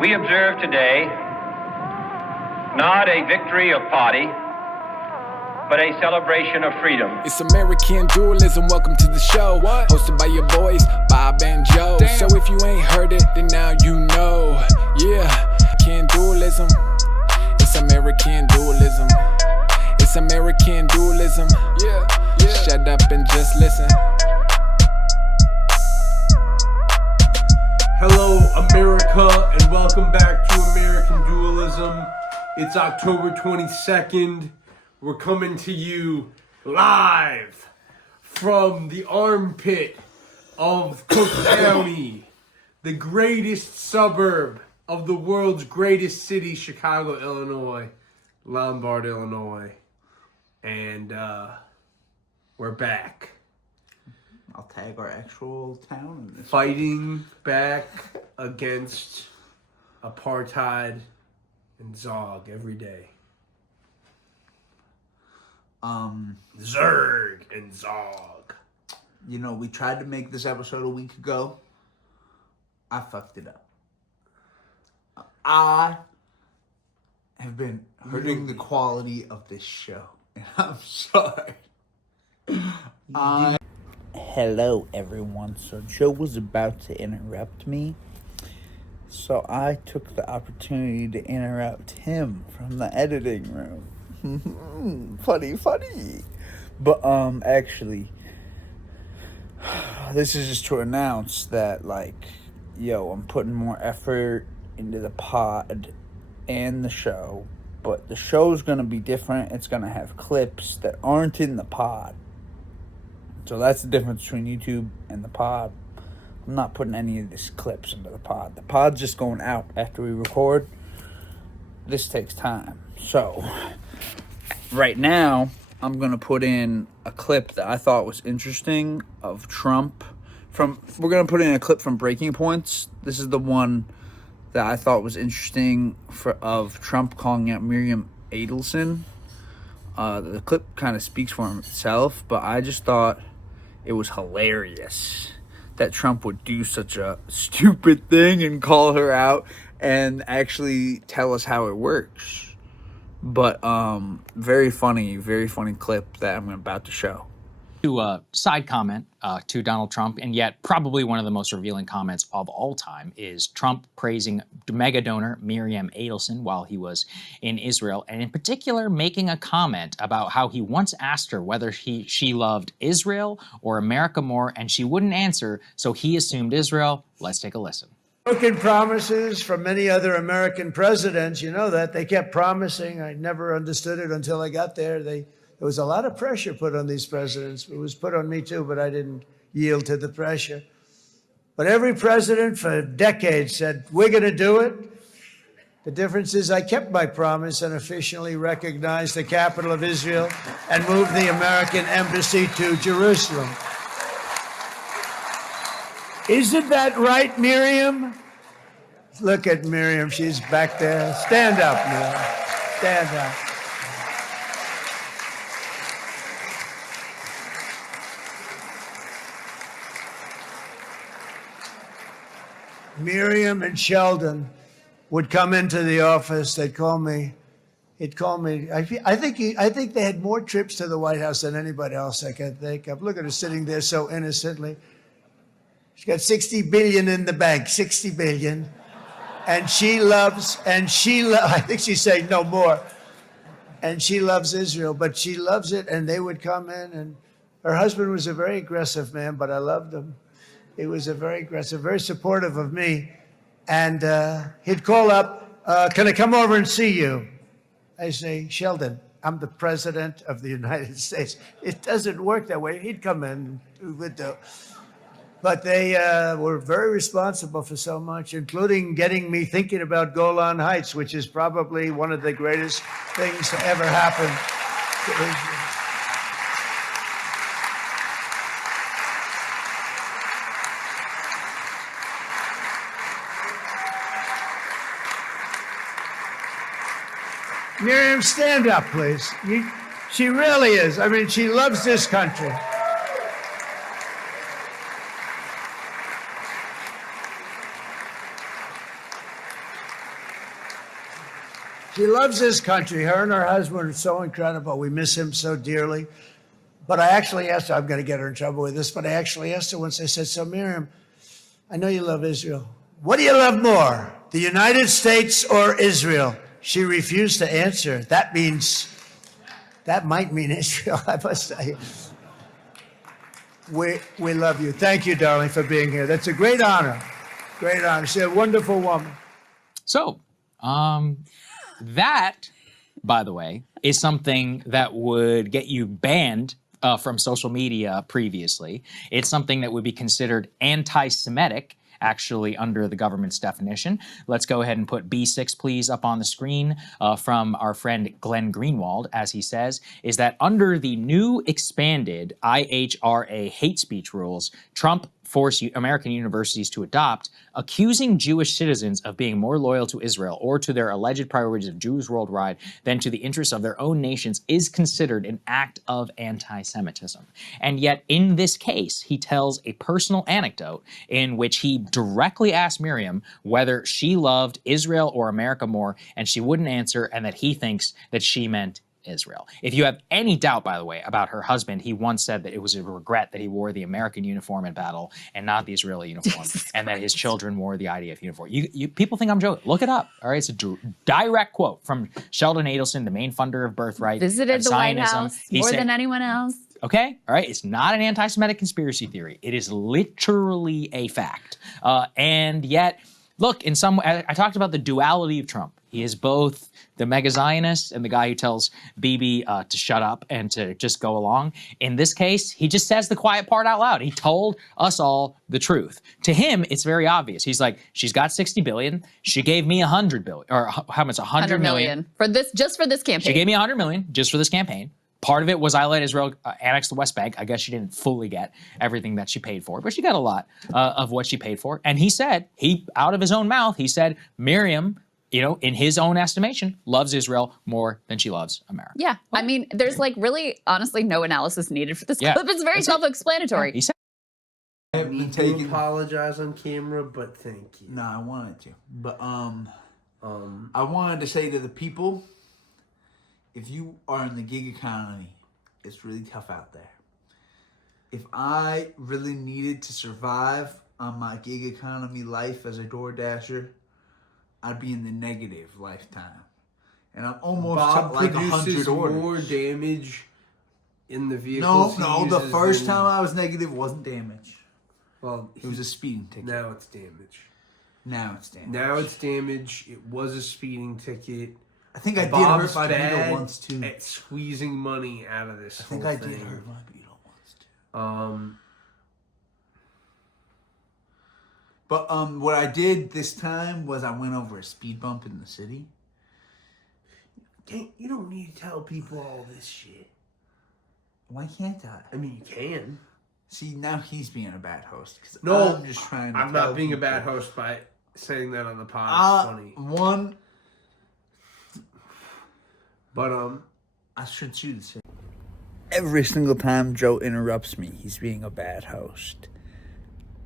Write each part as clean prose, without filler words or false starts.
We observe today not a victory of party, but a celebration of freedom. It's American Dualism, welcome to the show. What? Hosted by your boys, Bob and Joe. Damn. So if you ain't heard it, then now you know. Yeah, American Dualism. It's American Dualism. It's American Dualism. Yeah. Shut up and just listen. Hello, America, and welcome back to American Dualism. It's October 22nd. We're coming to you live from the armpit of Cook County, the greatest suburb of the world's greatest city, Chicago, Illinois, Lombard, Illinois. And we're back. I'll tag our actual town in this. Fighting back against apartheid and Zog every day. Zerg and Zog. You know, we tried to make this episode a week ago. I fucked it up. I have been hurting the quality of this show. And I'm sorry. Hello, everyone. So Joe was about to interrupt me. So I took the opportunity to interrupt him from the editing room. Funny. But, actually, this is just to announce that, I'm putting more effort into the pod and the show. But the show's going to be different. It's going to have clips that aren't in the pod. So that's the difference between YouTube and the pod. I'm not putting any of these clips into the pod. The pod's just going out after we record. This takes time. So, right now, I'm going to put in a clip that I thought was interesting of Trump. We're going to put in a clip from Breaking Points. This is the one that I thought was interesting of Trump calling out Miriam Adelson. The clip kind of speaks for himself, but I just thought it was hilarious that Trump would do such a stupid thing and call her out and actually tell us how it works. But very funny clip that I'm about to show. To a side comment to Donald Trump, and yet probably one of the most revealing comments of all time, is Trump praising mega donor Miriam Adelson while he was in Israel, and in particular making a comment about how he once asked her whether she loved Israel or America more, and she wouldn't answer, so he assumed Israel. Let's take a listen. Broken promises from many other American presidents, you know that. They kept promising. I never understood it until I got there. There was a lot of pressure put on these presidents. It was put on me too, but I didn't yield to the pressure. But every president for decades said, we're going to do it. The difference is I kept my promise and officially recognized the capital of Israel and moved the American embassy to Jerusalem. Isn't that right, Miriam? Look at Miriam. She's back there. Stand up, Miriam. Stand up. Miriam and Sheldon would come into the office. They'd call me. He'd call me. I think they had more trips to the White House than anybody else I can think of. Look at her sitting there so innocently. She's got $60 billion in the bank, $60 billion. And I think she's saying no more. And she loves Israel, but she loves it. And they would come in, and her husband was a very aggressive man, but I loved him. He was a very aggressive, very supportive of me. And he'd call up, can I come over and see you? I say, Sheldon, I'm the president of the United States. It doesn't work that way. He'd come in, we would do. But they were very responsible for so much, including getting me thinking about Golan Heights, which is probably one of the greatest things to ever happen to Israel. Miriam, stand up, please. She really is. I mean, she loves this country. She loves this country. Her and her husband are so incredible. We miss him so dearly. But I actually asked her, I'm going to get her in trouble with this, but I actually asked her once, I said, so Miriam, I know you love Israel. What do you love more, the United States or Israel? She refused to answer. That might mean Israel, I must say. We love you. Thank you, darling, for being here. That's a great honor. Great honor. She's a wonderful woman. So, that, by the way, is something that would get you banned from social media previously. It's something that would be considered anti-Semitic, actually, under the government's definition. Let's go ahead and put B6, please, up on the screen from our friend Glenn Greenwald, as he says, is that under the new expanded IHRA hate speech rules, Trump force American universities to adopt, accusing Jewish citizens of being more loyal to Israel or to their alleged priorities of Jews worldwide than to the interests of their own nations is considered an act of anti-Semitism. And yet, in this case, he tells a personal anecdote in which he directly asked Miriam whether she loved Israel or America more, and she wouldn't answer, and that he thinks that she meant Israel. If you have any doubt, by the way, about her husband, he once said that it was a regret that he wore the American uniform in battle and not the Israeli uniform, and that his children wore the IDF uniform. People think I'm joking. Look it up. All right, it's a direct quote from Sheldon Adelson, the main funder of Birthright. Visited the White House more than anyone else. Okay, all right, it's not an anti-Semitic conspiracy theory. It is literally a fact. And yet, look, I talked about the duality of Trump. He is both the mega Zionist and the guy who tells Bibi to shut up and to just go along. In this case, he just says the quiet part out loud. He told us all the truth. To him, it's very obvious. He's like, she's got 60 billion. She gave me 100 billion, or how much? 100 million for this, just for this campaign. She gave me 100 million just for this campaign. Part of it was I let Israel annex the West Bank. I guess she didn't fully get everything that she paid for, but she got a lot of what she paid for. And he said, out of his own mouth, he said, Miriam, in his own estimation, loves Israel more than she loves America. Yeah. I mean, there's really, honestly, no analysis needed for this clip. It's very self-explanatory. He said, I need to apologize on camera, but thank you. No, I wanted to. But I wanted to say to the people, if you are in the gig economy, it's really tough out there. If I really needed to survive on my gig economy life as a door dasher, I'd be in the negative lifetime. And I'm almost Bob like produces 100 orders. more damage in the vehicles. No, the first time I was negative wasn't damage. Well, it was a speeding ticket. Now it's damage. Now it's damage. Now it's damage. It was a speeding ticket. I think I did Bob's hurt my bad beetle once too. at squeezing money out of this. I think I did hurt my beetle once too. But what I did this time was I went over a speed bump in the city. You don't need to tell people all this shit. Why can't I? I mean, you can. See, now he's being a bad host. No, I'm just trying to I'm tell not being people. a bad host by saying that on the pod. It's funny. But I should shoot the same. Every single time Joe interrupts me, he's being a bad host.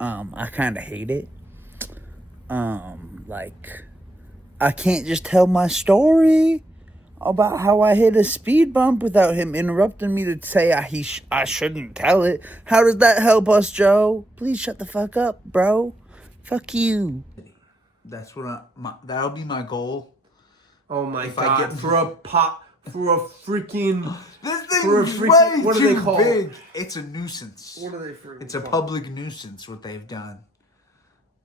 I kind of hate it. I can't just tell my story about how I hit a speed bump without him interrupting me to say I shouldn't tell it. How does that help us, Joe? Please shut the fuck up, bro. Fuck you. That's what that'll be my goal. oh my If god! I get for a freaking this thing for a is freaking way what too are they called? big. It's a nuisance. What are they freaking? It's a called? public nuisance what they've done.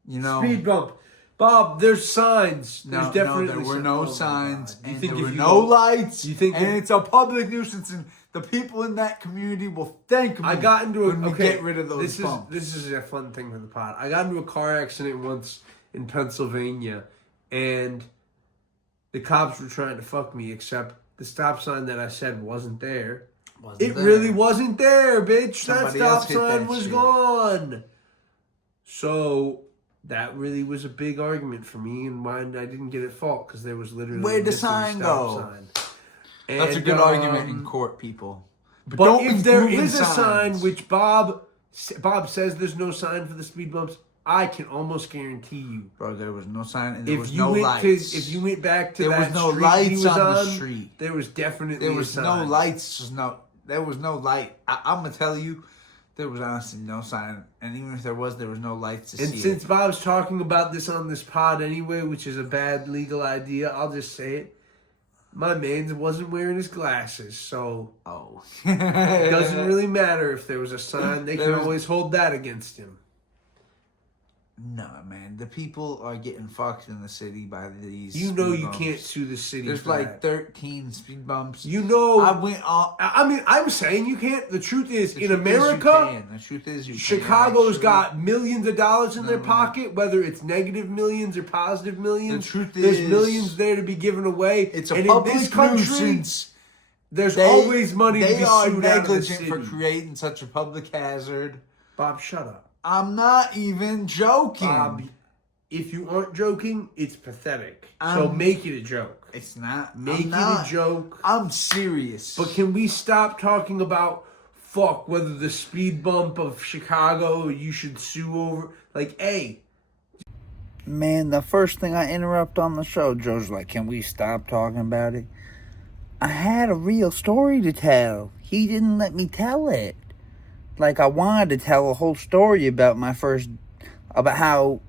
Speed bump. Bob, there's signs. There's definitely there were signs. no Oh my signs, God. and there were no lights, and if- it's a public nuisance, and the people in that community will thank me I got into a when we get rid of those bumps. This is a fun thing for the pod. I got into a car accident once in Pennsylvania, and the cops were trying to fuck me, except the stop sign that I said wasn't there. It really wasn't there, bitch. Somebody that else stop hit sign that was shit. gone. So that really was a big argument for me, and mine I didn't get at fault because there was literally Where'd the missing sign stop go? sign. That's a And, good argument in court, people. But don't if be there moving is a sign, signs. which Bob says there's no sign for the speed bumps, I can almost guarantee you, bro, there was no sign and there if was you no went lights. if you went back to there that was no street lights he was on the street. there was definitely There was a no sign. lights. There was no light. I'm gonna tell you, there was honestly no sign, and even if there was no lights to see. And since Bob's talking about this on this pod anyway, which is a bad legal idea, I'll just say it. My man wasn't wearing his glasses, so it doesn't really matter if there was a sign. They can always hold that against him. No, man. The people are getting fucked in the city by these. You know speed you bumps. Can't sue the city. There's for like that. 13 speed bumps. You know, I went on. I mean, I'm saying you can't. The truth is, The in truth America, the truth is, you Chicago's can, got millions of dollars in their pocket, whether it's negative millions or positive millions. The truth there's is, millions there to be given away. It's a and public in this country, nuisance. There's always money to be They are sued out of the negligent city. for creating such a public hazard. Bob, shut up. I'm not even joking. Bob, if you aren't joking, it's pathetic. So make it a joke. It's not. Make it a joke. I'm serious. But can we stop talking about whether the speed bump of Chicago you should sue over? Like, hey. Man, the first thing I interrupt on the show, Joe's like, can we stop talking about it? I had a real story to tell. He didn't let me tell it. Like, I wanted to tell a whole story about about how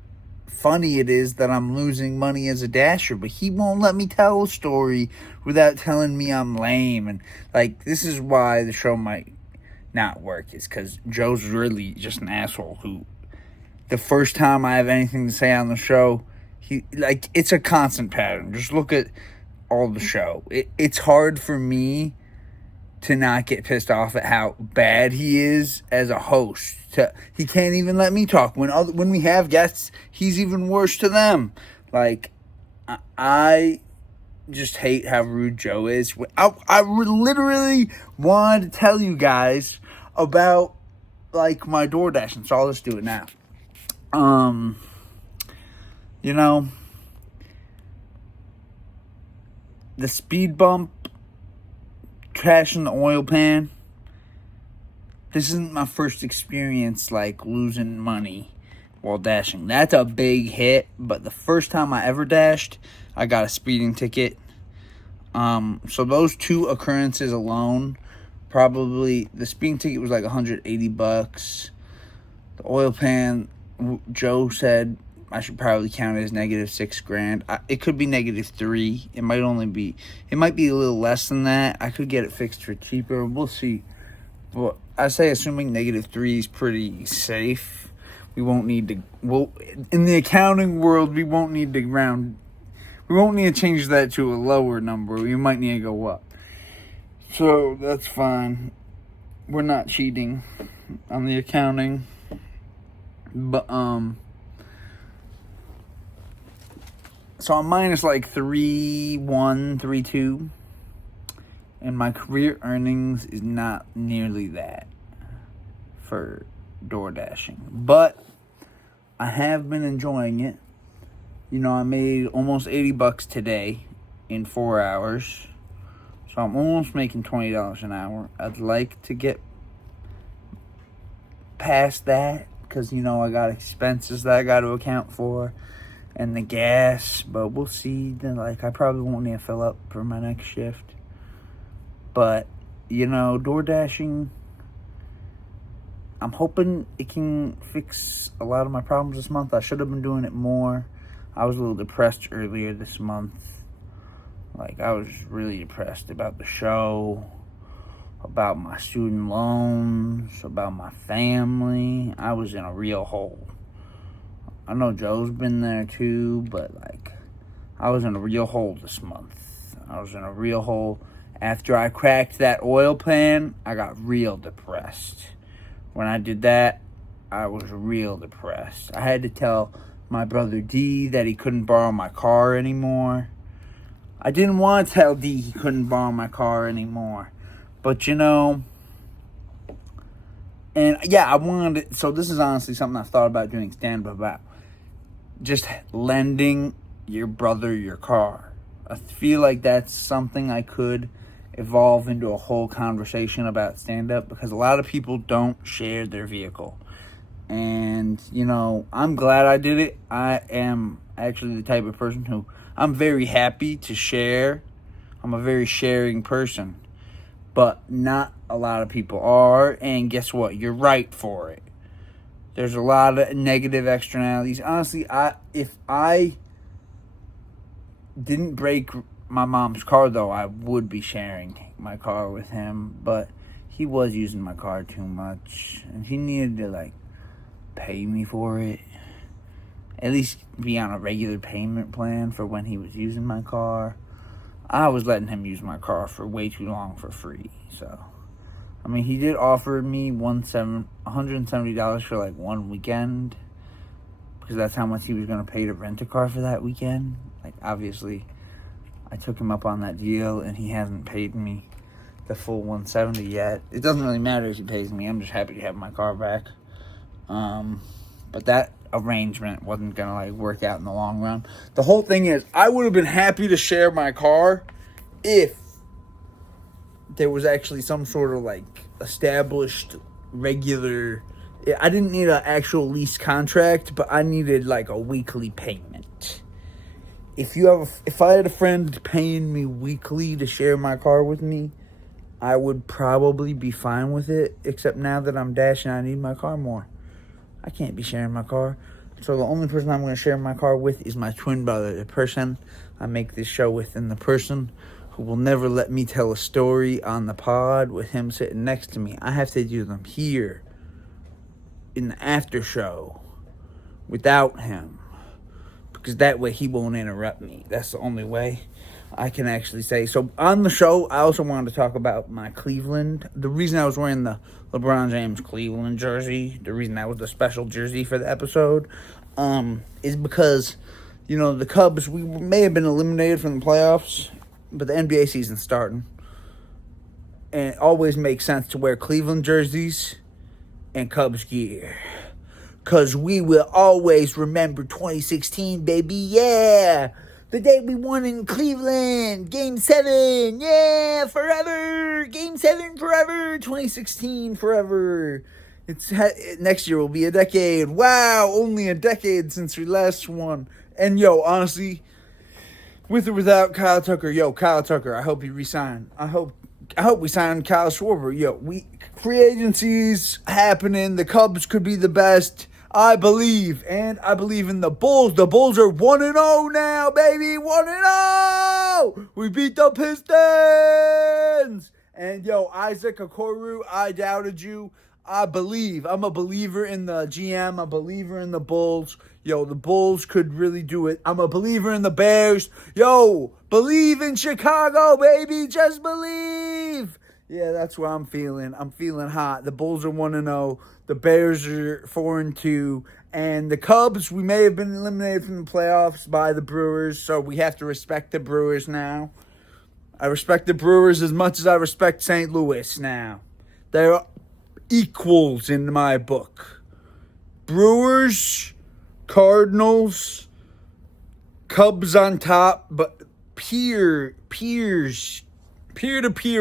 funny it is that I'm losing money as a dasher, but he won't let me tell a story without telling me I'm lame. And, like, this is why the show might not work, is because Joe's really just an asshole who, the first time I have anything to say on the show, it's a constant pattern. Just look at all the show. It's hard for me to not get pissed off at how bad he is as a host. He can't even let me talk. When we have guests, he's even worse to them. Like, I just hate how rude Joe is. I literally wanted to tell you guys about, like, my DoorDash, so I'll just do it now. You know, the speed bump, trashing the oil pan. This isn't my first experience, like, losing money while dashing. That's a big hit, but the first time I ever dashed, I got a speeding ticket. So those two occurrences alone, probably, the speeding ticket was like $180. The oil pan, Joe said I should probably count it as negative $6,000. It could be -3. It might be a little less than that. I could get it fixed for cheaper. We'll see. Well, I say assuming -3 is pretty safe. We won't need to. In the accounting world, we won't need to round. We won't need to change that to a lower number. We might need to go up. So that's fine. We're not cheating on the accounting. But so I'm minus like 3.1, 3.2, and my career earnings is not nearly that for door dashing. But I have been enjoying it. You know, I made almost $80 today in 4 hours. So I'm almost making $20 an hour. I'd like to get past that because, you know, I got expenses that I got to account for and the gas. But we'll see. Like, I probably won't need to fill up for my next shift. But, you know, door dashing, I'm hoping it can fix a lot of my problems this month. I should have been doing it more. I was a little depressed earlier this month. Like, I was really depressed about the show, about my student loans, about my family. I was in a real hole. I know Joe's been there too, but, like, I was in a real hole this month. I was in a real hole. After I cracked that oil pan, I got real depressed. When I did that, I was real depressed. I had to tell my brother D that he couldn't borrow my car anymore. I didn't want to tell D he couldn't borrow my car anymore. But, you know, and yeah, I wanted to, so this is honestly something I've thought about doing stand-up about. Just lending your brother your car. I feel like that's something I could evolve into a whole conversation about stand-up because a lot of people don't share their vehicle. And, you know, I'm glad I did it. I am actually the type of person who I'm very happy to share. I'm a very sharing person. But not a lot of people are. And guess what? You're right for it. There's a lot of negative externalities. Honestly, if I didn't break my mom's car, though, I would be sharing my car with him. But he was using my car too much. And he needed to, like, pay me for it. At least be on a regular payment plan for when he was using my car. I was letting him use my car for way too long for free. So, I mean, he did offer me $170 for like one weekend, because that's how much he was going to pay to rent a car for that weekend. Like, obviously, I took him up on that deal, and he hasn't paid me the full $170 yet. It doesn't really matter if he pays me. I'm just happy to have my car back. But that arrangement wasn't gonna like work out in the long run. The whole thing is, I would have been happy to share my car if there was actually some sort of like established regular. I didn't need an actual lease contract, but I needed like a weekly payment. If I had a friend paying me weekly to share my car with me, I would probably be fine with it. Except now that I'm dashing, I need my car more. I can't be sharing my car. So the only person I'm going to share my car with is my twin brother, the person I make this show with, and the person who will never let me tell a story on the pod with him sitting next to me. I have to do them here in the after show without him, because that way he won't interrupt me. That's the only way I can actually say. So on the show, I also wanted to talk about my Cleveland. The reason I was wearing the LeBron James Cleveland jersey, the reason that was the special jersey for the episode, is because, you know, the Cubs, we may have been eliminated from the playoffs, but the NBA season's starting. And it always makes sense to wear Cleveland jerseys and Cubs gear, because we will always remember 2016, baby, yeah! The day we won in Cleveland, Game 7, yeah, forever, Game 7 forever, 2016 forever. Next year will be a decade. Wow, only a decade since we last won. And yo, honestly, with or without Kyle Tucker, Kyle Tucker, I hope you resign. I hope we sign Kyle Schwarber. Free agency's happening. The Cubs could be the best. I believe, and I believe in the Bulls. The Bulls are 1-0 now, baby. 1-0. We beat the Pistons. And Isaac Okoro, I doubted you. I believe. I'm a believer in the GM. A believer in the Bulls. The Bulls could really do it. I'm a believer in the Bears. Believe in Chicago, baby. Just believe. Yeah, that's what I'm feeling. I'm feeling hot. The Bulls are 1-0. The Bears are 4-2. And the Cubs, we may have been eliminated from the playoffs by the Brewers, so we have to respect the Brewers now. I respect the Brewers as much as I respect St. Louis now. They're equals in my book. Brewers, Cardinals, Cubs on top, but peer-to-peer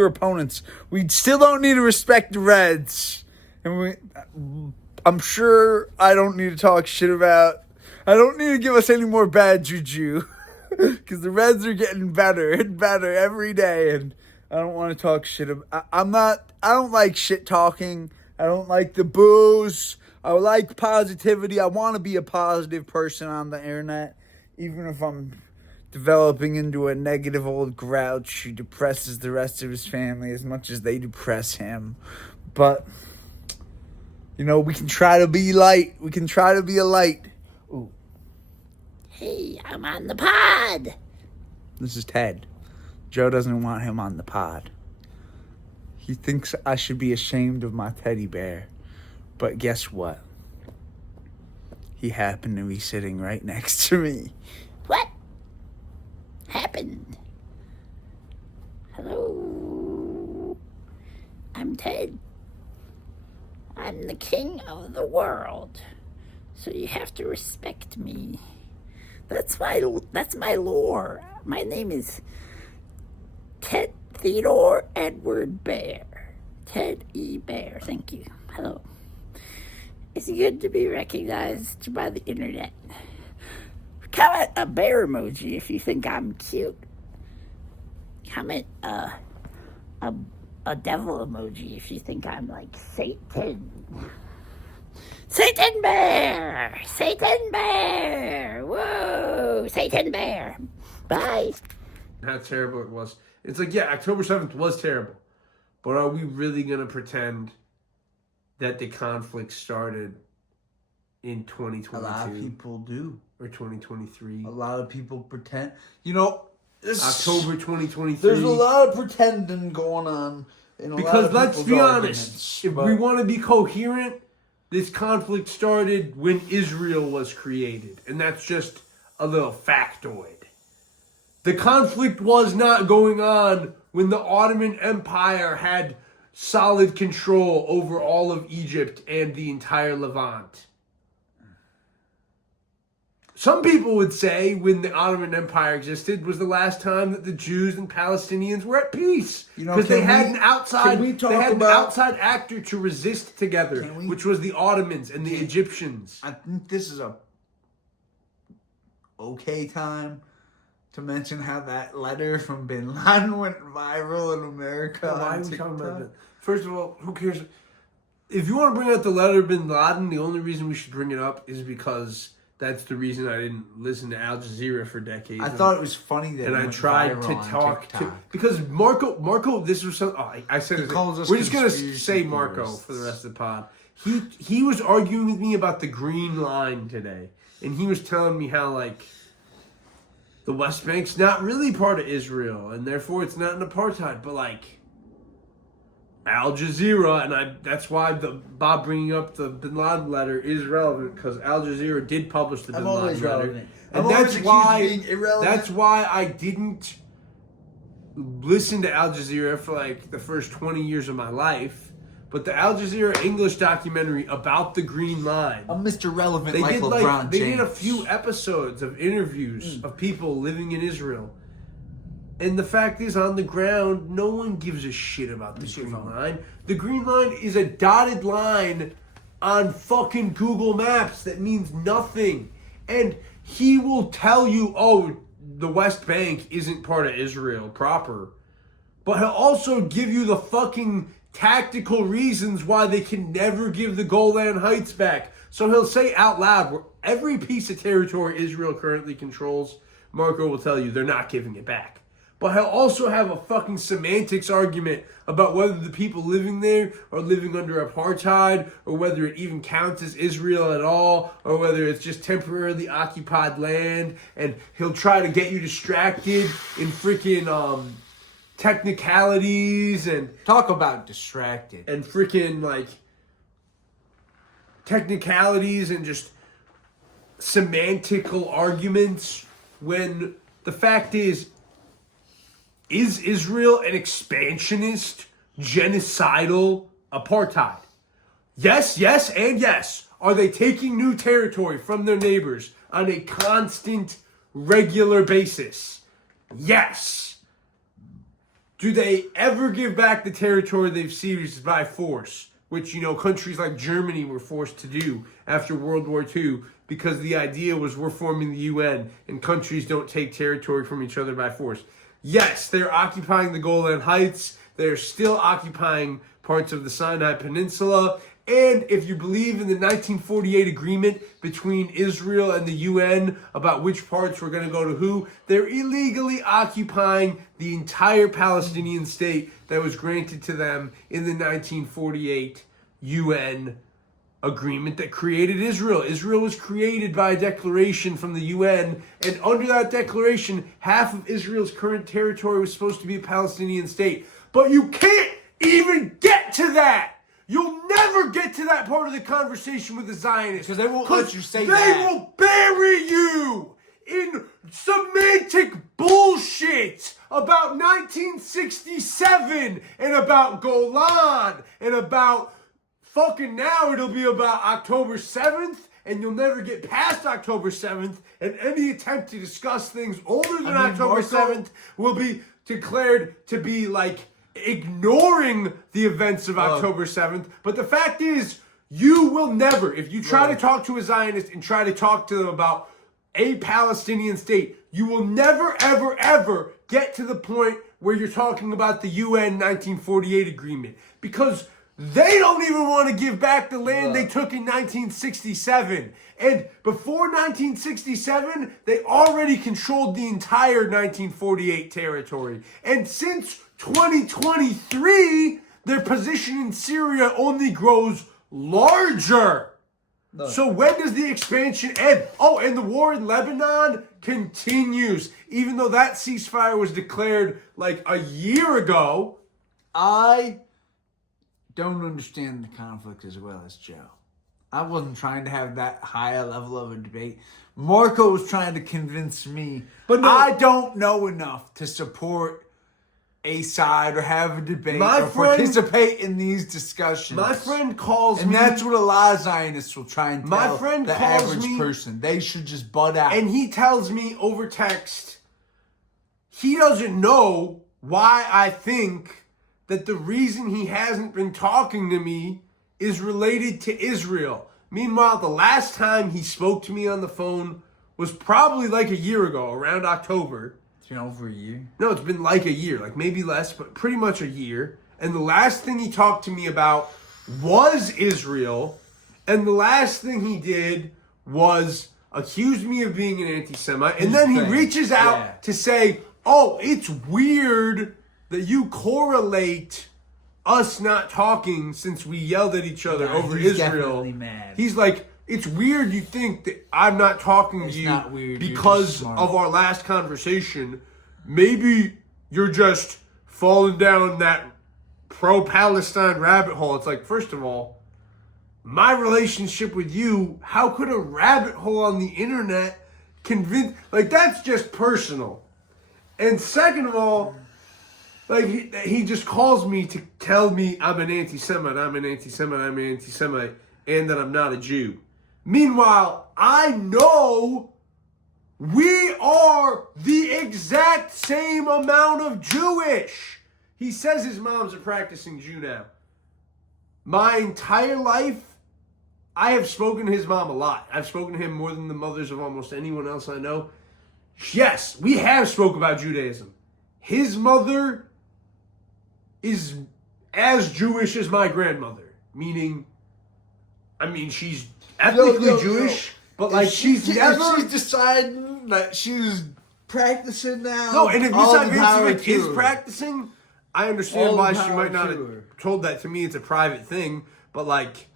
opponents. We still don't need to respect the Reds. And I'm sure I don't need to talk shit about. I don't need to give us any more bad juju, because the Reds are getting better and better every day, and I don't want to talk shit about. I don't like shit talking. I don't like the boos. I like positivity. I want to be a positive person on the internet, even if I'm developing into a negative old grouch who depresses the rest of his family as much as they depress him. But we can try to be light. We can try to be a light. Ooh. Hey, I'm on the pod. This is Ted. Joe doesn't want him on the pod. He thinks I should be ashamed of my teddy bear. But guess what? He happened to be sitting right next to me. What happened? Hello. I'm Ted. I'm the king of the world, so you have to respect me. That's my lore. My name is Ted Theodore Edward Bear. Ted E. Bear. Thank you. Hello. It's good to be recognized by the internet. Comment a bear emoji if you think I'm cute. Comment a devil emoji if you think I'm like Satan. Satan bear! Satan bear! Whoa! Satan bear! Bye. How terrible it was. It's like, yeah, October 7th was terrible. But are we really going to pretend that the conflict started in 2022? A lot of people do. Or 2023? A lot of people pretend. You know, October 2023. There's a lot of pretending going on. Because let's be honest, if we want to be coherent, this conflict started when Israel was created. And that's just a little factoid. The conflict was not going on when the Ottoman Empire had solid control over all of Egypt and the entire Levant. Some people would say when the Ottoman Empire existed was the last time that the Jews and Palestinians were at peace. Because they had an outside actor to resist together, which was the Ottomans and the Egyptians. I think this is a okay time to mention how that letter from Bin Laden went viral in America. Why are we talking about that? First of all, who cares? If you want to bring up the letter of Bin Laden, the only reason we should bring it up is because that's the reason I didn't listen to Al Jazeera for decades. I thought it was funny that I tried to talk to because Marco. This was something. Oh, I said it. We're just gonna say Marco for the rest of the pod. He was arguing with me about the Green Line today, and he was telling me how like the West Bank's not really part of Israel, and therefore it's not an apartheid. But like Al Jazeera, and that's why Bob bringing up the Bin Laden letter is relevant, because Al Jazeera did publish the Bin Laden letter, and that's why I didn't listen to Al Jazeera for like the first 20 years of my life. But the Al Jazeera English documentary about the Green Line, I'm Mr. Relevant, they like did LeBron James. They did a few episodes of interviews of people living in Israel. And the fact is, on the ground, no one gives a shit about the Green Line. The Green Line is a dotted line on fucking Google Maps that means nothing. And he will tell you, oh, the West Bank isn't part of Israel proper. But he'll also give you the fucking tactical reasons why they can never give the Golan Heights back. So he'll say out loud, where every piece of territory Israel currently controls, Marco will tell you they're not giving it back. But he'll also have a fucking semantics argument about whether the people living there are living under apartheid, or whether it even counts as Israel at all, or whether it's just temporarily occupied land. And he'll try to get you distracted in freaking technicalities and talk about distracted and freaking like technicalities and just semantical arguments, when the fact is Israel an expansionist, genocidal apartheid? Yes, yes, and yes. Are they taking new territory from their neighbors on a constant, regular basis? Yes. Do they ever give back the territory they've seized by force? Which, you know, countries like Germany were forced to do after World War II, because the idea was we're forming the UN and countries don't take territory from each other by force. Yes, they're occupying the Golan Heights. They're still occupying parts of the Sinai Peninsula. And if you believe in the 1948 agreement between Israel and the UN about which parts were going to go to who, they're illegally occupying the entire Palestinian state that was granted to them in the 1948 UN agreement that created Israel. Israel was created by a declaration from the UN, and under that declaration, half of Israel's current territory was supposed to be a Palestinian state. But you can't even get to that! You'll never get to that part of the conversation with the Zionists. Because they won't let you say that. They will bury you in semantic bullshit about 1967 and about Golan and about fucking now it'll be about October 7th, and you'll never get past October 7th, and any attempt to discuss things older than October 7th will be declared to be like ignoring the events of October 7th. But the fact is, You will never, if you try to talk to a Zionist and try to talk to them about a Palestinian state, you will never, ever, ever get to the point where you're talking about the UN 1948 agreement, because they don't even want to give back the land they took in 1967. And before 1967, they already controlled the entire 1948 territory. And since 2023, their position in Syria only grows larger. So when does the expansion end? Oh, and the war in Lebanon continues. Even though that ceasefire was declared like a year ago. I don't understand the conflict as well as Joe. I wasn't trying to have that high a level of a debate. Marco was trying to convince me, but no, I don't know enough to support a side or have a debate participate in these discussions. My friend calls and me, that's what a lot of Zionists will try and tell the average person. They should just butt out. And he tells me over text, he doesn't know why I think that the reason he hasn't been talking to me is related to Israel. Meanwhile, the last time he spoke to me on the phone was probably like a year ago, around October. It's been over a year? No, it's been like a year, like maybe less, but pretty much a year. And the last thing he talked to me about was Israel. And the last thing he did was accuse me of being an anti-Semite. And then he reaches out to say, oh, it's weird that you correlate us not talking since we yelled at each other over Israel. Mad. He's like, it's weird you think that I'm not talking to you because of our last conversation. Maybe you're just falling down that pro-Palestine rabbit hole. It's like, first of all, my relationship with you, how could a rabbit hole on the internet convince... Like, that's just personal. And second of all, like, he just calls me to tell me I'm an anti-Semite, I'm an anti-Semite, I'm an anti-Semite, and that I'm not a Jew. Meanwhile, I know we are the exact same amount of Jewish. He says his mom's a practicing Jew now. My entire life, I have spoken to his mom a lot. I've spoken to him more than the mothers of almost anyone else I know. Yes, we have spoke about Judaism. His mother is as Jewish as my grandmother. Meaning, I mean, she's ethnically Jewish, but like she's deciding that she's practicing now. No, and if Miss is practicing, I understand why she might not have told that to me. It's a private thing, but like,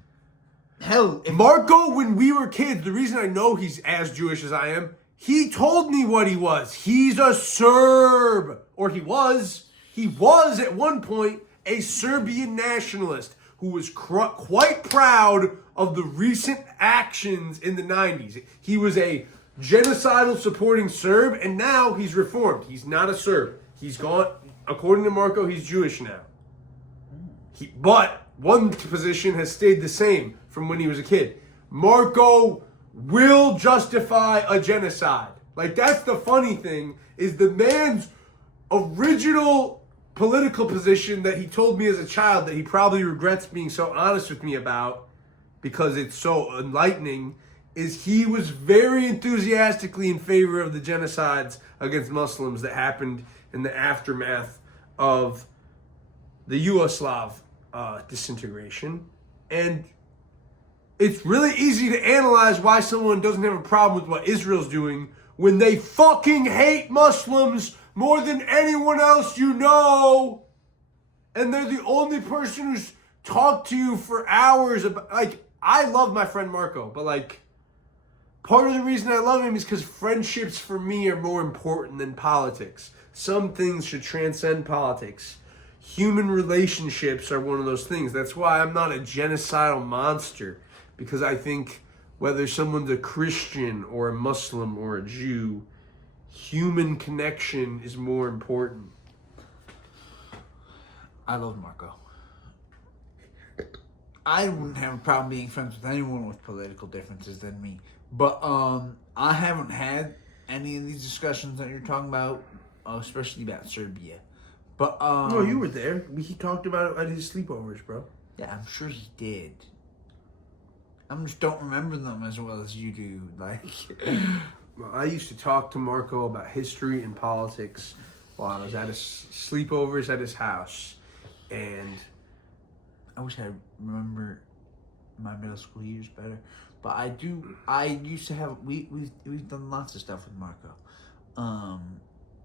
hell, Marco, when we were kids, the reason I know he's as Jewish as I am, he told me what he was. He's a Serb, or he was at one point a Serbian nationalist who was quite proud of the recent actions in the 90s. He was a genocidal supporting Serb, and now he's reformed. He's not a Serb. He's gone, according to Marco, he's Jewish now. But one position has stayed the same from when he was a kid. Marco will justify a genocide. Like, that's the funny thing, is the man's original political position that he told me as a child that he probably regrets being so honest with me about because it's so enlightening, is he was very enthusiastically in favor of the genocides against Muslims that happened in the aftermath of the Yugoslav disintegration. And it's really easy to analyze why someone doesn't have a problem with what Israel's doing when they fucking hate Muslims more than anyone else you know. And they're the only person who's talked to you for hours about, like, I love my friend Marco, but like, part of the reason I love him is because friendships for me are more important than politics. Some things should transcend politics. Human relationships are one of those things. That's why I'm not a genocidal monster, because I think whether someone's a Christian or a Muslim or a Jew, human connection is more important. I love Marco. I wouldn't have a problem being friends with anyone with political differences than me. But I haven't had any of these discussions that you're talking about, especially about Serbia. But no, you were there. He talked about it at his sleepovers, bro. Yeah, I'm sure he did. I just don't remember them as well as you do. Like, well, I used to talk to Marco about history and politics while I was at his sleepovers at his house, and I wish I remember my middle school years better. But I do. I used to have. We've done lots of stuff with Marco.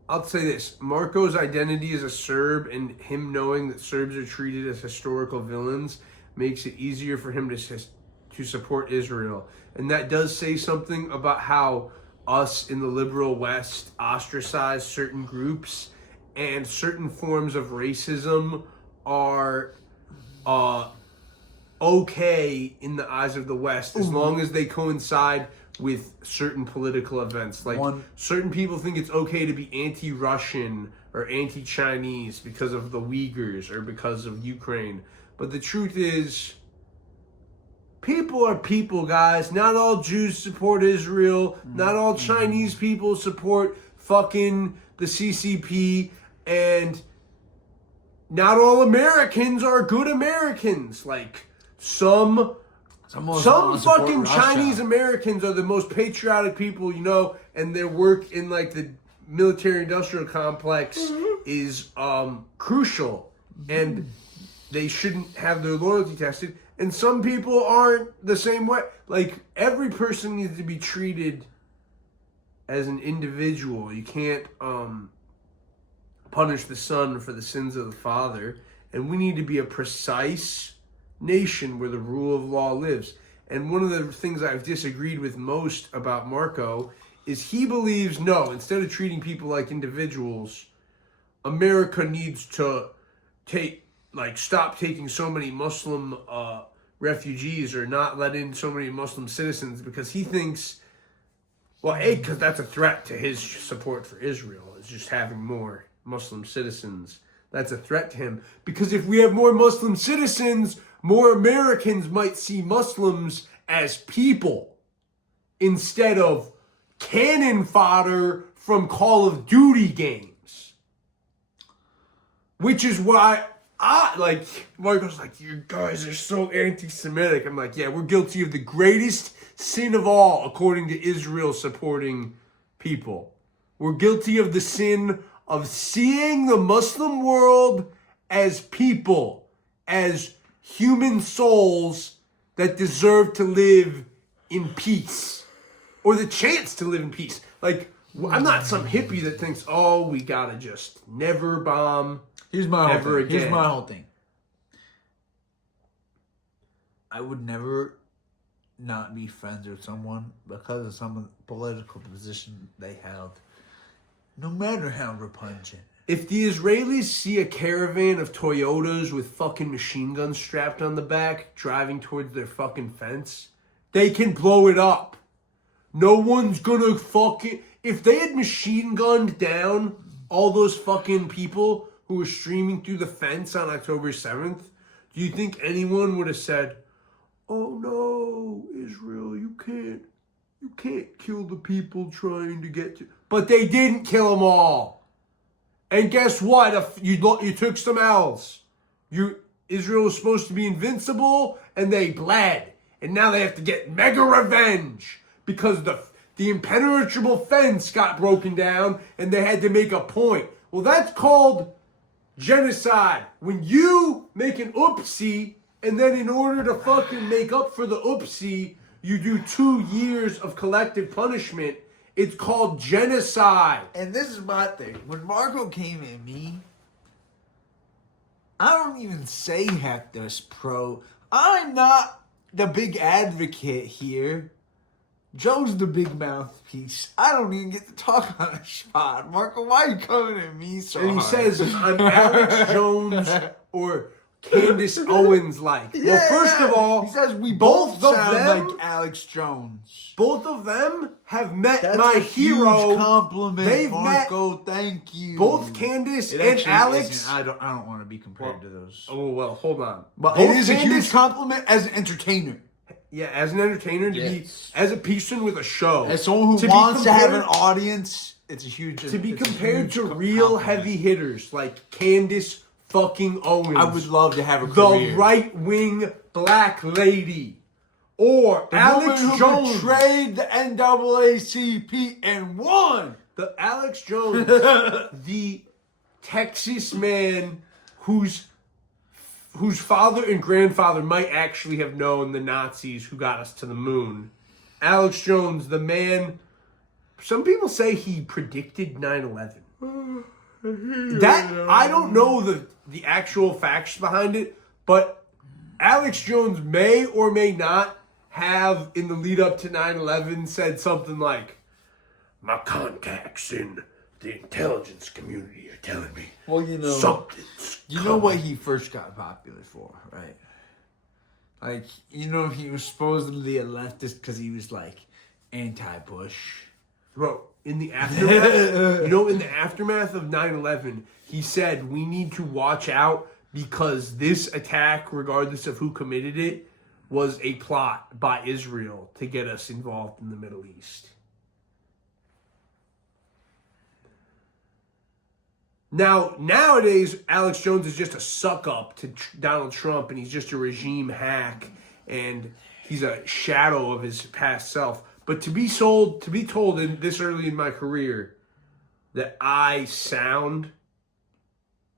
I'll say this: Marco's identity as a Serb and him knowing that Serbs are treated as historical villains makes it easier for him to support Israel. And that does say something about how us in the liberal West ostracize certain groups, and certain forms of racism are okay in the eyes of the West as long as they coincide with certain political events. Like, certain people think it's okay to be anti-Russian or anti-Chinese because of the Uyghurs or because of Ukraine. But the truth is, people are people, guys. Not all Jews support Israel. Not all Chinese people support fucking the CCP. And not all Americans are good Americans. Like, some fucking Chinese Americans are the most patriotic people, you know, and their work in, like, the military-industrial complex is crucial. And they shouldn't have their loyalty tested. And some people aren't the same way. Like, every person needs to be treated as an individual. You can't punish the son for the sins of the father. And we need to be a precise nation where the rule of law lives. And one of the things I've disagreed with most about Marco is he believes, no, instead of treating people like individuals, America needs to stop taking so many Muslim refugees or not let in so many Muslim citizens, because he thinks, well, because that's a threat to his support for Israel, is just having more Muslim citizens. That's a threat to him. Because if we have more Muslim citizens, more Americans might see Muslims as people instead of cannon fodder from Call of Duty games. Which is why Marco's like, you guys are so anti-Semitic. I'm like, yeah, we're guilty of the greatest sin of all, according to Israel supporting people. We're guilty of the sin of seeing the Muslim world as people, as human souls that deserve to live in peace, or the chance to live in peace. Like, I'm not some hippie that thinks, oh, we gotta just never bomb. Here's my whole thing. Again. Here's my whole thing. I would never not be friends with someone because of some political position they have, no matter how repugnant. If the Israelis see a caravan of Toyotas with fucking machine guns strapped on the back driving towards their fucking fence, they can blow it up. No one's gonna fucking... If they had machine gunned down all those fucking people who were streaming through the fence on October 7th, do you think anyone would have said, oh no, Israel, you can't kill the people trying to get to... But they didn't kill them all. And guess what? You took some L's. Israel was supposed to be invincible, and they bled. And now they have to get mega revenge because the impenetrable fence got broken down, and they had to make a point. Well, that's called genocide. When you make an oopsie, and then in order to fucking make up for the oopsie, you do 2 years of collective punishment. It's called genocide. And this is my thing. When Marco came at me, I don't even say Hector's pro. I'm not the big advocate here. Joe's the big mouthpiece. I don't even get to talk on a spot. Marco, why are you coming at me so hard? And he says, I'm Alex Jones or Candace Owens like. Yeah, well, first of all, he says we both both of sound them, like Alex Jones. Both of them have met That's my a hero. Huge compliment, They've Marco. met thank you. both Candace It and actually Alex. isn't. I don't want to be compared to those. Oh well, hold on. But Both it is a Candace- huge compliment as an entertainer. Yeah, as an entertainer, to be as a person with a show, As someone who wants to have an audience, it's a huge. to be compared to real heavy hitters like Candace fucking Owens. I would love to have a the career. right wing black lady. or The Alex woman who Jones. betrayed the NAACP and won. The Alex Jones, the Texas man whose father and grandfather might actually have known the Nazis who got us to the moon. Alex Jones, the man, some people say he predicted 9/11. That, I don't know the actual facts behind it, but Alex Jones may or may not have, in the lead up to 9/11, said something like, my contacts in the intelligence community are telling me something's You know what he first got popular for, right? Like, he was supposedly a leftist because he was like anti-Bush. Bro, in the aftermath, in the aftermath of 9/11, he said we need to watch out because this attack, regardless of who committed it, was a plot by Israel to get us involved in the Middle East. Now, nowadays, Alex Jones is just a suck-up to Donald Trump, and he's just a regime hack, and he's a shadow of his past self. But to be told in this early in my career that I've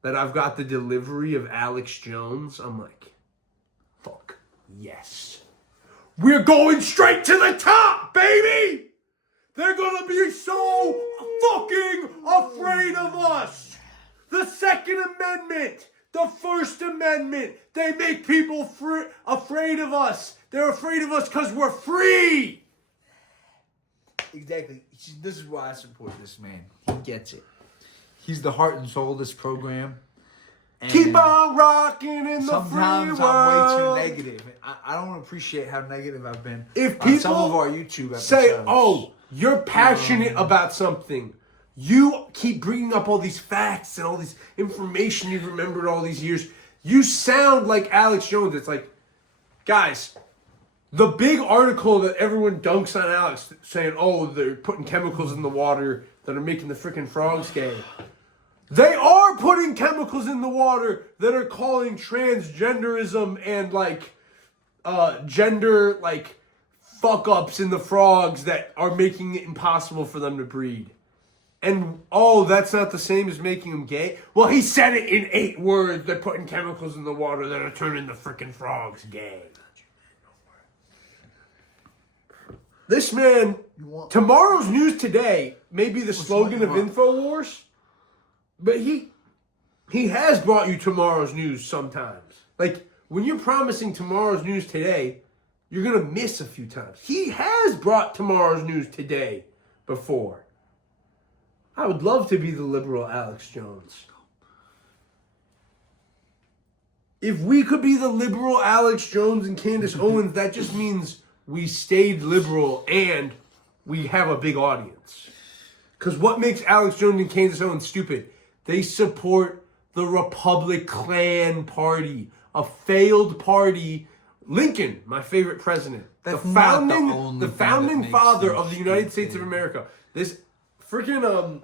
got the delivery of Alex Jones, I'm like, fuck, yes. We're going straight to the top, baby! They're gonna be so fucking afraid of us! The Second Amendment, the First Amendment, they make people afraid of us. They're afraid of us because we're free! Exactly. This is why I support this man. He gets it. He's the heart and soul of this program. And keep on rocking in the free world. Sometimes I'm way too negative. I don't appreciate how negative I've been. If people on some of our YouTube episodes. say, oh, you're passionate about something, you keep bringing up all these facts and all this information you've remembered all these years, you sound like Alex Jones. It's like, guys, the big article that everyone dunks on Alex saying, oh, they're putting chemicals in the water that are making the freaking frogs gay. They are putting chemicals in the water that are calling transgenderism and gender fuck-ups in the frogs that are making it impossible for them to breed. And, oh, that's not the same as making them gay? Well, he said it in 8 words. They're putting chemicals in the water that are turning the freaking frogs gay. This man, tomorrow's news today may be the slogan of InfoWars, but he has brought you tomorrow's news sometimes. Like, when you're promising tomorrow's news today, you're going to miss a few times. He has brought tomorrow's news today before. I would love to be the liberal Alex Jones. If we could be the liberal Alex Jones and Candace Owens, that just means we stayed liberal and we have a big audience. Because what makes Alex Jones and Candace Owens stupid? They support the Republican Party, a failed party. Lincoln, my favorite president, the founding father of the United States of America. This freaking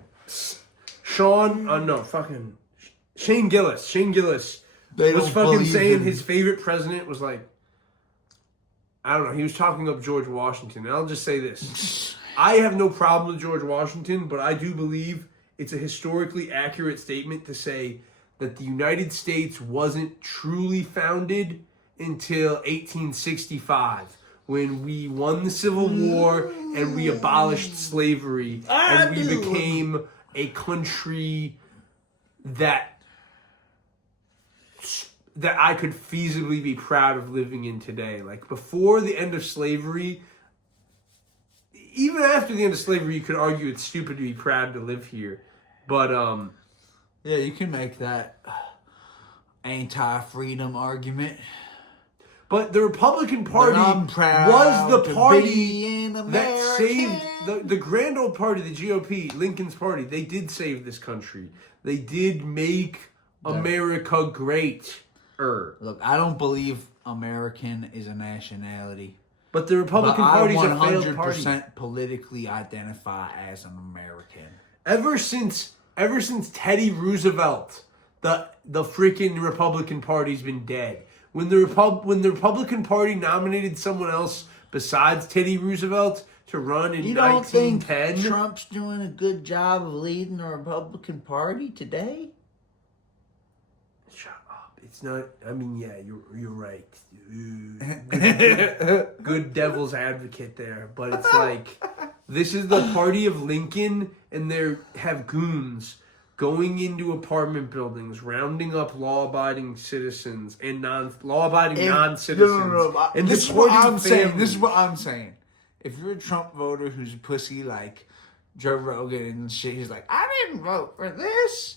Shane Gillis was fucking saying his favorite president was like, I don't know, he was talking up George Washington. And I'll just say this. I have no problem with George Washington, but I do believe it's a historically accurate statement to say that the United States wasn't truly founded until 1865, when we won the Civil War and we abolished slavery and we became a country that I could feasibly be proud of living in today. Like, before the end of slavery, even after the end of slavery, you could argue it's stupid to be proud to live here. But, yeah, you can make that anti-freedom argument. But the Republican Party was the party that saved the grand old party, the GOP, Lincoln's party. They did save this country. They did make America great. Look, I don't believe American is a nationality. But the Republican Party's a failed party. I 100% politically identify as an American. Ever since Teddy Roosevelt, the freaking Republican Party's been dead. when the Republican Party nominated someone else besides Teddy Roosevelt to run in You don't 1910. think Trump's doing a good job of leading the Republican Party today? Shut up. It's not. I mean, yeah, you're right. Good devil's advocate there, but it's like this is the party of Lincoln, and they have goons going into apartment buildings, rounding up law-abiding citizens and law-abiding non-citizens. No. And This is what I'm saying. families. This is what I'm saying. If you're a Trump voter who's a pussy like Joe Rogan and shit, he's like, I didn't vote for this.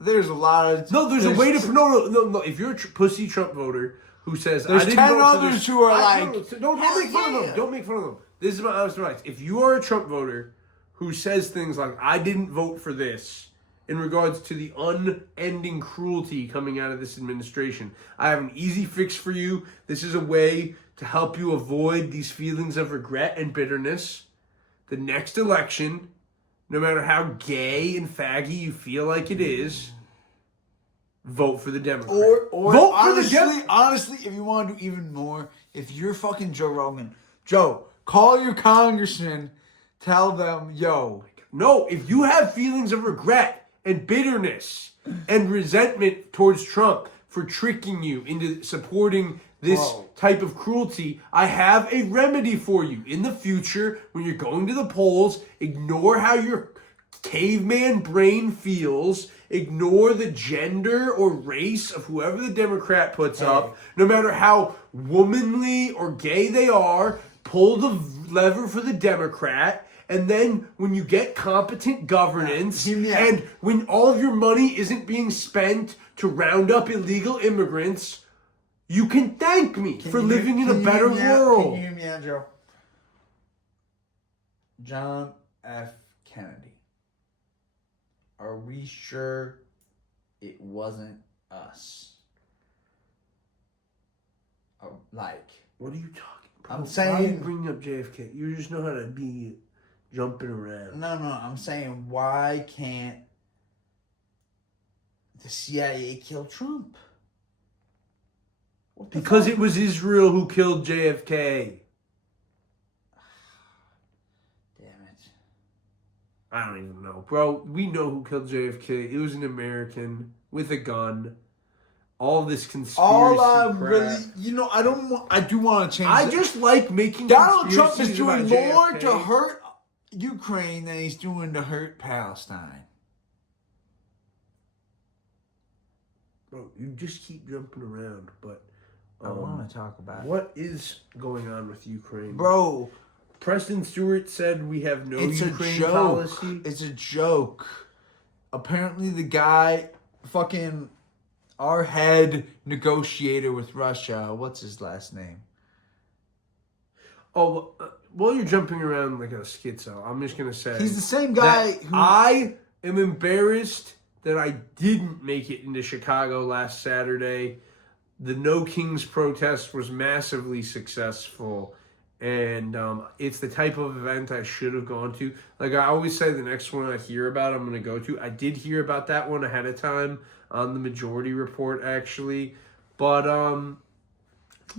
There's a lot of There's a way to no. If you're a pussy Trump voter who says There's I didn't 10 vote for others this, who are don't make fun of them. Don't make fun of them. This is my honest advice. If you are a Trump voter who says things like I didn't vote for this in regards to the unending cruelty coming out of this administration, I have an easy fix for you. This is a way to help you avoid these feelings of regret and bitterness. The next election, no matter how gay and faggy you feel like it is, vote for the Democrat. Or vote honestly, for the honestly, if you want to do even more, if you're fucking Joe Rogan, Joe, call your congressman, tell them, yo. No, if you have feelings of regret and bitterness and resentment towards Trump for tricking you into supporting this type of cruelty, I have a remedy for you. In the future, when you're going to the polls, ignore how your caveman brain feels, ignore the gender or race of whoever the Democrat puts up, no matter how womanly or gay they are, pull the lever for the Democrat. And then when you get competent governance and when all of your money isn't being spent to round up illegal immigrants, you can thank me for living in a better world. Can you hear me out, Joe? John F. Kennedy. Are we sure it wasn't us? What are you talking about? I'm saying... Why are you bringing up JFK? You just know how to be jumping around. No, I'm saying why can't the CIA kill Trump? Because it was Israel who killed JFK. Damn it. I don't even know. Bro, we know who killed JFK. It was an American with a gun. All this conspiracy crap. I do want to change I just like making Donald Trump is conspiracies doing about more JFK. to hurt Ukraine than he's doing to hurt Palestine. Bro, you just keep jumping around, but I want to talk about what is going on with Ukraine. Bro, Preston Stewart said we have no it's Ukraine a joke. policy. It's a joke. Apparently the guy, fucking our head negotiator with Russia, what's his last name? Oh, while you're jumping around like a schizo, I'm just going to say... He's the same guy who... I am embarrassed that I didn't make it into Chicago last Saturday. The No Kings protest was massively successful, and it's the type of event I should have gone to. Like I always say, the next one I hear about, I'm going to go to. I did hear about that one ahead of time on the Majority Report, actually, but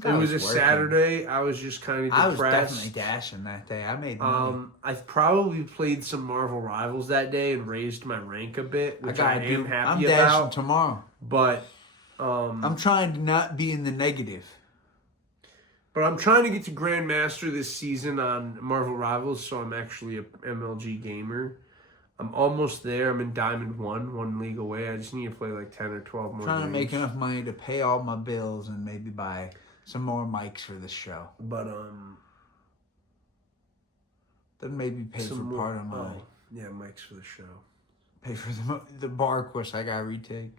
it was a Saturday. I was just kind of depressed. I was definitely dashing that day. I made money. I probably played some Marvel Rivals that day and raised my rank a bit, which I am happy I'm dashing about. tomorrow. But I'm trying to not be in the negative. But I'm trying to get to Grandmaster this season on Marvel Rivals, so I'm actually a MLG gamer. I'm almost there. I'm in Diamond 1 league away. I just need to play like 10 or 12 more Trying games. to make enough money to pay all my bills and maybe buy some more mics for this show. But then maybe pay for part of my mics for the show. Pay for the bar course I got to retake.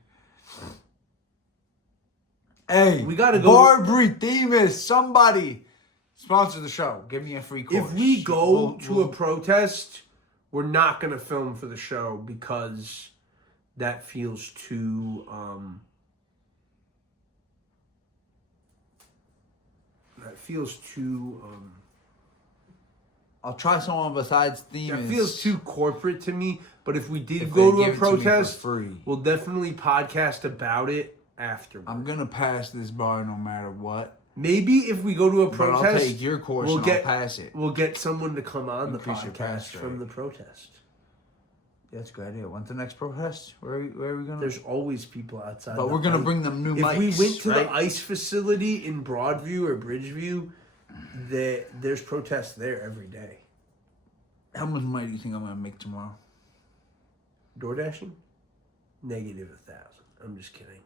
Hey, we gotta go. Barbary Themis, somebody sponsor the show. Give me a free course. If we go to a protest, we're not gonna film for the show because that feels too. I'll try someone besides Themis. That feels too corporate to me. But if we did go to a protest, free, we'll definitely podcast about it afterwards. I'm gonna pass this bar no matter what. Maybe if we go to a But protest, I'll take your course and I'll pass it. We'll get someone to come on Increase the your podcast pass from rate. the protest. Yeah, that's a good idea. When's the next protest? Where are we gonna? There's always people outside. But we're gonna bring them new mics. If we went to right? the ICE facility in Broadview or Bridgeview, there's protests there every day. How much money do you think I'm gonna make tomorrow? Door dashing? -1,000. I'm just kidding.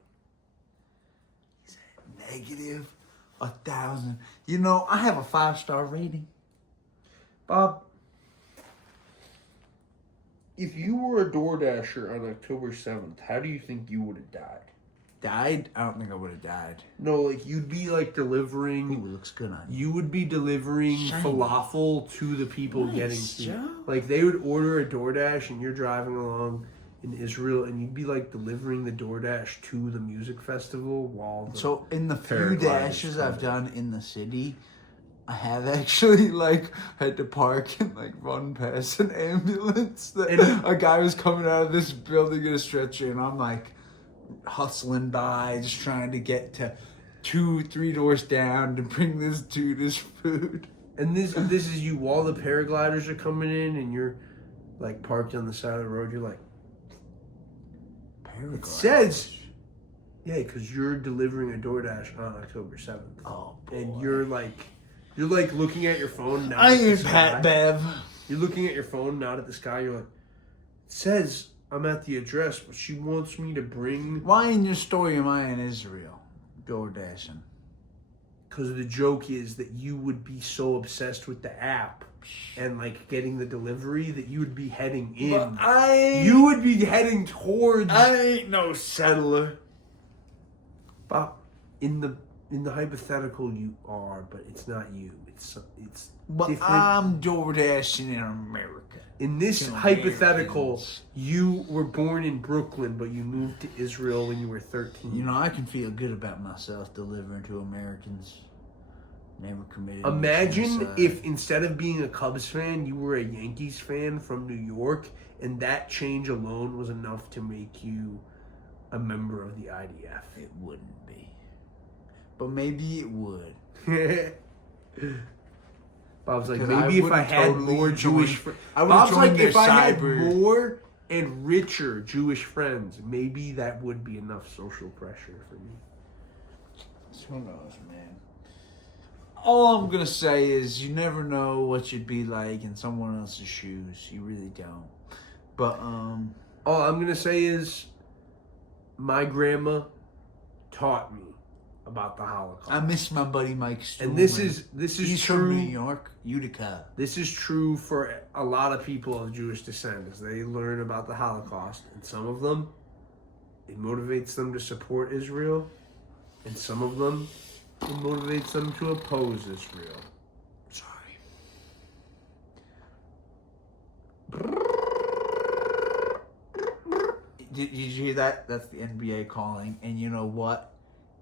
Negative 1,000. You know, I have a 5-star rating. Bob, if you were a door dasher on October 7th, how do you think you would have died? Died? I don't think I would have died. No, like you'd be like delivering. Ooh, it looks good on you. You would be delivering Shiny. falafel to the people Nice, getting to. Joe. Like they would order a DoorDash and you're driving along in Israel and you'd be like delivering the DoorDash to the music festival while. So in the few paragliders dashes come I've in. done in the city, I have actually like had to park and like run past an ambulance. A guy was coming out of this building in a stretcher, and I'm like hustling by, just trying to get to 2-3 doors down to bring this dude his food. And this is you while the paragliders are coming in and you're like parked on the side of the road. You're like, it says, yeah, because you're delivering a DoorDash on October 7th. Oh, boy. And you're like looking at your phone. Not I at the ain't sky. Pat Bev. You're looking at your phone, not at the sky. You're like, it says I'm at the address, but she wants me to bring. Why in your story am I in Israel? Door dashing. Because the joke is that you would be so obsessed with the app and like getting the delivery that you would be heading in. You would be heading towards. I ain't no settler. But in the hypothetical, you are, but it's not you. It's But different. I'm door dashing in America. In this hypothetical, you were born in Brooklyn, but you moved to Israel when you were 13. You know, I can feel good about myself delivering to Americans. Never committed. Imagine suicide. if instead of being a Cubs fan, you were a Yankees fan from New York, and that change alone was enough to make you a member of the IDF. It wouldn't be. But maybe it would. Bob's like, 'Cause maybe if I would've had totally more Jewish joined- friends. I would've Bob's like, joined their if I had cyber- more and richer Jewish friends, maybe that would be enough social pressure for me. Who knows, man? All I'm gonna say is you never know what you'd be like in someone else's shoes. You really don't. But All I'm gonna say is, my grandma taught me about the Holocaust. I miss my buddy Mike Stewart. And this is He's true. from New York, Utica. This is true for a lot of people of Jewish descent as they learn about the Holocaust, and some of them, it motivates them to support Israel, and some of them, it motivates them to oppose Israel. Sorry. Did you hear that? That's the NBA calling. And you know what?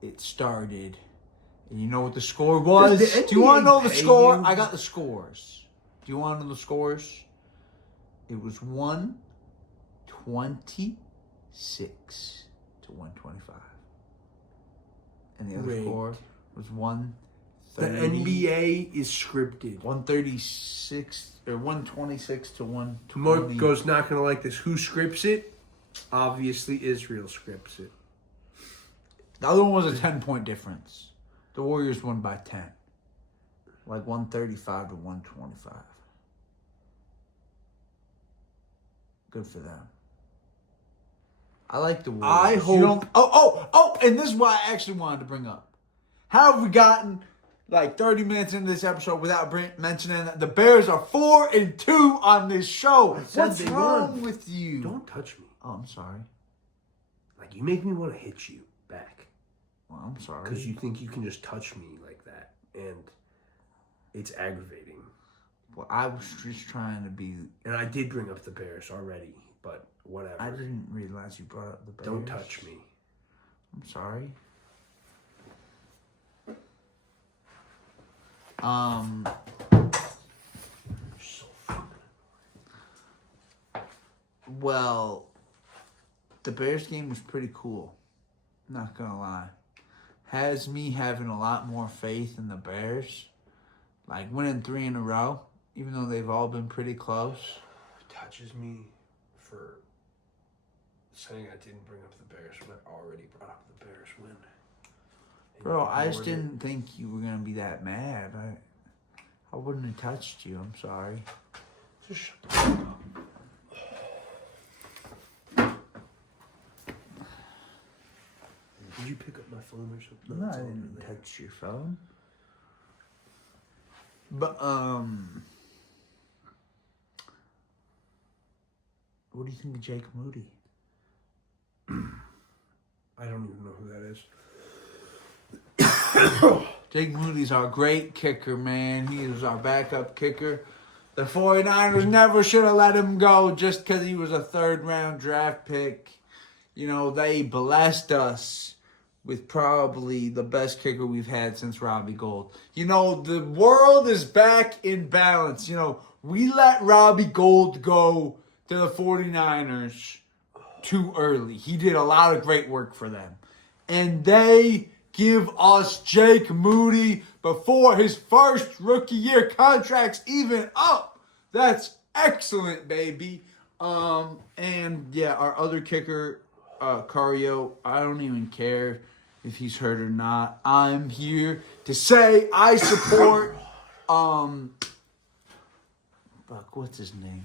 It started. And you know what the score was? Does the Do you want to NBA know the pay score? you? I got the scores. Do you want to know the scores? It was 126 to 125. And the other Rigged. score was The 130. NBA is scripted. 136 or 126 to 120. Marco's not going to like this. Who scripts it? Obviously, Israel scripts it. The other one was a 10-point difference. The Warriors won by 10. Like 135 to 125. Good for them. I like the Warriors. I You hope- don't- and this is what I actually wanted to bring up. How have we gotten like 30 minutes into this episode without mentioning that the Bears are 4-2 on this show? said What's they wrong won. with you? Don't touch me. Oh, I'm sorry. Like, you make me want to hit you back. Well, I'm sorry. Because you think you can just touch me like that. And it's aggravating. Well, I was just trying to be. And I did bring up the Bears already, but whatever. I didn't realize you brought up the Bears. Don't touch me. I'm sorry. Well, the Bears game was pretty cool. not gonna lie, has me having a lot more faith in the Bears. Like winning 3 in a row, even though they've all been pretty close. It touches me for saying I didn't bring up the Bears when I already brought up the Bears win. And Bro, you I just ignored it. didn't think you were gonna be that mad. I wouldn't have touched you. I'm sorry. Just shut the fuck up. Did you pick up my phone or something? No, it's I all didn't over there. touch your phone. But what do you think of Jake Moody? I don't even know who that is. Jake Moody's our great kicker, man. He is our backup kicker. The 49ers never should have let him go just because he was a third-round draft pick. You know, they blessed us with probably the best kicker we've had since Robbie Gould. You know, the world is back in balance. You know, we let Robbie Gould go to the 49ers too early. He did a lot of great work for them. And they give us Jake Moody before his first rookie year contract's even up. That's excellent, baby. And yeah, our other kicker, Cario, I don't even care if he's hurt or not. I'm here to say I support fuck, what's his name?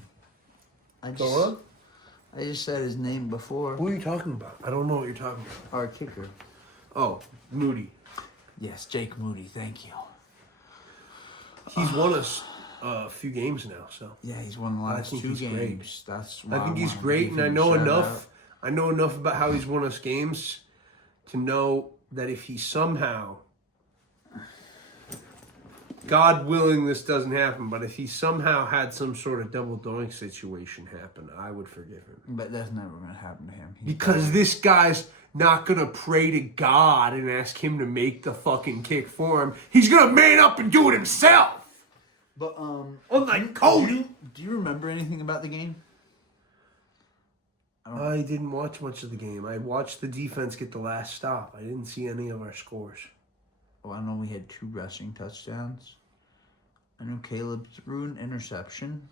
I just said his name before. Who are you talking about? I don't know what you're talking about. Our kicker. Oh, Moody. Yes, Jake Moody, thank you. He's won us a few games now, so. Yeah, he's won the last think 2 he's great. games. That's why I think he's wanna great, give and I him a know shout enough. out. I know enough about how he's won us games to know that if he somehow, God willing, this doesn't happen, but if he somehow had some sort of double doink situation happen, I would forgive him. But that's never going to happen to him. He's Because this guy's not going to pray to God and ask him to make the fucking kick for him. He's going to man up and do it himself. But, Unlike Cody. do you remember anything about the game? I didn't watch much of the game. I watched the defense get the last stop. I didn't see any of our scores. Well, I know we had 2 rushing touchdowns. I know Caleb threw an interception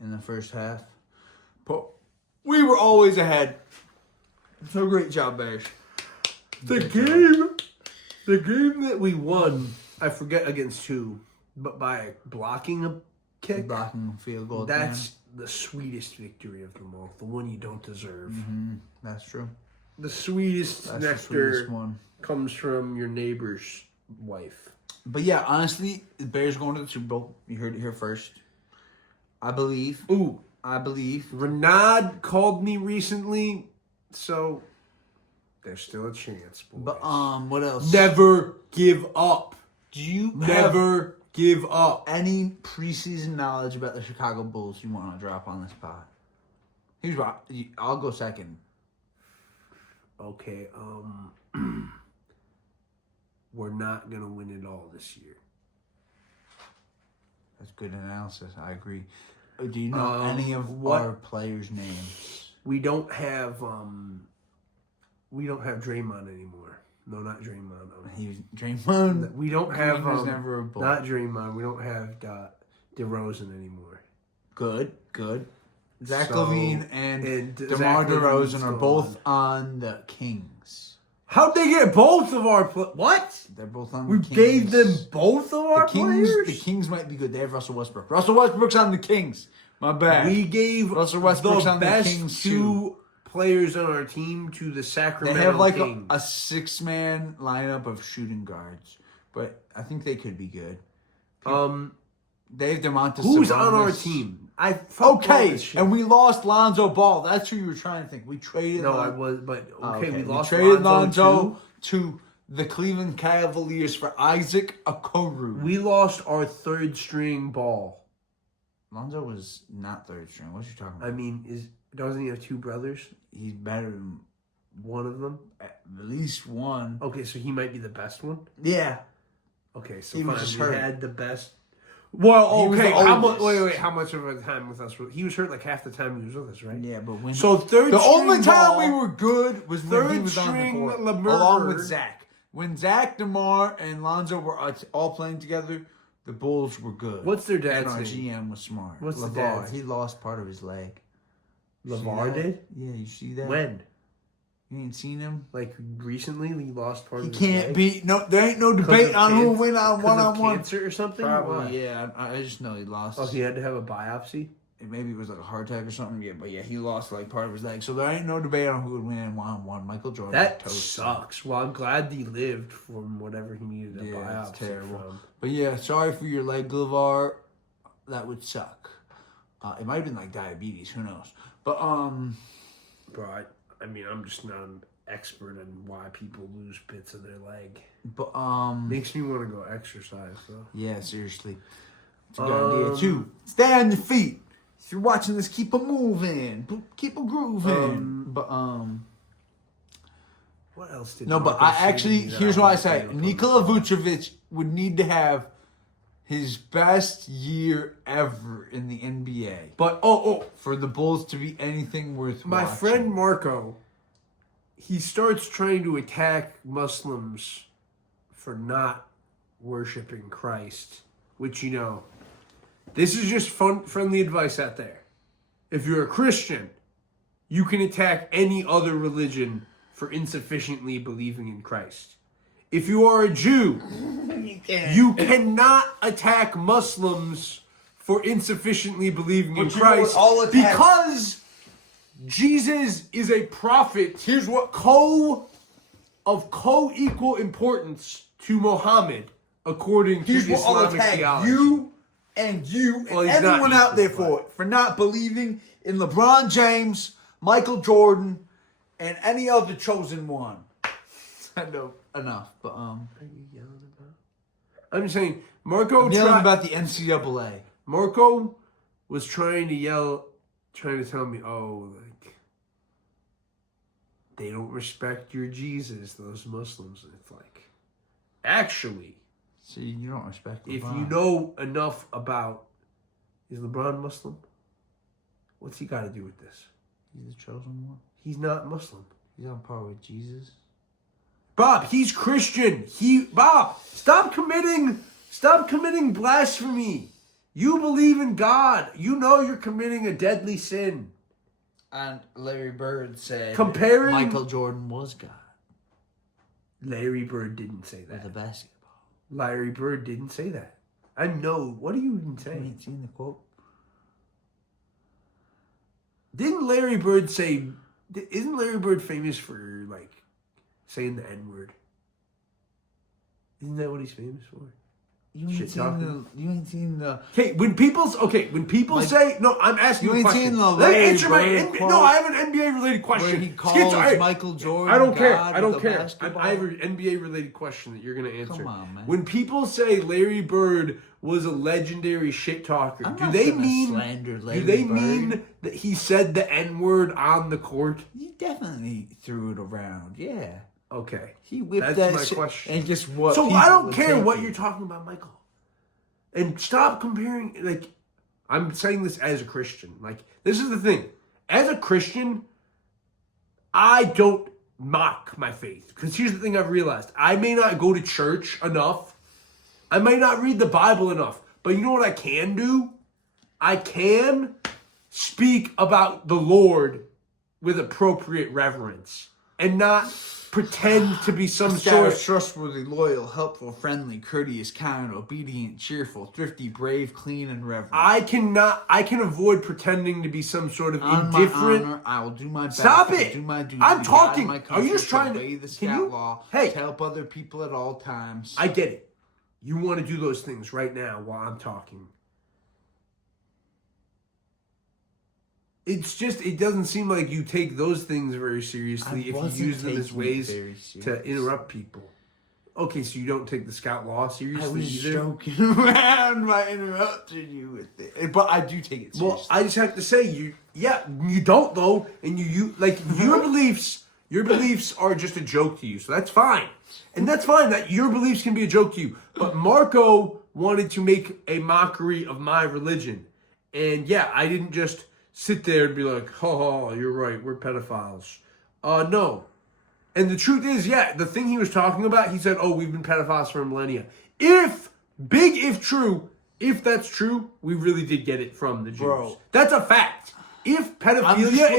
in the first half. But we were always ahead. So great job, Bears. The game that we won, I forget against who, but by blocking a kick, Blocking a field goal. that's the sweetest victory of them all. The one you don't deserve. Mm-hmm. That's true. The sweetest That's the nectar sweetest one. comes from your neighbor's wife. But yeah, honestly, the Bears going to the Super Bowl. You heard it here first. I believe. Renaud called me recently, so there's still a chance, boys. But what else? Never give up. Do you Never give up. any preseason knowledge about the Chicago Bulls you want to drop on this pod? Here's what I'll go second. Okay, we're not gonna win it all this year. That's good analysis. I agree. Do you know any of what- our players' names? We don't have Draymond anymore. No, not Draymond. He's Draymond. We don't have Green was never a Bull. not Draymond. We don't have DeRozan anymore. Good. Zach So- LaVine and Zach DeMar LaVine's DeRozan are gone. both on the Kings. How'd they get both of our what? They're both on We the Kings. gave them both of our the Kings. players. The Kings might be good. They have Russell Westbrook. Russell Westbrook's on the Kings. My bad. We gave Russell Westbrook's the on the best Kings, 2 players on our team to the They Sacramento have like Kings. a 6-man lineup of shooting guards, but I think they could be good. They have DeMontis. Who's Sabonis. on our team? I fuck all Okay, this shit. and we lost Lonzo Ball. That's who you were trying to think. We traded. No, I was, but okay, we lost traded Lonzo to the Cleveland Cavaliers for Isaac Okoro. We lost our 3rd string ball. Lonzo was not 3rd string. What you talking about? I mean, doesn't he have 2 brothers? He's better than One of them. at least one. Okay, so he might be the best one. Yeah, Okay, so He was fine. just We hurt. had the best. Well, He was okay. the How much? oldest. Wait. How much of a time with us? He was hurt like half the time he was with us, right? Yeah, but when So third. the only string time ball, we were good was when he third was on the string court, Lemur. along with Zach. When Zach, DeMar, and Lonzo were all playing together, the Bulls were good. What's their And dad's our name? GM was smart. What's the LeVar. dad's? He lost part of his leg. You see LeVar that? did? Yeah, you see that? When? You ain't seen him? Like recently, he lost part He of his can't leg? be. No, there ain't no Because debate of on who can- win on because one of on one. cancer or something. Why? Probably, yeah. I just know he lost. Oh, he had to have a biopsy. Maybe it was like a heart attack or something. Yeah, but yeah, he lost like part of his leg. So there ain't no debate on who would win in 1-on-1. Michael Jordan. That toast. sucks. Well, I'm glad he lived from whatever he needed a Yeah, biopsy it's terrible. from. But yeah, sorry for your leg, LeVar. That would suck. It might have been like diabetes. Who knows? But But I mean, I'm just not an expert in why people lose bits of their leg. But Makes me want to go exercise though. yeah, seriously, it's a good idea too. Stay on your feet. If you're watching this, keep a moving, keep a grooving. But What else did? no, but Marco I say to actually me that here's I what I won't say: be able to Nikola put- Vucevic would need to have his best year ever in the NBA But for the Bulls to be anything worth my watching. friend Marco, he starts trying to attack Muslims for not worshiping Christ, which this is just friendly advice out there. If you're a Christian, you can attack any other religion for insufficiently believing in Christ. If you are a Jew, you cannot attack Muslims for insufficiently believing in But you know what Christ all attacks- because Jesus is a prophet. Here's what of co-equal importance to Muhammad, according to Here's what I'll Islamic attack theology. you and Well, and he's not everyone out there equal, for not believing in LeBron James, Michael Jordan, and any other chosen one. I know enough, but I'm just saying, Marco I'm yelling about the NCAA. Marco was trying to tell me, like, they don't respect your Jesus, those Muslims. And it's like, actually, See, you don't respect LeBron. if you know enough about, is LeBron Muslim? What's he got to do with this? He's the chosen one. He's not Muslim. He's on par with Jesus. Bob, he's Christian. Bob, stop committing blasphemy. You believe in God. You know you're committing a deadly sin. And Larry Bird said Comparing- Michael Jordan was God Larry Bird didn't say with a that. basketball. Larry Bird didn't say that. I know. What are you even You saying? ain't seen the quote? Didn't Larry Bird say... Isn't Larry Bird famous for, like, saying the N-word? Isn't that what he's famous for? You Shit ain't seen talking. the. You ain't seen the. When people Like, say... No, I'm asking you you a ain't question. seen the Let me Larry answer my... Bird quote No, I have an NBA-related question. Where he Skip calls to- hey, Michael Jordan. I don't care. God I don't with a care. basketball? I have an NBA-related question that you're going to answer. Come on, man. When people say Larry Bird was a legendary shit talker, I'm do not they gonna mean... slander Larry Do they Bird. mean that he said the N-word on the court? He definitely threw it around. Yeah. Okay. He whipped That's that my shit. question. And guess what? So People I don't would care take what it. you're talking about, Michael. And stop comparing, like, I'm saying this as a Christian. Like, this is the thing. As a Christian, I don't mock my faith. Because here's the thing I've realized. I may not go to church enough. I may not read the Bible enough. But you know what I can do? I can speak about the Lord with appropriate reverence. And not pretend to be some sort of... trustworthy, loyal, helpful, friendly, courteous, kind, obedient, cheerful, thrifty, brave, clean, and reverent. I can avoid pretending to be some sort of On indifferent... my honor, I will do my best. Stop to it! Do my duty. I'm to talking. guide my Are you country, just trying to- obey the can scout you- law? Hey. To help other people at all times. I get it. You want to do those things right now while I'm talking. It's just, it doesn't seem like you take those things very seriously if you use them as ways to interrupt people. Okay, so you don't take the scout law I seriously was either? joking around by interrupting you with it, but I do take it seriously. Well, I just have to say, you don't though, and you like your beliefs. Your beliefs are just a joke to you, so that's fine. And that's fine that your beliefs can be a joke to you. But Marco wanted to make a mockery of my religion. And yeah, I didn't just sit there and be like, ha, you're right, we're pedophiles. No. And the truth is, yeah, the thing he was talking about, he said, we've been pedophiles for millennia. If true, if that's true, we really did get it from the Jews. Bro. That's a fact. If pedophilia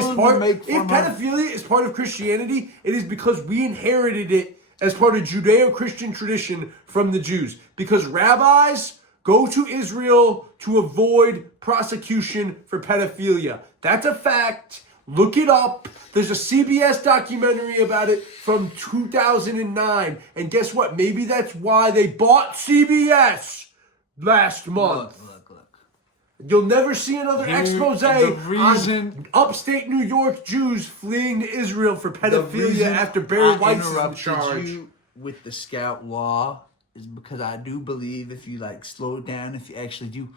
is part of Christianity, it is because we inherited it as part of Judeo-Christian tradition from the Jews. Because rabbis go to Israel to avoid prosecution for pedophilia. That's a fact. Look it up. There's a CBS documentary about it from 2009. And guess what? Maybe that's why they bought CBS last month. Look. You'll never see another expose on upstate New York Jews fleeing to Israel for pedophilia after Barry White's in charge. You with the scout law is because I do believe if you slow it down, if you actually do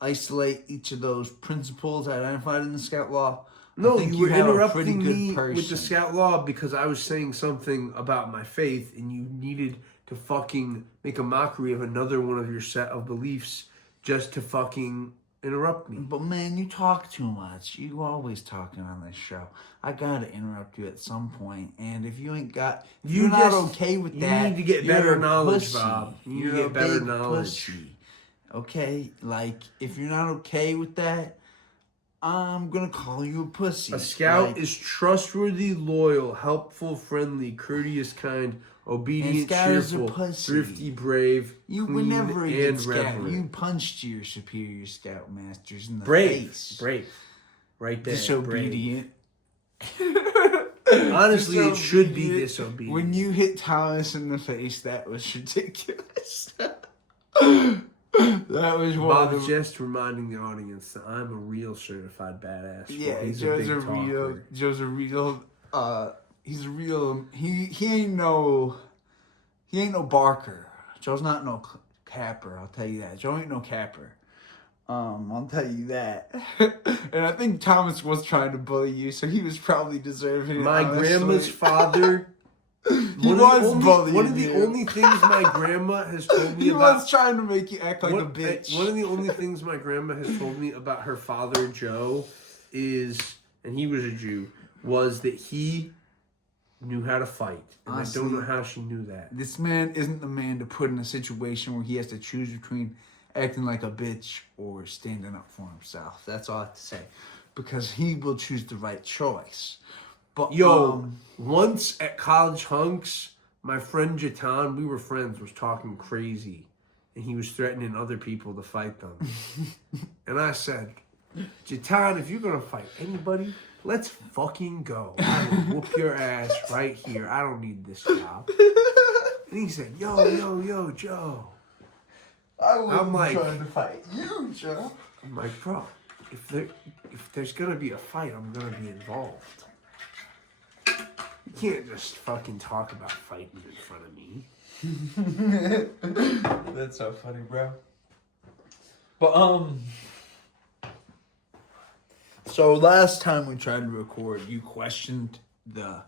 isolate each of those principles identified in the scout law. No, you were interrupting me with the scout law because I was saying something about my faith and you needed to fucking make a mockery of another one of your set of beliefs just to fucking interrupt me. But man, you talk too much. You always talking on this show. I gotta interrupt you at some point. And if you ain't got, if you're not okay with that, you need to get better knowledge, pussy. Bob. You need to get better knowledge. Pussy. Okay, if you're not okay with that, I'm gonna call you a pussy. A scout is trustworthy, loyal, helpful, friendly, courteous, kind, obedient, cheerful, thrifty, brave, you clean, were never a good scout. reverent. You punched your superior scoutmasters in the Brave. face. Right there. Disobedient. Honestly, it should be disobedient. When you hit Thomas in the face, that was ridiculous. That was one Bob of the... just reminding the audience that I'm a real certified badass. Yeah, he's Joe's a real. He's a real. He ain't no Barker. Joe's not no capper. I'll tell you that. Joe ain't no capper. I'll tell you that. And I think Thomas was trying to bully you, so he was probably deserving it. My grandma's father. One of the only things my grandma has told me he about... was trying to make you act like a bitch. One of the only things my grandma has told me about her father, Joe, is, and he was a Jew, was that he knew how to fight. And honestly, I don't know how she knew that. This man isn't the man to put in a situation where he has to choose between acting like a bitch or standing up for himself. That's all I have to say. Because he will choose the right choice. But once at College Hunks, my friend Jatan, we were friends, was talking crazy. And he was threatening other people to fight them. And I said, Jatan, if you're going to fight anybody, let's fucking go. I will whoop your ass right here. I don't need this job. And he said, yo, Joe. I'm like, trying to fight you, Joe. I'm like, bro, if there's going to be a fight, I'm going to be involved. You can't just fucking talk about fighting in front of me. That's so funny, bro. But, so last time we tried to record, you questioned the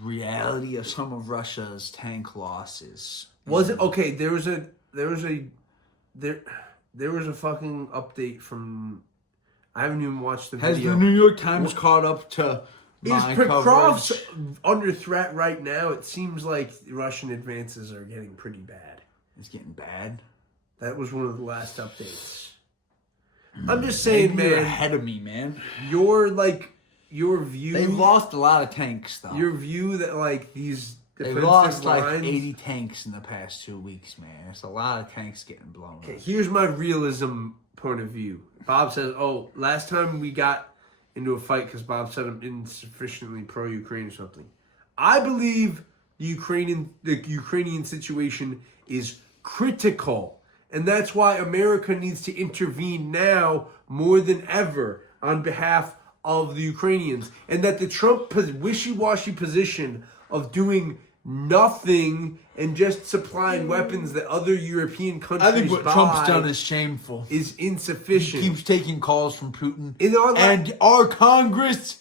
reality of some of Russia's tank losses. Was it okay? There was a fucking update from. I haven't even watched the video. Has the New York Times caught up to? Is Pokrov's under threat right now? It seems like Russian advances are getting pretty bad. It's getting bad? That was one of the last updates. I'm just saying, man. You're ahead of me, man. Your view... They've lost a lot of tanks, though. Your view that, these defensive They've lost, lines, 80 tanks in the past 2 weeks, man. There's a lot of tanks getting blown up. Here's my realism point of view. Bob says, last time we got into a fight because Bob said I'm insufficiently pro-Ukraine or something. I believe the Ukrainian situation is critical. And that's why America needs to intervene now more than ever on behalf of the Ukrainians. And that the Trump wishy-washy position of doing nothing and just supplying weapons that other European countries I think what Trump's done is shameful. Is insufficient. He keeps taking calls from Putin. And our Congress,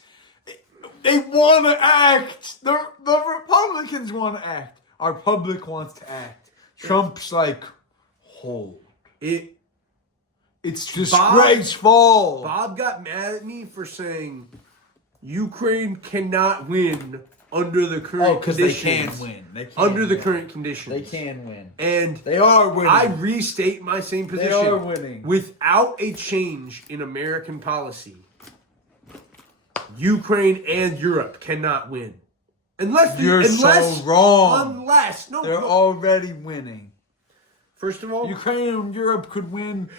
They want to act. The Republicans want to act. Our public wants to act. Trump's like, hold. It's disgraceful. Bob got mad at me for saying Ukraine cannot win under the current conditions. They can win. Under the current conditions. They can win. And they are winning. I restate my same position. They are winning. Without a change in American policy, Ukraine and Europe cannot win. You're so wrong. Unless they're already winning. First of all, Ukraine and Europe could win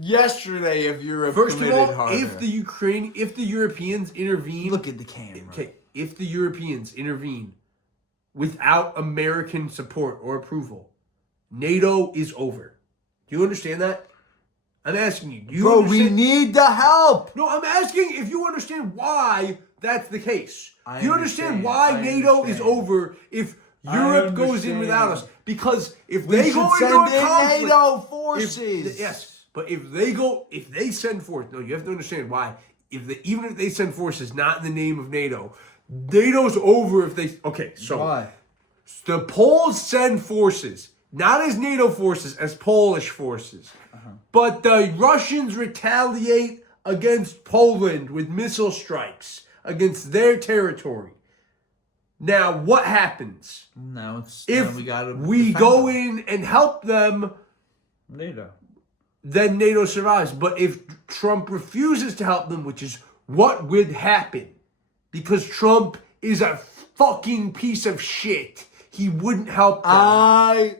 yesterday if Europe First of all, harder. if the Europeans intervene, look at the camera. Okay, if the Europeans intervene without American support or approval, NATO is over. Do you understand that? I'm asking you. Do you Bro, understand? we need the help. No, I'm asking if you understand why that's the case. I Do you understand why NATO is over if Europe goes in without us? Because if they go into a conflict, NATO forces. Yes. But if they send forth, no, you have to understand why. Even if they send forces, not in the name of NATO, NATO's over if they. Okay, so why? The Poles send forces, not as NATO forces, as Polish forces. But the Russians retaliate against Poland with missile strikes against their territory. Now, what happens? No, if we go in and help them, NATO. Then NATO survives. But if Trump refuses to help them, which is what would happen, because Trump is a fucking piece of shit, he wouldn't help them.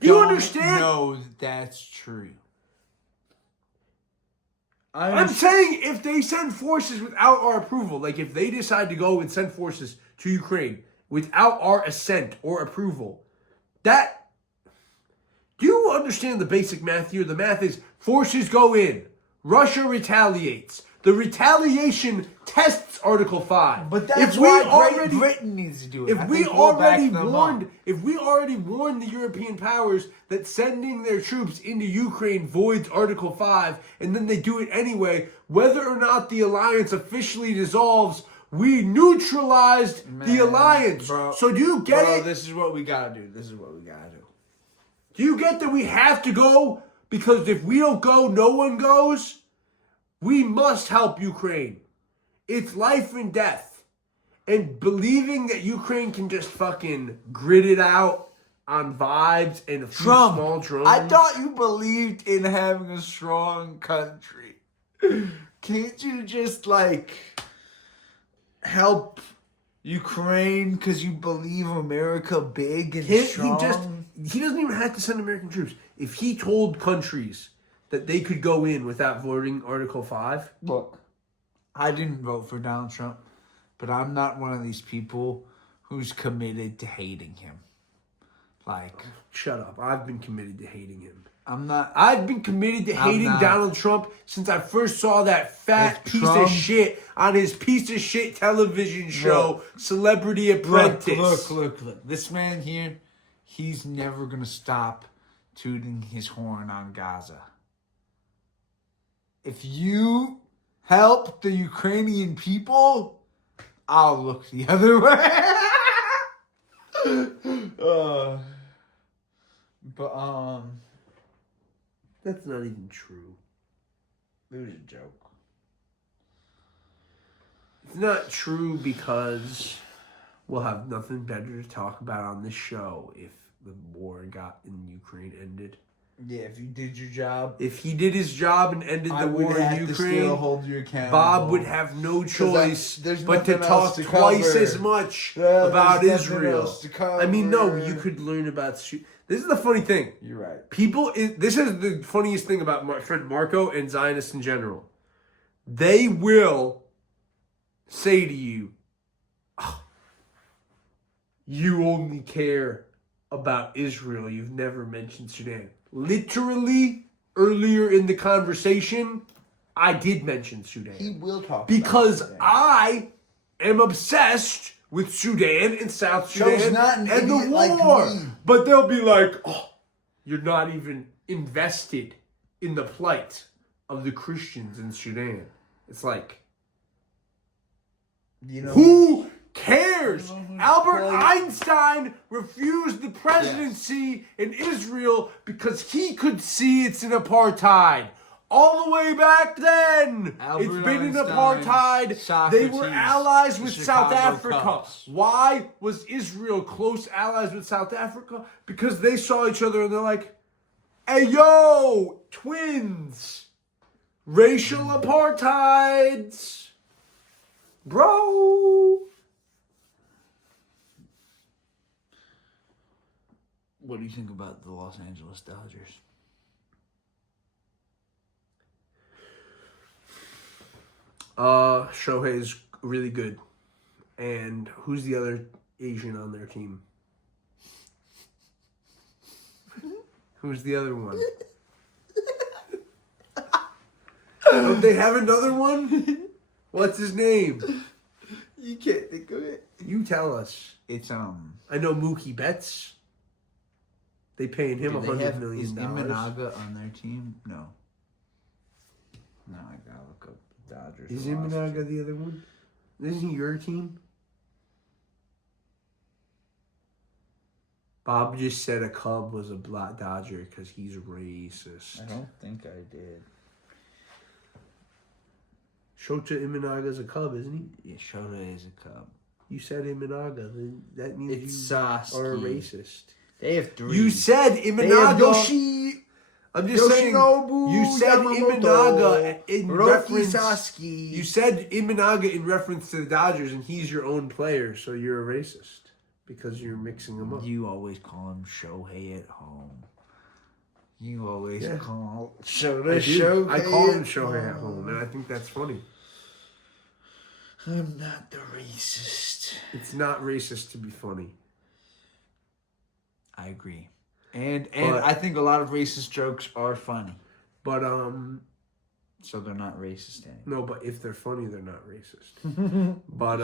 You understand? No, that's true. I'm saying if they send forces without our approval, like if they decide to go and send forces to Ukraine without our assent or approval, that... Do you understand the basic math here? The math is forces go in. Russia retaliates. The retaliation tests Article 5. But that's why Great Britain needs to do it. If we already warned the European powers that sending their troops into Ukraine voids Article 5, and then they do it anyway, whether or not the alliance officially dissolves, we neutralized the alliance. Bro, so do you get it? This is what we gotta do. Do you get that we have to go? Because if we don't go, no one goes. We must help Ukraine. It's life and death. And believing that Ukraine can just fucking grit it out on vibes and a few small drones. I thought you believed in having a strong country. Can't you just help Ukraine because you believe America big and strong? He doesn't even have to send American troops. If he told countries that they could go in without voting Article 5. Look, I didn't vote for Donald Trump, but I'm not one of these people who's committed to hating him. Shut up. I've been committed to hating him. I'm not. I've been committed to hating Donald Trump since I first saw that fat piece of shit on his piece of shit television show, Celebrity Apprentice. Look. This man here, he's never going to stop tooting his horn on Gaza. If you help the Ukrainian people, I'll look the other way. That's not even true. It was a joke. It's not true because we'll have nothing better to talk about on this show if the war in Ukraine ended. Yeah, if you did your job. If he did his job and ended the war in Ukraine, still hold you accountable. Bob would have no choice but to talk twice as much about Israel. I mean, no, you could learn about... This is the funny thing. You're right. This is the funniest thing about my friend Marco and Zionists in general. They will say to you, oh, you only care about Israel. You've never mentioned Sudan. Literally, earlier in the conversation, I did mention Sudan. He will talk because about Sudan. I am obsessed with Sudan and South Sudan not an and the idiot war. like me. But they'll be like, oh, you're not even invested in the plight of the Christians in Sudan. It's like, Who cares? Albert Einstein refused the presidency in Israel because he could see it's an apartheid. All the way back then, it's been an apartheid. They were allies with South Africa. Why was Israel close allies with South Africa? Because they saw each other and they're like, hey, yo, twins. Racial apartheids. Bro. What do you think about the Los Angeles Dodgers? Shohei's really good. And who's the other Asian on their team? Who's the other one? Don't they have another one? What's his name? You can't think of it. You tell us. It's I know Mookie Betts. They paying him $100 million. Is Imanaga on their team? No. No, I gotta look up the Dodgers. Is Imanaga the other one? Isn't he your team? Bob just said a Cub was a Black Dodger because he's racist. I don't think I did. Shota Imanaga's a Cub, isn't he? Yeah, Shota is a Cub. You said Imanaga. Then that means It's you Sasuke. are a racist. They have 3. You said Imanaga. Yoshi. I'm just saying. You said Imanaga in reference. Sasuke. You said Imanaga in reference to the Dodgers, and he's your own player, so you're a racist because you're mixing them up. You always call him Shohei at home. You always call Shohei. I call him Shohei at home, and I think that's funny. I'm not the racist. It's not racist to be funny. I agree. And I think a lot of racist jokes are funny. But so they're not racist anymore. No, but if they're funny, they're not racist. But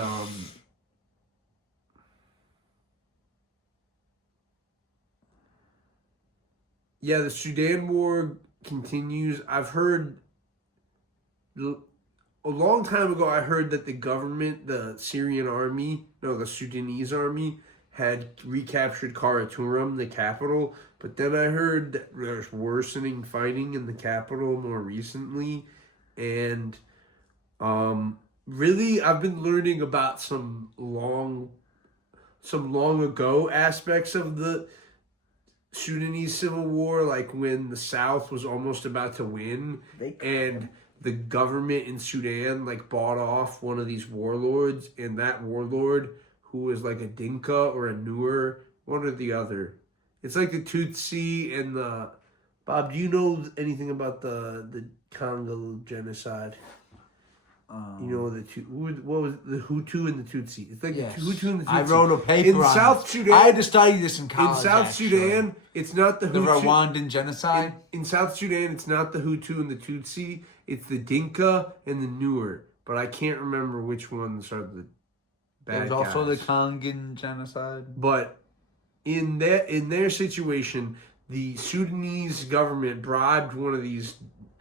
yeah, the Sudan war continues. I've heard a long time ago, I heard that the government, the Sudanese army, had recaptured Khartoum, the capital. But then I heard that there's worsening fighting in the capital more recently. And really, I've been learning about some long ago aspects of the Sudanese civil war, like when the South was almost about to win and the government in Sudan bought off one of these warlords, and that warlord, who was like a Dinka or a Nuer, one or the other. It's like the Tutsi and the... Bob, do you know anything about the Congo genocide? You know what was the Hutu and the Tutsi? It's like the Hutu and the Tutsi. I wrote a paper in on South this. Sudan. I had to study this in college. In South Sudan, it's not the Hutu. The Rwandan genocide? In South Sudan, it's not the Hutu and the Tutsi. It's the Dinka and the Nuer. But I can't remember which ones are the bad guys. There's also the Congan genocide. But in their situation, the Sudanese government bribed one of these...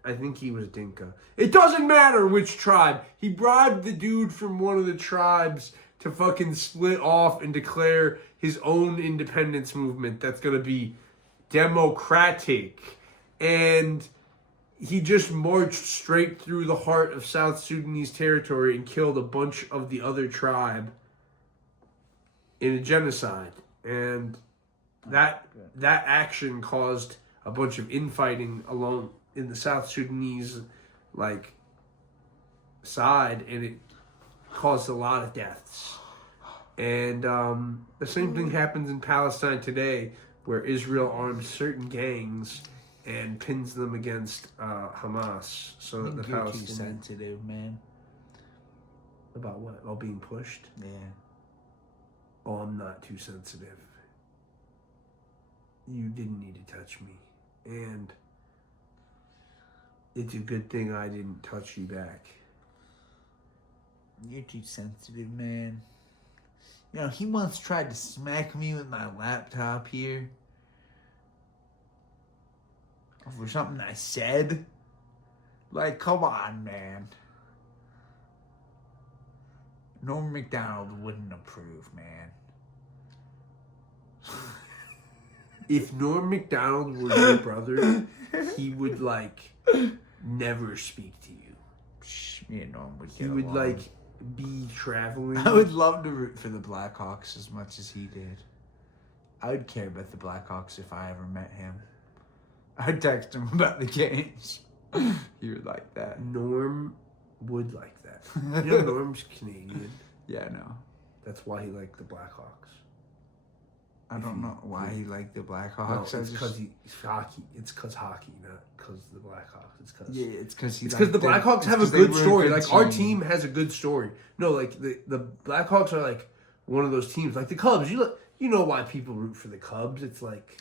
I think he was Dinka. It doesn't matter which tribe. He bribed the dude from one of the tribes to fucking split off and declare his own independence movement that's going to be democratic. And he just marched straight through the heart of South Sudanese territory and killed a bunch of the other tribe in a genocide. And that action caused a bunch of infighting along in the South Sudanese side, and it caused a lot of deaths. And the same thing happens in Palestine today, where Israel arms certain gangs and pins them against Hamas, so that the Palestinians... Too sensitive, man. About what? About being pushed? Yeah. Oh, I'm not too sensitive. You didn't need to touch me. And it's a good thing I didn't touch you back. You're too sensitive, man. You know, he once tried to smack me with my laptop here. For something I said. Come on, man. Norm Macdonald wouldn't approve, man. If Norm Macdonald were your brother, he would like never speak to you. Me and Norm would He get would along. like be traveling. I would love to root for the Blackhawks as much as he did. I would care about the Blackhawks if I ever met him. I'd text him about the games. He would like that. Norm would like that. You know Norm's Canadian. Yeah, I know. That's why he liked the Blackhawks. I don't know why he liked the No, Blackhawks. it's because he's hockey. It's because hockey, not because the Blackhawks. It's because it's because it's because the Blackhawks have a good story. Like our team has a good story. No, like the Blackhawks are like one of those teams. Like the Cubs, you know why people root for the Cubs. It's like,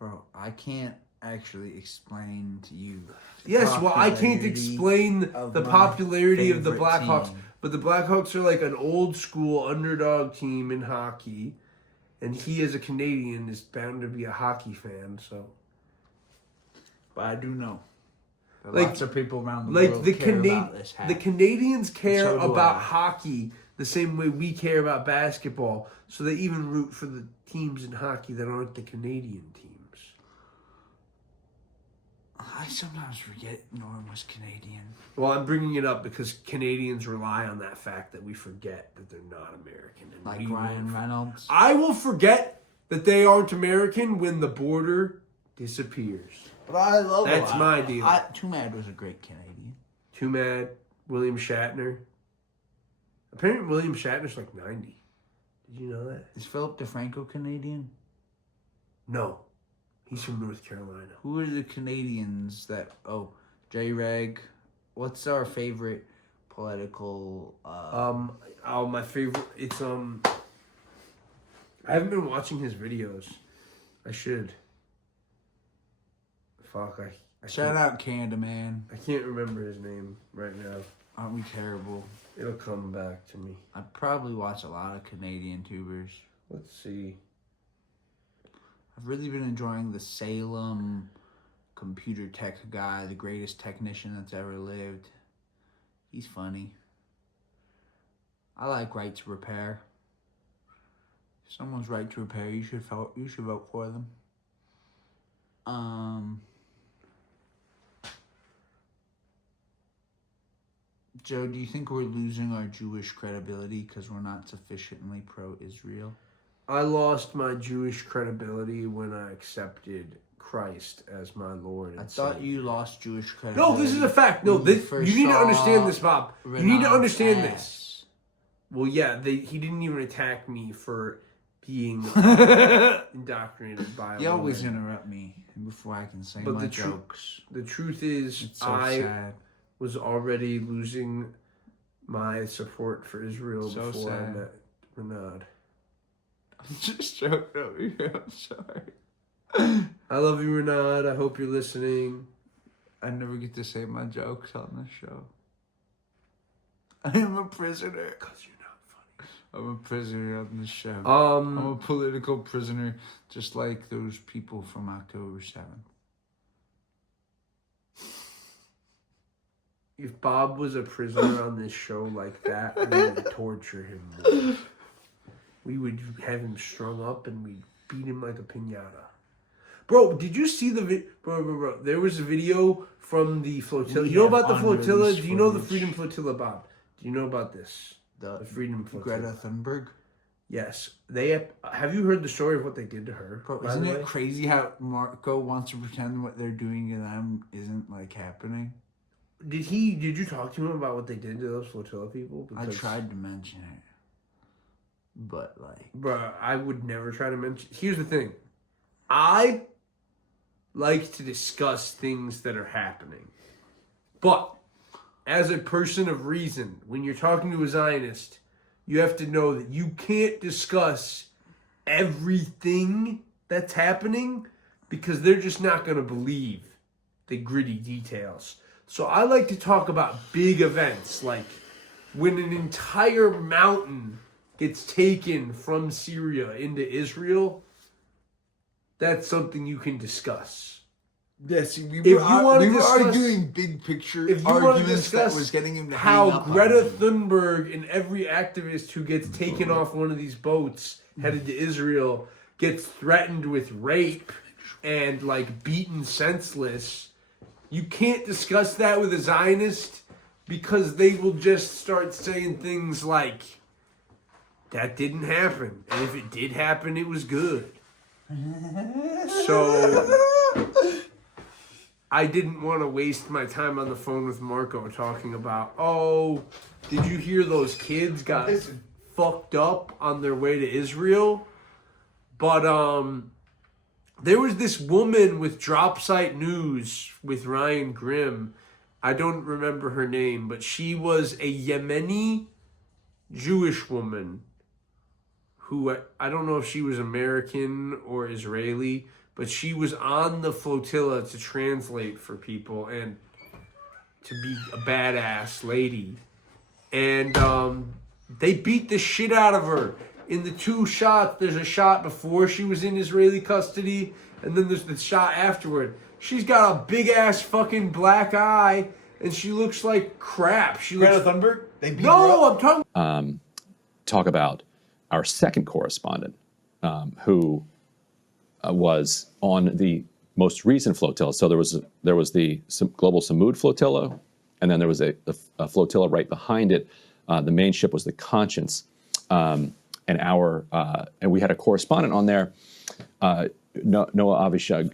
bro, I can't actually explain to you. Yes, well, I can't explain the popularity of the Blackhawks, team. but the Blackhawks are like an old school underdog team in hockey, and he, as a Canadian, is bound to be a hockey fan. So, But I do know. Like- Lots of people around the like world the care about this hat. the Canadians care So do about I. hockey the same way we care about basketball. So they even root for the teams in hockey that aren't the Canadian teams. I sometimes forget Norm was Canadian. Well, I'm bringing it up because Canadians rely on that fact that we forget that they're not American. And Like we Ryan will- Reynolds. I will forget that they aren't American when the border disappears. But I love That's my deal. Too Mad was a great Canadian. Too Mad, William Shatner. Apparently William Shatner's like 90. Did you know that? Is Philip DeFranco Canadian? No. He's from North Carolina. Who are the Canadians that... Oh, J-Reg. What's our favorite political... My favorite, it's, I haven't been watching his videos. I should. Fuck, I Shout out Canada, man. I can't remember his name right now. Aren't we terrible? It'll come back to me. I probably watch a lot of Canadian tubers. Let's see. I've really been enjoying the Salem computer tech guy, the greatest technician that's ever lived. He's funny. I like Right to Repair. If someone's right to repair, you should vote for them. Joe, do you think we're losing our Jewish credibility because we're not sufficiently pro-Israel? I lost my Jewish credibility when I accepted Christ as my Lord and I thought Savior. you lost Jewish credibility. No, this is a fact. No, when you this, first you need to saw understand this, Bob. You need to Renat's understand ass. this. Well, yeah, he didn't even attack me for being indoctrinated by a You always woman. interrupt me before I can say But my the jokes. The truth is, It's so I sad. was already losing my support for Israel So before I sad. met Renard. I'm just joking over here. I'm sorry. I love you, Renard. I hope you're listening. I never get to say my jokes on this show. I am a prisoner. Because you're not funny. I'm a prisoner on this show. I'm Um, a political prisoner, just like those people from October 7th. if Bob was a prisoner on this show like that, we would torture him more. We would have him strung up and we'd beat him like a piñata. Bro, did you see the bro? There was a video from the flotilla. You know about the flotilla? Do you know the Freedom Flotilla, Bob? Do you know about this? The Freedom Flotilla. Greta Thunberg. Yes, they have you heard the story of what they did to her? Bro, by isn't the it way? crazy how Marco wants to pretend what they're doing to them isn't like happening? Did you talk to him about what they did to those flotilla people? I tried to mention it, but like, Bruh, I would never try to mention. Here's the thing. I like to discuss things that are happening. But as a person of reason, when you're talking to a Zionist, you have to know that you can't discuss everything that's happening because they're just not going to believe the gritty details. So I like to talk about big events, like when an entire mountain gets taken from Syria into Israel. That's something you can discuss. Yeah, see, we If were, you wanna we were discuss- arguing big picture If you want to arguments that discuss was getting him to hang how up on Greta me. Thunberg and every activist who gets taken off one of these boats headed to Israel gets threatened with rape and like beaten senseless, you can't discuss that with a Zionist because they will just start saying things like, that didn't happen. And if it did happen, it was good. So I didn't want to waste my time on the phone with Marco talking about, oh, did you hear those kids got fucked up on their way to Israel? But there was this woman with Dropsite News with Ryan Grimm. I don't remember her name, but she was a Yemeni Jewish woman who, I don't know if she was American or Israeli, but she was on the flotilla to translate for people and to be a badass lady. And they beat the shit out of her. In the two shots, there's a shot before she was in Israeli custody, and then there's the shot afterward. She's got a big-ass fucking black eye, and she looks like crap. She looks... Greta Thunberg? They beat her No, up? I'm talking... Talk about our second correspondent, who was on the most recent flotilla. So there was the Global Samud flotilla, and then there was a flotilla right behind it. The main ship was the Conscience, and we had a correspondent on there, Noah Avishag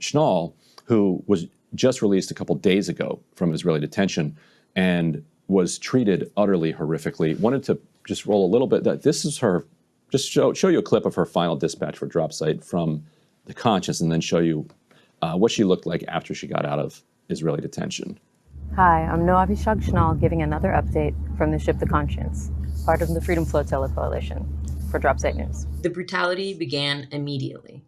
Schnall, who was just released a couple days ago from Israeli detention and was treated utterly horrifically. Wanted to just roll a little bit. That this is her. Just show you a clip of her final dispatch for Dropsite from the Conscience, and then show you what she looked like after she got out of Israeli detention. Hi, I'm Noah Avishag Schnall giving another update from the ship The Conscience, part of the Freedom Flotilla Coalition, for Dropsite News. The brutality began immediately.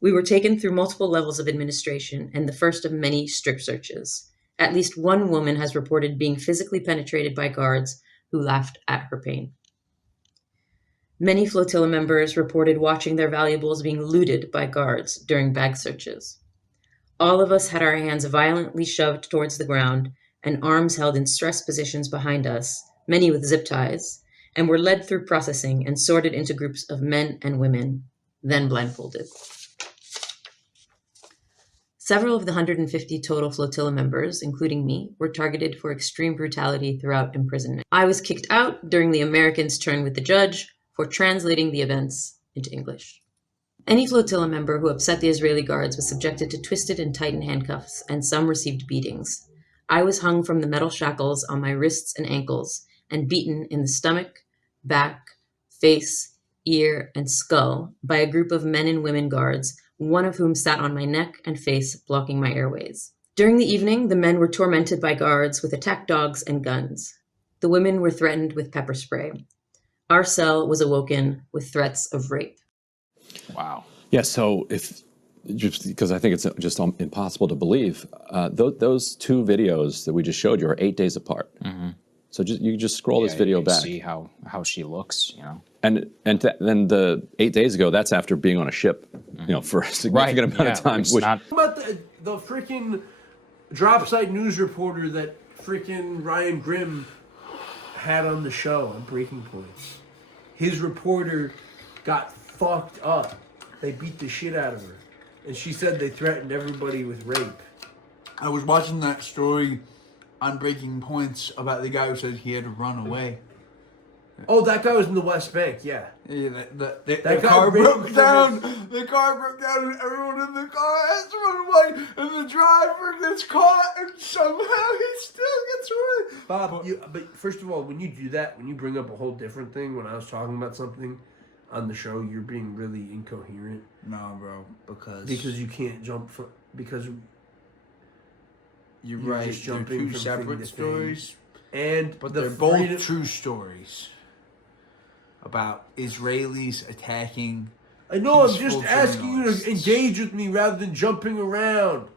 We were taken through multiple levels of administration and the first of many strip searches. At least one woman has reported being physically penetrated by guards who laughed at her pain. Many flotilla members reported watching their valuables being looted by guards during bag searches. All of us had our hands violently shoved towards the ground and arms held in stress positions behind us, many with zip ties, and were led through processing and sorted into groups of men and women, then blindfolded. Several of the 150 total flotilla members, including me, were targeted for extreme brutality throughout imprisonment. I was kicked out during the Americans' turn with the judge for translating the events into English. Any flotilla member who upset the Israeli guards was subjected to twisted and tightened handcuffs, and some received beatings. I was hung from the metal shackles on my wrists and ankles and beaten in the stomach, back, face, ear, and skull by a group of men and women guards, one of whom sat on my neck and face, blocking my airways. During the evening, the men were tormented by guards with attack dogs and guns. The women were threatened with pepper spray. Our cell was awoken with threats of rape. Wow. Yeah, so just because I think it's just impossible to believe, those two videos that we just showed you are 8 days apart. Mm-hmm. So you just scroll this video back. See how she looks, you know. And then the 8 days ago, that's after being on a ship, you know, for a significant amount of time. What about the freaking Dropsite News reporter that freaking Ryan Grimm had on the show on Breaking Points? His reporter got fucked up. They beat the shit out of her. And she said they threatened everybody with rape. I was watching that story on Breaking Points about the guy who said he had to run away. Oh, that guy was in the West Bank, yeah. Yeah, the car broke down. The car broke down and everyone in the car has to run away. And the driver gets caught and somehow he still gets away. Bob, but first of all, when you do that, when you bring up a whole different thing, when I was talking about something on the show, you're being really incoherent. No, bro, because you can't jump from, because you're right. Just jumping they're two from separate stories, but they're both true stories about Israelis attacking. I know. I'm just asking you to engage with me rather than jumping around,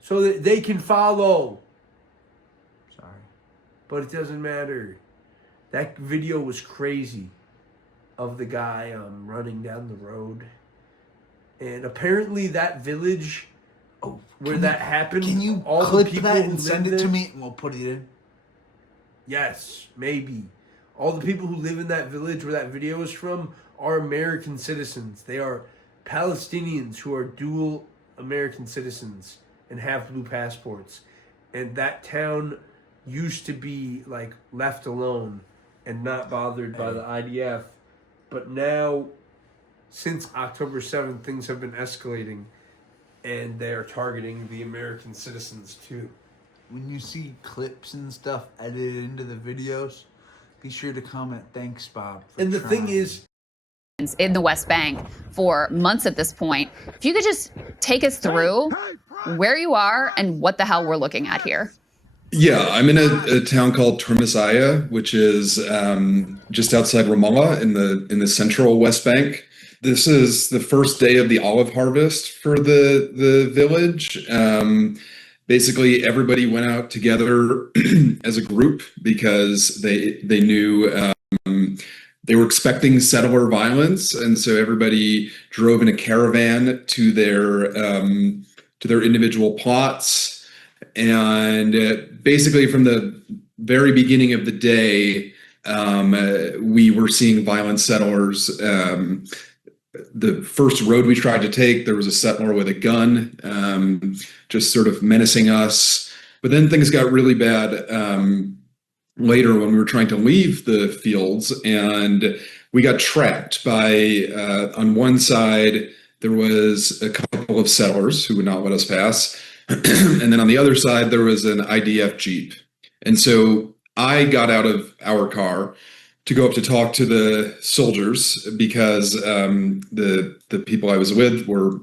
so that they can follow. Sorry, but it doesn't matter. That video was crazy. Of the guy running down the road, And apparently that village where that happened, Can you all clip the people that who and send lived it to there- me and we'll put it in? Yes, maybe. All the people who live in that village where that video is from are American citizens. They are Palestinians who are dual American citizens and have blue passports. And that town used to be like left alone and not bothered by the IDF. But now, since October 7th, things have been escalating and they are targeting the American citizens too. When you see clips and stuff edited into the videos, be sure to comment, thanks, Bob. And the thing is, in the West Bank for months at this point. If you could just take us through where you are and what the hell we're looking at here. Yeah, I'm in a town called Tormisaya, which is just outside Ramallah in the central West Bank. This is the first day of the olive harvest for the village. Basically, everybody went out together as a group because they knew they were expecting settler violence, and so everybody drove in a caravan to their individual plots. And basically, from the very beginning of the day, we were seeing violent settlers. The first road we tried to take, there was a settler with a gun, just sort of menacing us. But then things got really bad later when we were trying to leave the fields, and we got trapped by, on one side, there was a couple of settlers who would not let us pass. And then on the other side, there was an IDF Jeep. And so I got out of our car to go up to talk to the soldiers because the people I was with were,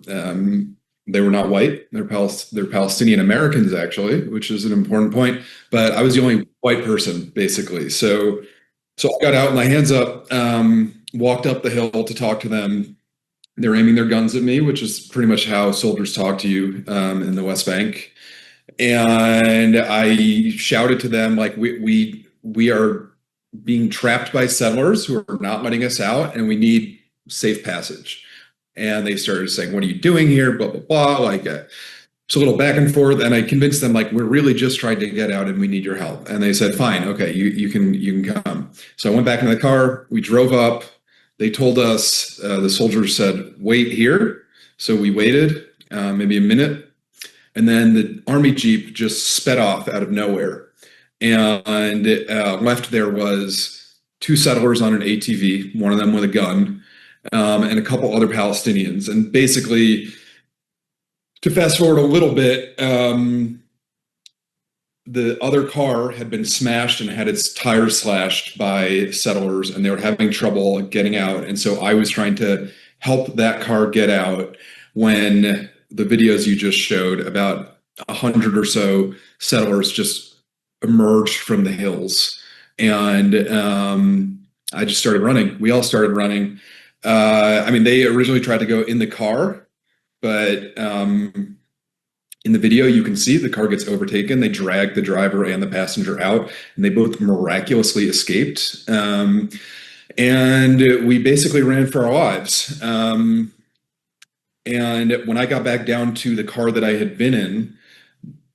they were not white. They're Palestinian Americans, actually, which is an important point. But I was the only white person, basically. So I got out, my hands up, walked up the hill to talk to them. They're aiming their guns at me, which is pretty much how soldiers talk to you in the West Bank. And I shouted to them, like, we are being trapped by settlers who are not letting us out, and we need safe passage. And they started saying, what are you doing here? Blah, blah, blah. Like, it's a little back and forth. And I convinced them, like, we're really just trying to get out and we need your help. And they said, fine, okay, you can come. So I went back in the car. We drove up. They told us, the soldiers said, wait here. So we waited maybe a minute. And then the army Jeep just sped off out of nowhere. And left there was two settlers on an ATV, one of them with a gun, and a couple other Palestinians. And basically, to fast forward a little bit, the other car had been smashed and had its tires slashed by settlers, and they were having trouble getting out. And so I was trying to help that car get out when the videos you just showed, about 100 or so settlers just emerged from the hills. And I just started running. We all started running. I mean, they originally tried to go in the car, but in the video, you can see the car gets overtaken. They drag the driver and the passenger out, and they both miraculously escaped. And we basically ran for our lives. And when I got back down to the car that I had been in,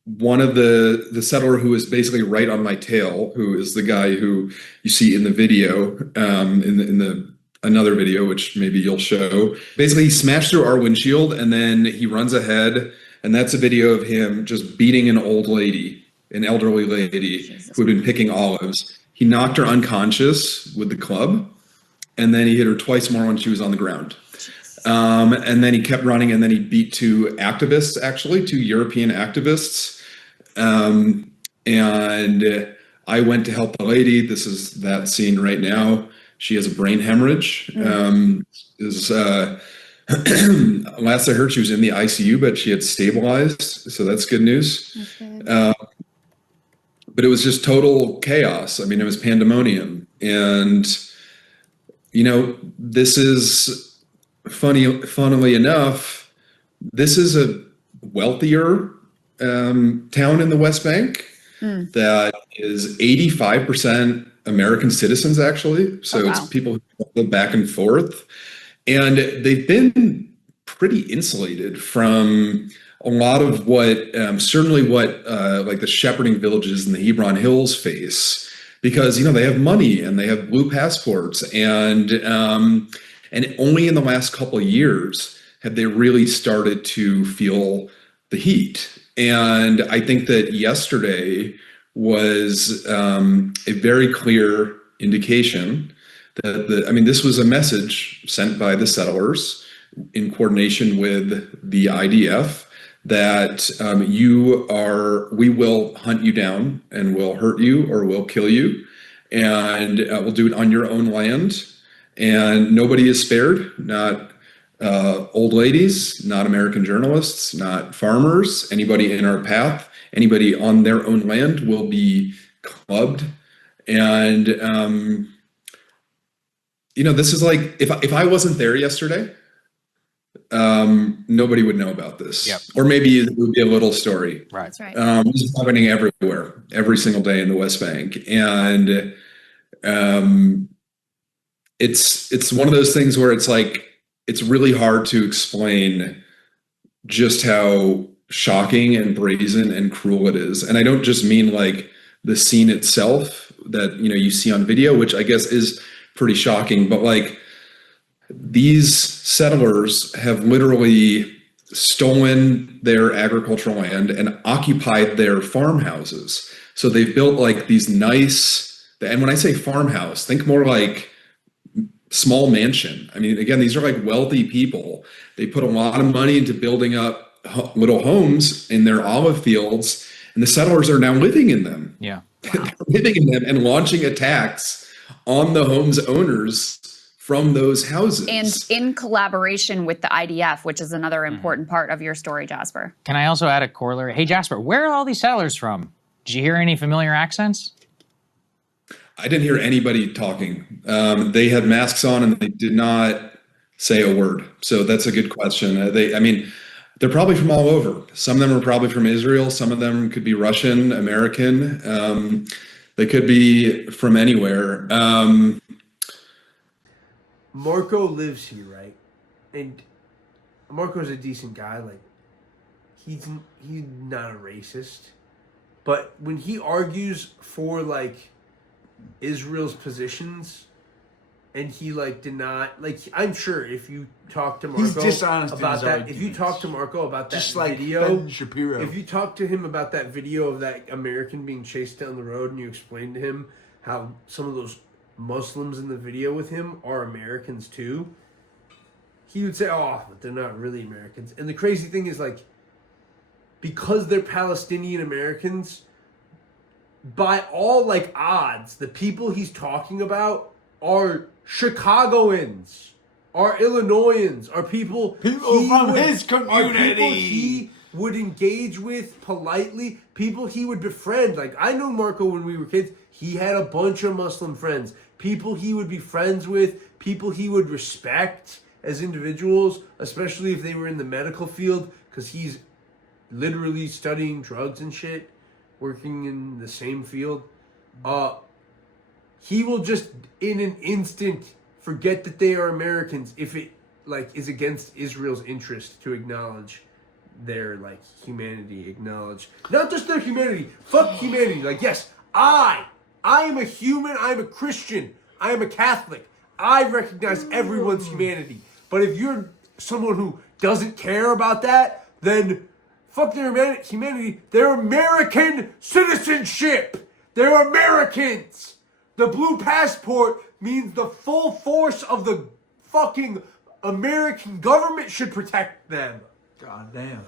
one of the settler who was basically right on my tail, who is the guy who you see in the video, in the another video, which maybe you'll show, basically he smashed through our windshield and then he runs ahead, and that's a video of him just beating an old lady, an elderly lady who had been picking olives. He knocked her unconscious with the club, and then he hit her twice more when she was on the ground. And then he kept running, and then he beat two activists, actually, two European activists. And I went to help the lady. This is that scene right now. She has a brain hemorrhage. Last I heard, she was in the ICU, but she had stabilized. So that's good news. That's good. But it was just total chaos. I mean, it was pandemonium. And, you know, this is funnily enough, this is a wealthier town in the West Bank that is 85% American citizens, actually. So it's people who live back and forth. And they've been pretty insulated from a lot of what, certainly what like the shepherding villages in the Hebron Hills face, because they have money and they have blue passports, and only in the last couple of years have they really started to feel the heat. And I think that yesterday was a very clear indication that this was a message sent by the settlers in coordination with the IDF that we will hunt you down and we'll hurt you or we'll kill you, and we'll do it on your own land, and nobody is spared, not old ladies, not American journalists, not farmers, anybody in our path, anybody on their own land will be clubbed. And this is like, if I wasn't there yesterday, nobody would know about this. Yep. Or maybe it would be a little story. Right. That's right. This is happening everywhere, every single day in the West Bank. And it's one of those things where it's like, it's really hard to explain just how shocking and brazen and cruel it is. And I don't just mean like the scene itself that, you see on video, which I guess is pretty shocking, but like these settlers have literally stolen their agricultural land and occupied their farmhouses. So they've built like these nice, and when I say farmhouse, think more like small mansion. I mean, again, these are like wealthy people. They put a lot of money into building up little homes in their olive fields, and the settlers are now living in them. Yeah. They're living in them and launching attacks on the home's owners from those houses. And in collaboration with the IDF, which is another important part of your story, Jasper. Can I also add a corollary? Hey, Jasper, where are all these settlers from? Did you hear any familiar accents? I didn't hear anybody talking. They had masks on and they did not say a word. So that's a good question. They're probably from all over. Some of them are probably from Israel. Some of them could be Russian, American. They could be from anywhere. Marco lives here, right? And Marco's a decent guy. Like, he's not a racist. But when he argues for, like, Israel's positions, and he, like, did not... Like, I'm sure if you talk to Marco He's dishonest in about his that... arguments. If you talk to Marco about that Just like video... Ben Shapiro. If you talk to him about that video of that American being chased down the road, and you explain to him how some of those Muslims in the video with him are Americans too, he would say, oh, but they're not really Americans. And the crazy thing is, like, because they're Palestinian Americans, by all, like, odds, the people he's talking about are Chicagoans, are Illinoisans, are people from his are community. people he would engage with politely, people he would befriend. Like, I know Marco when we were kids. He had a bunch of Muslim friends, people he would be friends with, people he would respect as individuals, especially if they were in the medical field, because he's literally studying drugs and shit, working in the same field. He will just in an instant forget that they are Americans if it, like, is against Israel's interest to acknowledge their, like, humanity, acknowledge not just their humanity, fuck humanity. Like, yes, I am a human, I am a Christian, I am a Catholic, I recognize everyone's humanity. But if you're someone who doesn't care about that, then fuck their humanity. They're American citizenship. They're Americans. The blue passport means the full force of the fucking American government should protect them. Goddamn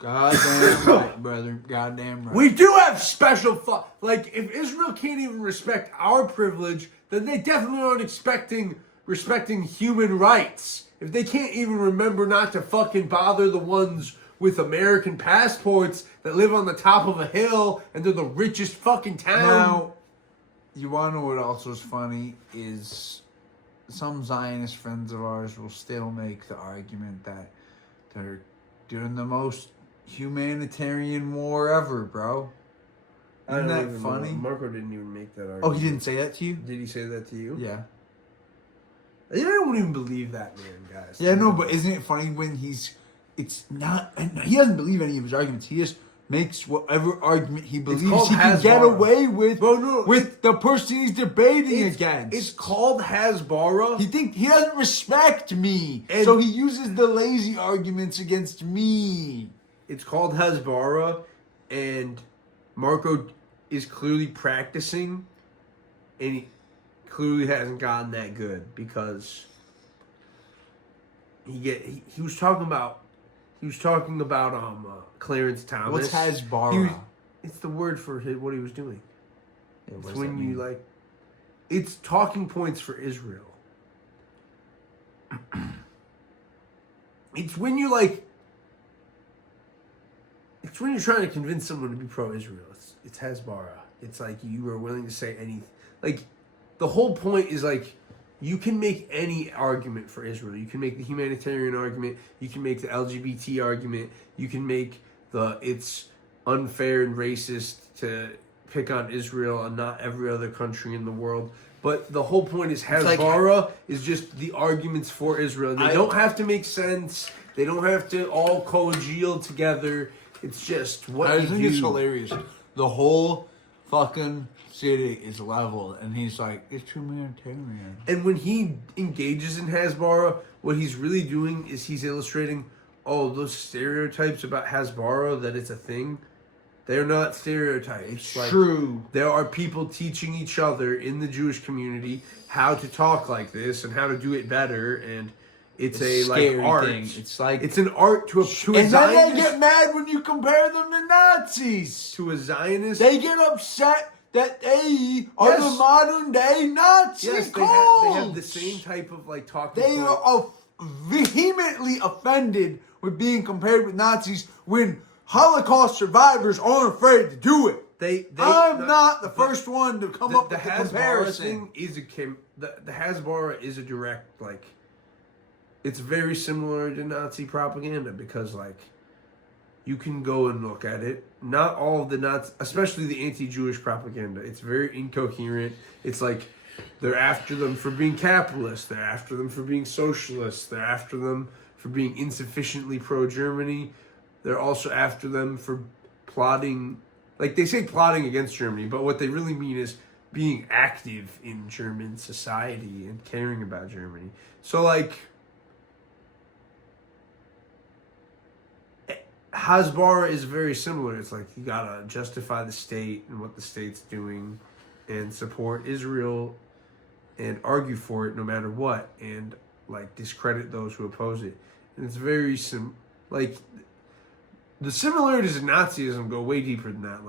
right, brother. Goddamn right. We do have special like, if Israel can't even respect our privilege, then they definitely aren't respecting human rights. If they can't even remember not to fucking bother the ones with American passports that live on the top of a hill and they're the richest fucking town. Now, you want to know what also is funny is some Zionist friends of ours will still make the argument that they're doing the most humanitarian war ever, bro. Isn't that funny? Marco didn't even make that argument. Oh, he didn't say that to you? Did he say that to you? Yeah. I don't even believe that man, guys. Yeah, no, but isn't it funny when it's not, and he doesn't believe any of his arguments. He just makes whatever argument he believes he can get away with with the person he's debating against. It's called Hasbara. He doesn't respect me, And so he uses the lazy arguments against me. It's called Hasbara, and Marco is clearly practicing, and he clearly hasn't gotten that good because he was talking about Clarence Thomas. What's Hasbara? It's the word for what he was doing. It's when you it's talking points for Israel. It's when you it's when you're trying to convince someone to be pro-Israel. It's Hasbara. It's like you are willing to say anything. Like the whole point is you can make any argument for Israel. You can make the humanitarian argument. You can make the LGBT argument. You can make it's unfair and racist to pick on Israel and not every other country in the world. But the whole point is Hasbara is just the arguments for Israel. They don't have to make sense. They don't have to all congeal together. It's just what I you think do. it's hilarious. The whole fucking city is leveled, and he's like, it's humanitarian. And when he engages in Hasbara, what he's really doing is he's illustrating, those stereotypes about Hasbara, that it's a thing. They're not stereotypes. It's true. There are people teaching each other in the Jewish community how to talk like this and how to do it better, and it's a art. Thing. It's an art to a and Zionist. Then they get mad when you compare them to Nazis. To a Zionist, they get upset that they are the modern day Nazi cult. They have the same type of talking. They are vehemently offended with being compared with Nazis when Holocaust survivors aren't afraid to do it. I'm not the first one to come up with the comparison. The Hasbara is a direct it's very similar to Nazi propaganda because you can go and look at it. Not all of the Nazi, especially the anti-Jewish propaganda. It's very incoherent. It's they're after them for being capitalist. They're after them for being socialist. They're after them for being insufficiently pro-Germany. They're also after them for plotting, they say plotting against Germany, but what they really mean is being active in German society and caring about Germany. So Hasbara is very similar. It's you gotta justify the state and what the state's doing and support Israel and argue for it no matter what and discredit those who oppose it. And it's very the similarities of Nazism go way deeper than that.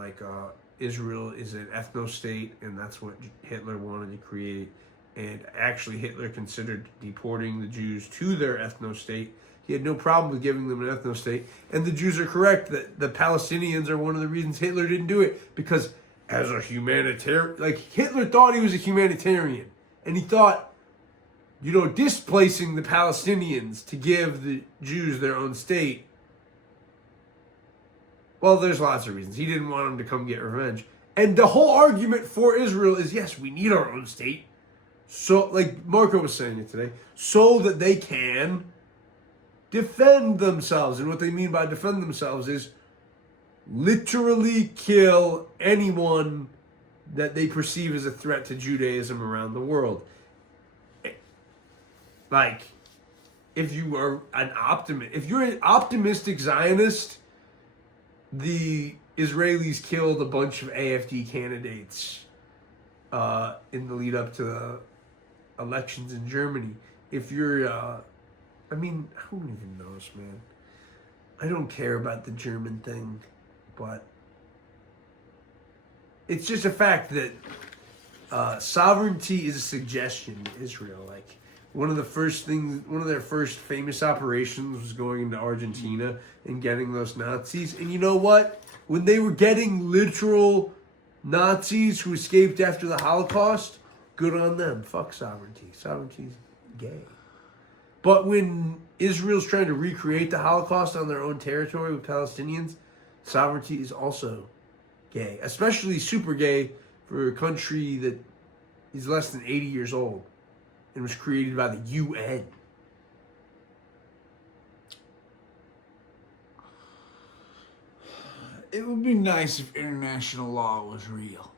Israel is an ethno-state, and that's what Hitler wanted to create. And actually, Hitler considered deporting the Jews to their ethno-state. He had no problem with giving them an ethno-state. And the Jews are correct that the Palestinians are one of the reasons Hitler didn't do it. Because as a humanitarian, Hitler thought he was a humanitarian. And he thought, displacing the Palestinians to give the Jews their own state. Well, there's lots of reasons. He didn't want them to come get revenge. And the whole argument for Israel is, yes, we need our own state. So, Marco was saying it today, so that they can defend themselves. And what they mean by defend themselves is literally kill anyone that they perceive as a threat to Judaism around the world. If you are an optimist, if you're an optimistic Zionist, the Israelis killed a bunch of AfD candidates in the lead up to the elections in Germany. If you're, who even knows, man? I don't care about the German thing, but it's just a fact that sovereignty is a suggestion to Israel. One of their first famous operations was going into Argentina and getting those Nazis. And you know what? When they were getting literal Nazis who escaped after the Holocaust, good on them. Fuck sovereignty. Sovereignty's gay. But when Israel's trying to recreate the Holocaust on their own territory with Palestinians, sovereignty is also gay. Especially super gay for a country that is less than 80 years old. and was created by the UN. It would be nice if international law was real.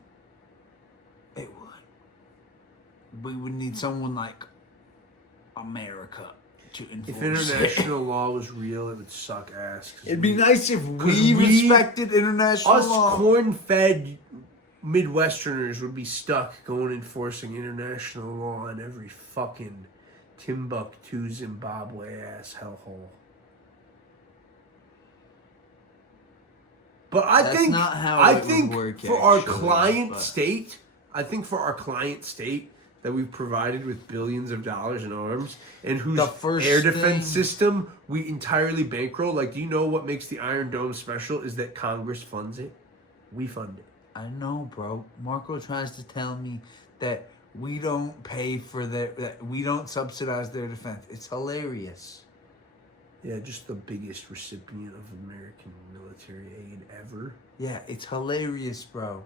It would. We would need someone like America to enforce If international law was real, it would suck ass. It'd be nice if we respected international law. Us corn-fed Midwesterners would be stuck going enforcing international law on every fucking Timbuktu, Zimbabwe ass hellhole. But I That's think not how I it would think work, for our actually, client but- state, I think for our client state that we've provided with billions of dollars in arms and whose The first air defense thing- system we entirely bankroll. Like, do you know what makes the Iron Dome special? Is that Congress funds it. We fund it. I know, bro. Marco tries to tell me that we don't pay for that we don't subsidize their defense. It's hilarious. Yeah, just the biggest recipient of American military aid ever. Yeah, it's hilarious, bro.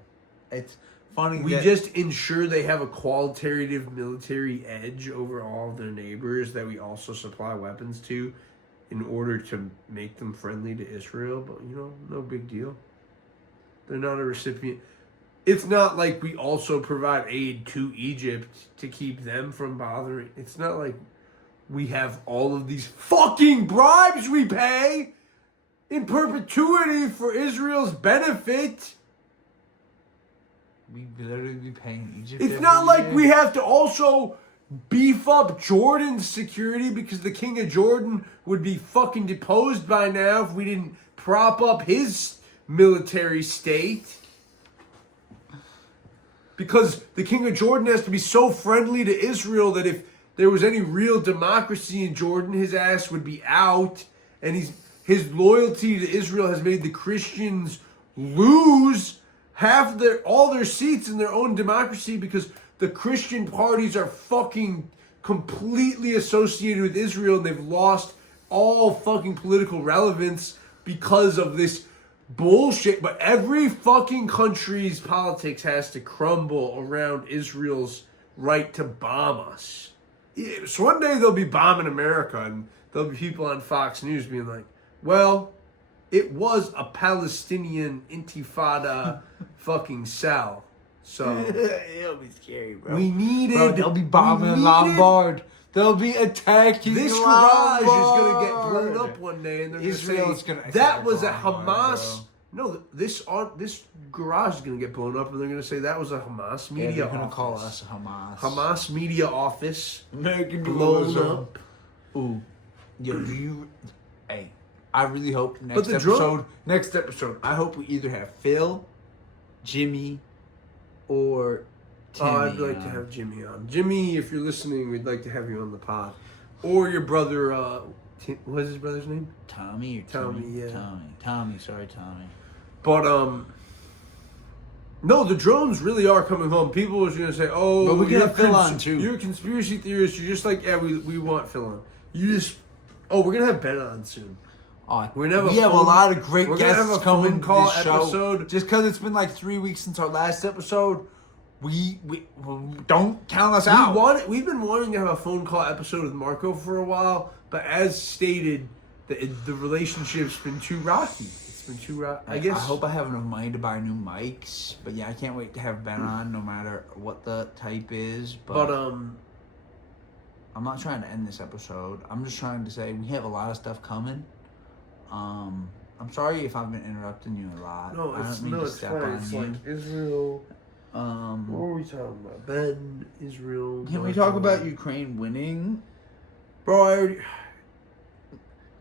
It's funny. We that just ensure they have a qualitative military edge over all of their neighbors that we also supply weapons to in order to make them friendly to Israel. But, you know, no big deal. They're not a recipient. It's not like we also provide aid to Egypt to keep them from bothering. It's not like we have all of these fucking bribes we pay in perpetuity for Israel's benefit. we literally be paying Egypt. It's every not like year. we have to also beef up Jordan's security because the king of Jordan would be fucking deposed by now if we didn't prop up his military state. Because the king of Jordan has to be so friendly to Israel that if there was any real democracy in Jordan, his ass would be out. And his loyalty to Israel has made the Christians lose all their seats in their own democracy because the Christian parties are fucking completely associated with Israel and they've lost all fucking political relevance because of this bullshit. But every fucking country's politics has to crumble around Israel's right to bomb us. So one day they'll be bombing America and there'll be people on Fox News being like, well, it was a Palestinian intifada fucking cell. So it'll be scary, bro. we needed. Bro, they'll be bombing Lombard. They'll be attacking This Lombard. garage is gonna get blown up one day, and they're Israel's gonna gonna say that attack was a Lombard, Hamas. No, this garage is gonna get blown up, and they're gonna say that was a Hamas Yeah, media they're gonna office. call us Hamas. Hamas media office American blown Dualism. up. Ooh, yo, do you? Hey, I really hope But the drone- next episode, I hope we either have Phil, Jimmy, or Timmy. I'd like to have Jimmy on. Jimmy, if you're listening, we'd like to have you on the pod, or your brother. What's his brother's name? Tommy or Tommy, Timmy? yeah. Tommy. Sorry, Tommy. But no, the drones really are coming home. People are gonna say, "Oh, But we can you're have Phil on, too. You're a conspiracy theorist. You're just like, yeah, we want Phil on. You just, we're gonna have Ben on soon. We have have a lot of great we're gonna guests have a coming phone call to this show. episode. Just because it's been like 3 weeks since our last episode, we don't count us out. We've been wanting to have a phone call episode with Marco for a while, but as stated, the relationship's been too rocky. It's been too rocky. I guess. I hope I have enough money to buy new mics. But yeah, I can't wait to have Ben on, no matter what the type is. But I'm not trying to end this episode. I'm just trying to say we have a lot of stuff coming. I'm sorry if I've been interrupting you a lot. No, I it's don't mean to step fine. on It's you. like Israel. What were we talking about? Ben, Israel. Can we talk about Ukraine winning? Bro,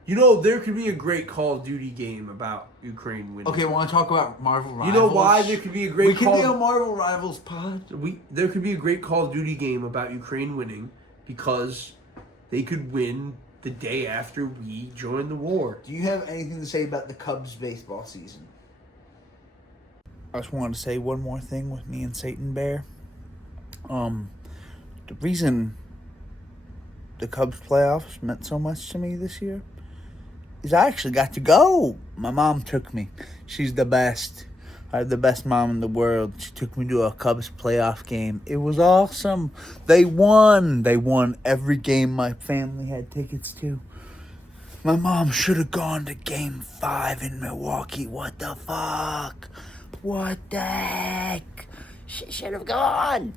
you know, there could be a great Call of Duty game about Ukraine winning. Okay, want to talk about Marvel Rivals? You know why there could be a great We can be a Marvel Rivals pod. There could be a great Call of Duty game about Ukraine winning because they could win the day after we join the war. Do you have anything to say about the Cubs baseball season? I just wanted to say one more thing with me and Satan Bear. The reason the Cubs playoffs meant so much to me this year is I actually got to go. My mom took me. She's the best. I have the best mom in the world. She took me to a Cubs playoff game. It was awesome. They won. They won every game my family had tickets to. My mom should have gone to Game 5 in Milwaukee. What the fuck? What the heck? She should have gone.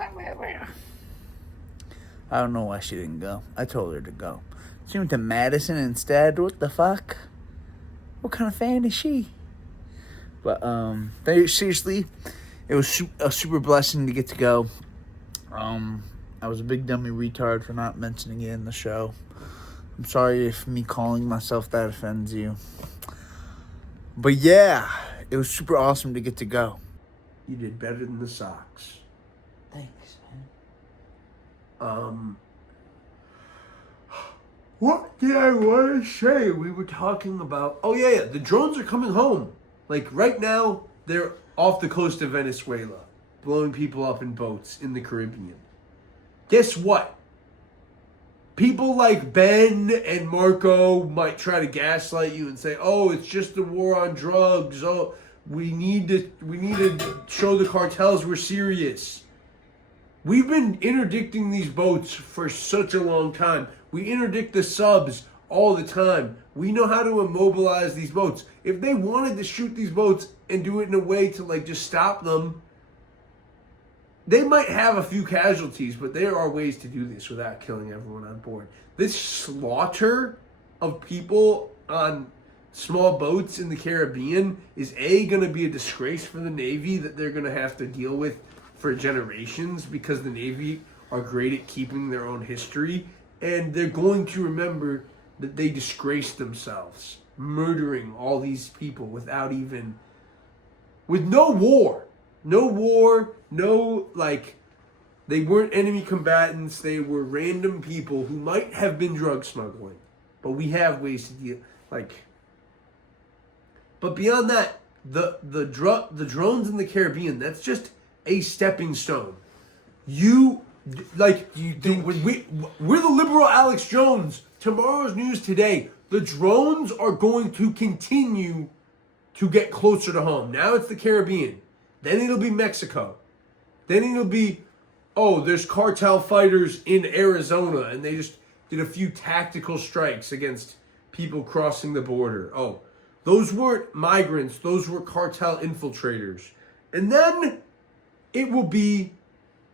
I don't know why she didn't go. I told her to go. She went to Madison instead. What the fuck? What kind of fan is she? But seriously, it was a super blessing to get to go. I was a big dummy retard for not mentioning it in the show. I'm sorry if me calling myself that offends you. But yeah, it was super awesome to get to go. You did better than the Sox. Thanks, man. What did I want to say? We were talking about... Oh, yeah. The drones are coming home. Like, right now, they're off the coast of Venezuela, blowing people up in boats in the Caribbean. Guess what? People like Ben and Marco might try to gaslight you and say, oh, it's just the war on drugs. Oh, we need to show the cartels we're serious. We've been interdicting these boats for such a long time. We interdict the subs all the time. We know how to immobilize these boats. If they wanted to shoot these boats and do it in a way to like just stop them, they might have a few casualties, but there are ways to do this without killing everyone on board. This slaughter of people on small boats in the Caribbean is going to be a disgrace for the Navy that they're going to have to deal with for generations, because the Navy are great at keeping their own history, and they're going to remember that they disgraced themselves, murdering all these people with no war. They weren't enemy combatants. They were random people who might have been drug smuggling, but we have ways to deal, but beyond that, the drones in the Caribbean, that's just a stepping stone. We're the liberal Alex Jones. Tomorrow's news today. The drones are going to continue to get closer to home. Now it's the Caribbean. Then it'll be Mexico. Then it'll be, there's cartel fighters in Arizona, and they just did a few tactical strikes against people crossing the border. Oh, those weren't migrants. Those were cartel infiltrators. And then it will be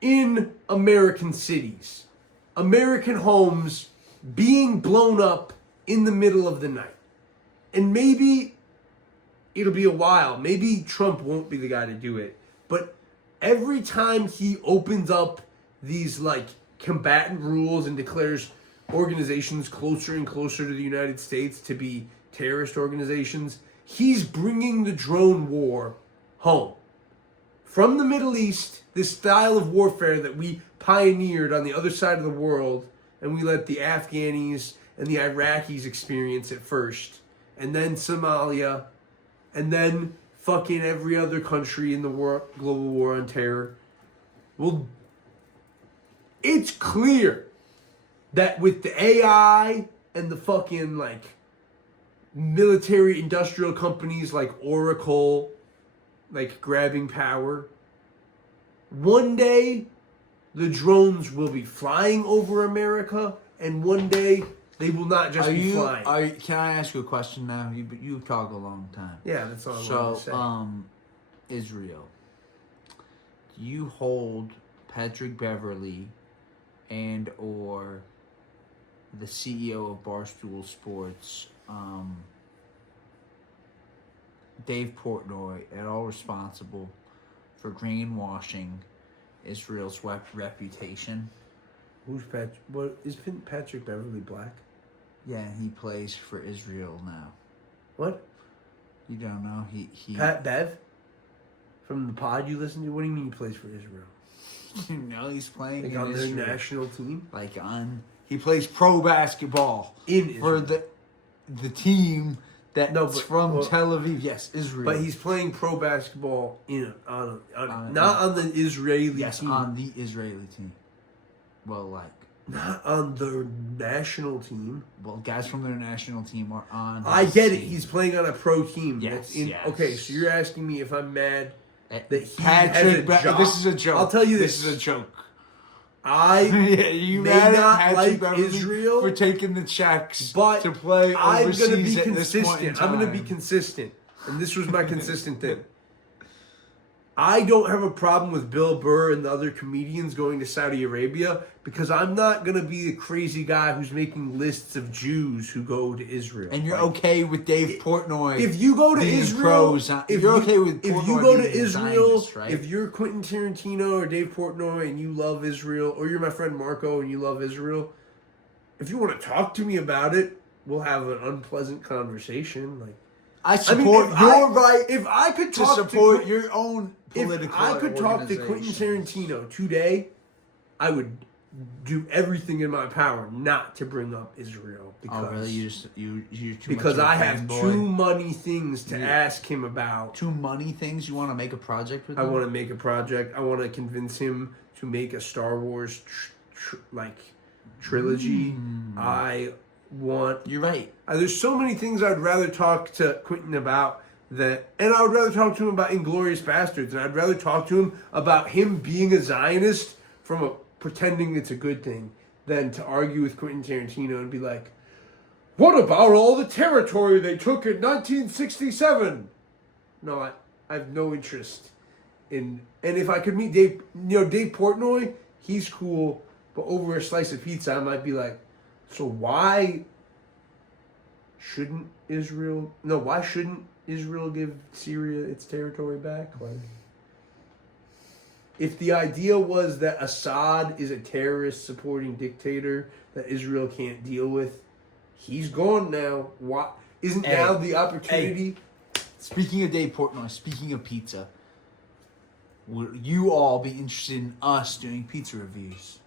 in American cities, American homes being blown up in the middle of the night. And maybe it'll be a while. Maybe Trump won't be the guy to do it. But every time he opens up these combatant rules and declares organizations closer and closer to the United States to be terrorist organizations, he's bringing the drone war home. From the Middle East, this style of warfare that we pioneered on the other side of the world, and we let the Afghanis and the Iraqis experience it first, and then Somalia, and then fucking every other country in the global war on terror. Well, it's clear that with the AI and the fucking military industrial companies like Oracle, grabbing power, one day the drones will be flying over America, and one day they will not just be flying. Can I ask you a question now? You talk a long time. Yeah, that's all I want to say. Israel. Do you hold Patrick Beverley and or the CEO of Barstool Sports, Dave Portnoy, at all responsible for greenwashing Israel's reputation? Who's Patrick? What is Patrick Beverley black? Yeah, he plays for Israel now. What? You don't know? He Pat Bev? From the pod you listen to? What do you mean he plays for Israel? You know he's playing in on Israel. their national team? He plays pro basketball in Israel. For the team that's from Tel Aviv. Yes, Israel. But he's playing pro basketball not on the Israeli team. Yes, on the Israeli team. Well, Not on the national team. Well, guys from their national team are on. I get it. He's playing on a pro team. Yes, yes. Okay, so you're asking me if I'm mad that he Patrick, has a job. this is a joke. I'll tell you this. This is a joke. You may may not not like Israel for taking the checks but to play I'm overseas going to be at this point in consistent. I'm going to be time. consistent. And this was my consistent thing. I don't have a problem with Bill Burr and the other comedians going to Saudi Arabia because I'm not going to be the crazy guy who's making lists of Jews who go to Israel. And you're okay with Dave Portnoy. If you go to Israel, if you're okay with Portnoy if you go to being a Israel, Zionist, right? if you're Quentin Tarantino or Dave Portnoy and you love Israel, or you're my friend Marco and you love Israel, if you want to talk to me about it, we'll have an unpleasant conversation. Like, I support your right. If I could to talk support your own political if I could talk to Quentin Tarantino today, I would do everything in my power not to bring up Israel. Because, oh, really? You're too because much of a I have fanboy? too many things to ask him about. Too many things? You want to make a project with him? I want to make a project. I want to convince him to make a Star Wars trilogy. I want... You're right. There's so many things I'd rather talk to Quentin about that, and I would rather talk to him about Inglourious Bastards, and I'd rather talk to him about him being a Zionist from pretending it's a good thing than to argue with Quentin Tarantino and be like, what about all the territory they took in 1967? No, I have no interest in... And if I could meet Dave Portnoy, he's cool, but over a slice of pizza, I might be like, so why shouldn't Israel give Syria its territory back? Like, if the idea was that Assad is a terrorist-supporting dictator that Israel can't deal with, he's gone now. Why isn't now the opportunity? Speaking of Dave Portnoy, speaking of pizza, would you all be interested in us doing pizza reviews?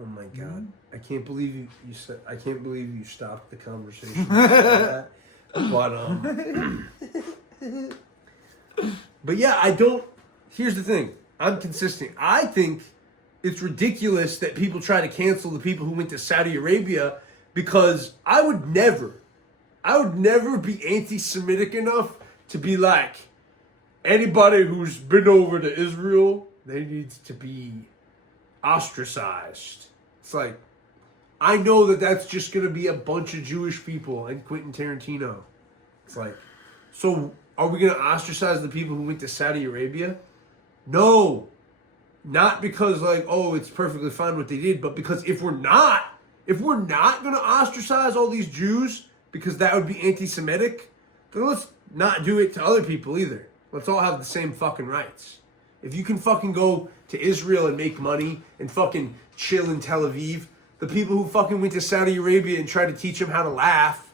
Oh my God! I can't believe you said. I can't believe you stopped the conversation. But but yeah, I don't. Here's the thing. I'm consistent. I think it's ridiculous that people try to cancel the people who went to Saudi Arabia because I would never be anti-Semitic enough to be like, anybody who's been over to Israel, they need to be ostracized. It's like, I know that that's just going to be a bunch of Jewish people and Quentin Tarantino. It's like, so are we going to ostracize the people who went to Saudi Arabia? No. Not because like, oh, it's perfectly fine what they did, but because if we're not going to ostracize all these Jews because that would be anti-Semitic, then let's not do it to other people either. Let's all have the same fucking rights. If you can fucking go to Israel and make money and fucking chill in Tel Aviv, the people who fucking went to Saudi Arabia and tried to teach them how to laugh,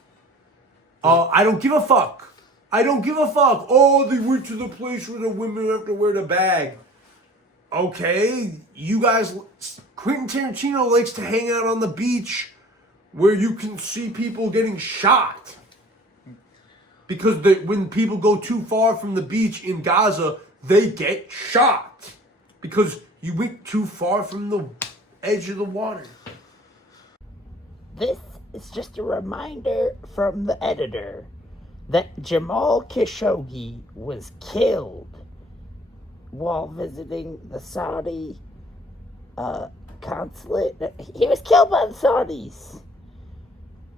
I don't give a fuck. I don't give a fuck. Oh, they went to the place where the women have to wear the bag. Okay, you guys, Quentin Tarantino likes to hang out on the beach where you can see people getting shot. Because when people go too far from the beach in Gaza, they get shot. Because you went too far from the edge of the water. This is just a reminder from the editor that Jamal Khashoggi was killed while visiting the Saudi consulate. He was killed by the Saudis.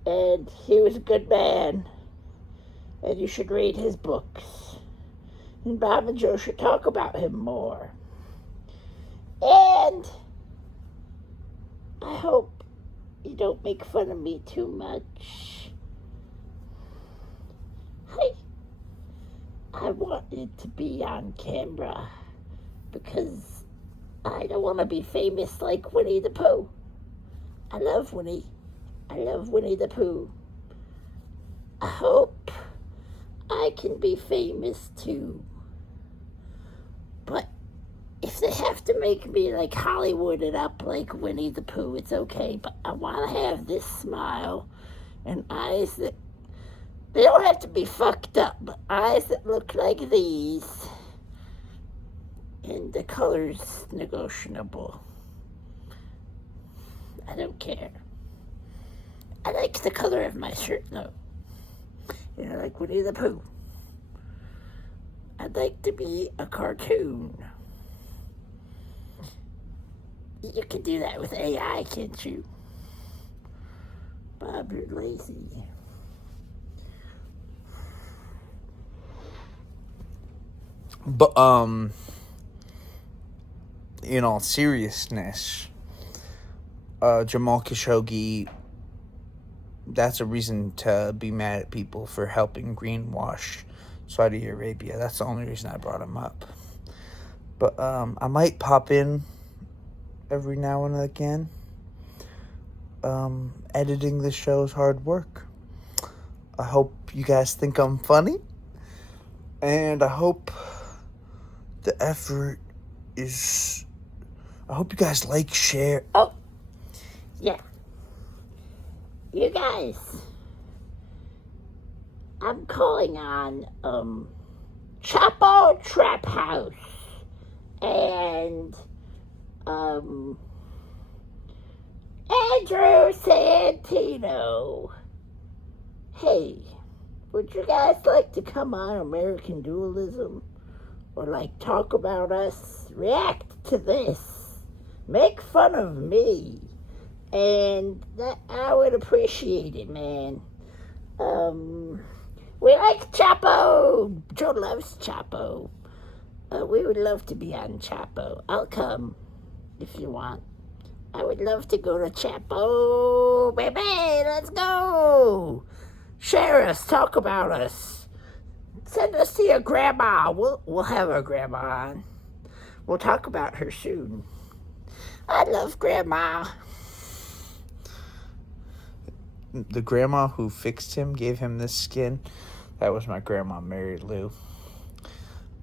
And he was a good man. And you should read his books. And Bob and Joe should talk about him more. And I hope you don't make fun of me too much. I wanted to be on camera because I don't want to be famous like Winnie the Pooh. I love Winnie. I love Winnie the Pooh. I hope I can be famous too. But if they have to make me like Hollywooded up like Winnie the Pooh, it's okay. But I want to have this smile and eyes that, they don't have to be fucked up, but eyes that look like these. And the color's negotiable. I don't care. I like the color of my shirt, though. You know, like Winnie the Pooh. I'd like to be a cartoon. You can do that with AI, can't you? Bob, you're lazy. But in all seriousness, Jamal Khashoggi, that's a reason to be mad at people for helping greenwash Saudi Arabia. That's the only reason I brought him up. But I might pop in every now and again. Editing the show is hard work. I hope you guys think I'm funny. And I hope the effort is... I hope you guys like, share... Oh, yeah. You guys, I'm calling on Chapo Trap House and Andrew Santino. Hey, would you guys like to come on American Dualism? Or like talk about us, react to this, make fun of me? And that, I would appreciate it, man. We like Chapo. Joe loves Chapo. We would love to be on Chapo. I'll come if you want. I would love to go to Chapo, baby. Let's go. Share us. Talk about us. Send us to your grandma. We'll have our grandma on. We'll talk about her soon. I love grandma. The grandma who fixed him, gave him this skin, that was my grandma, Mary Lou.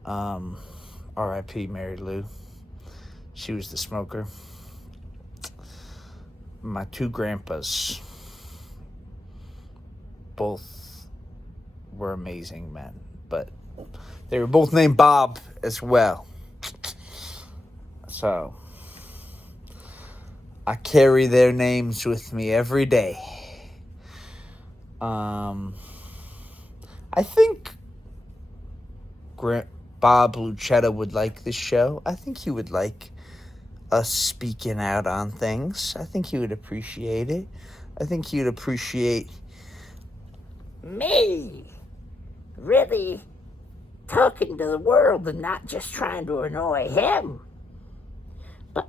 R.I.P. Mary Lou. She was the smoker. My two grandpas, both were amazing men, but they were both named Bob as well. So I carry their names with me every day. I think Bob Lucetta would like this show. I think he would like us speaking out on things. I think he would appreciate it. I think he would appreciate me really talking to the world and not just trying to annoy him. But,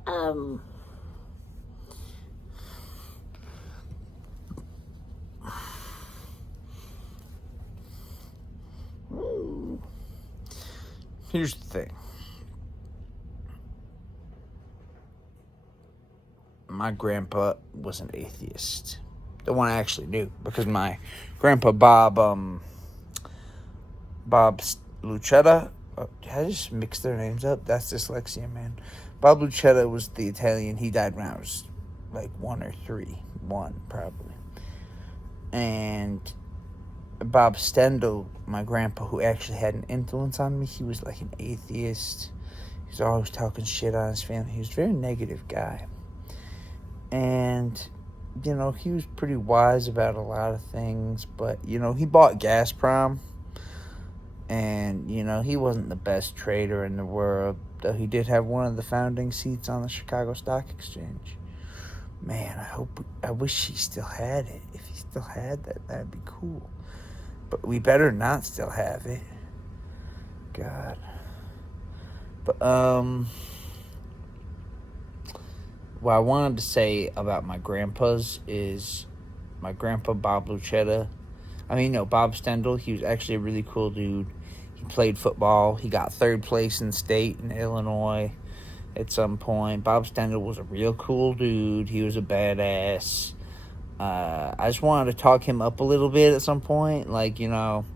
here's the thing. My grandpa was an atheist. The one I actually knew, because my grandpa Bob Lucetta, I just mixed their names up. That's dyslexia, man. Bob Lucetta was the Italian. He died when I was like 1 or 3. 1, probably. And Bob Stendel, my grandpa, who actually had an influence on me, he was like an atheist. He was always talking shit on his family. He was a very negative guy. And, you know, he was pretty wise about a lot of things. But, you know, he bought Gazprom. And, you know, he wasn't the best trader in the world. Though he did have one of the founding seats on the Chicago Stock Exchange. Man, I wish he still had it. If he still had that, that'd be cool. But we better not still have it. God. But, what I wanted to say about my grandpas is my grandpa Bob Lucetta. Bob Stendel, he was actually a really cool dude. He played football. He got 3rd place in state in Illinois at some point. Bob Stendel was a real cool dude. He was a badass. I just wanted to talk him up a little bit at some point. Like, you know,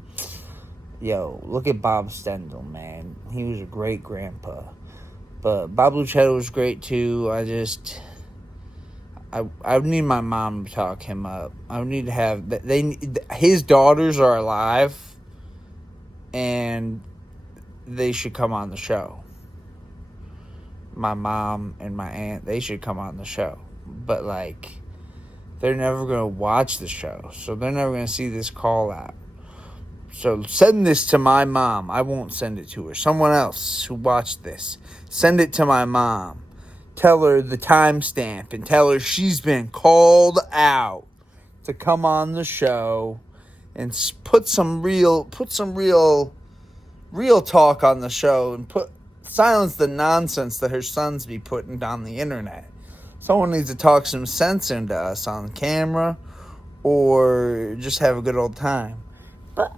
yo, look at Bob Stendel, man. He was a great grandpa. But Bob Lucetta was great, too. I would need my mom to talk him up. I would need to have... his daughters are alive, and they should come on the show. My mom and my aunt, they should come on the show. but like they're never going to watch the show, so they're never going to see this call out. So send this to my mom. I won't send it to her. Someone else who watched this, send it to my mom. Tell her the timestamp and tell her she's been called out to come on the show and put some real talk on the show and silence the nonsense that her sons be putting on the internet. Someone needs to talk some sense into us on camera or just have a good old time. But,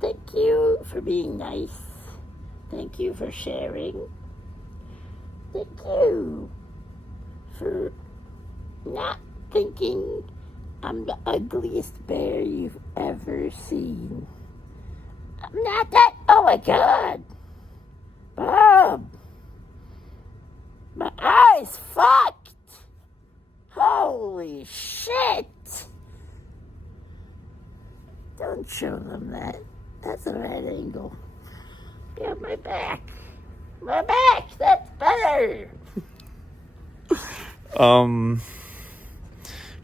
thank you for being nice. Thank you for sharing. Thank you for not thinking I'm the ugliest bear you've ever seen. I'm not that. Oh my God. Bob. My eye's fucked. Holy shit. Don't show them that. That's a bad angle. Yeah, my back. My back. That's better.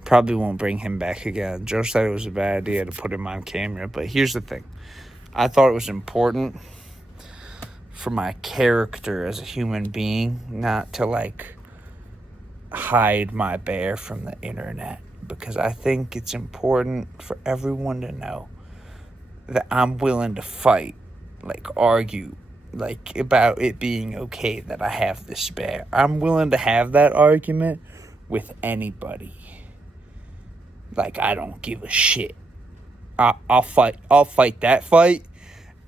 Probably won't bring him back again. Joe said it was a bad idea to put him on camera, but here's the thing. I thought it was important for my character as a human being not to, like, hide my bear from the internet, because I think it's important for everyone to know that I'm willing to fight, like, argue, like, about it being okay that I have this bear. I'm willing to have that argument with anybody. Like, I don't give a shit. I'll fight that fight,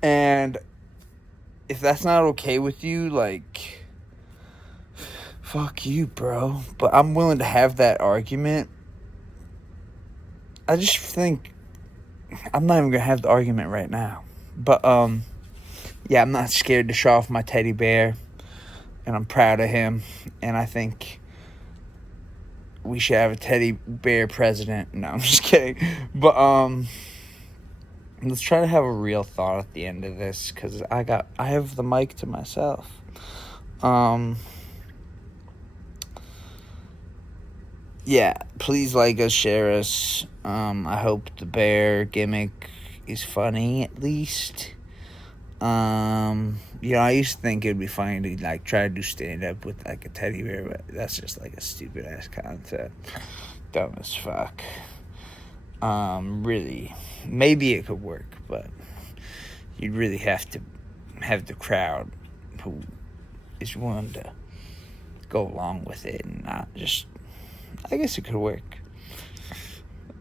and if that's not okay with you, like, fuck you, bro. But I'm willing to have that argument. I just think I'm not even gonna have the argument right now. But yeah, I'm not scared to show off my teddy bear, and I'm proud of him, and I think we should have a teddy bear president. No, I'm just kidding. But let's try to have a real thought at the end of this, because I have the mic to myself. Yeah, please like us, share us. I hope the bear gimmick is funny, at least. You know, I used to think it'd be funny to, like, try to do stand-up with, like, a teddy bear, but that's just, like, a stupid-ass concept. Dumb as fuck. Really, maybe it could work, but you'd really have to have the crowd who is willing to go along with it and not just, I guess it could work.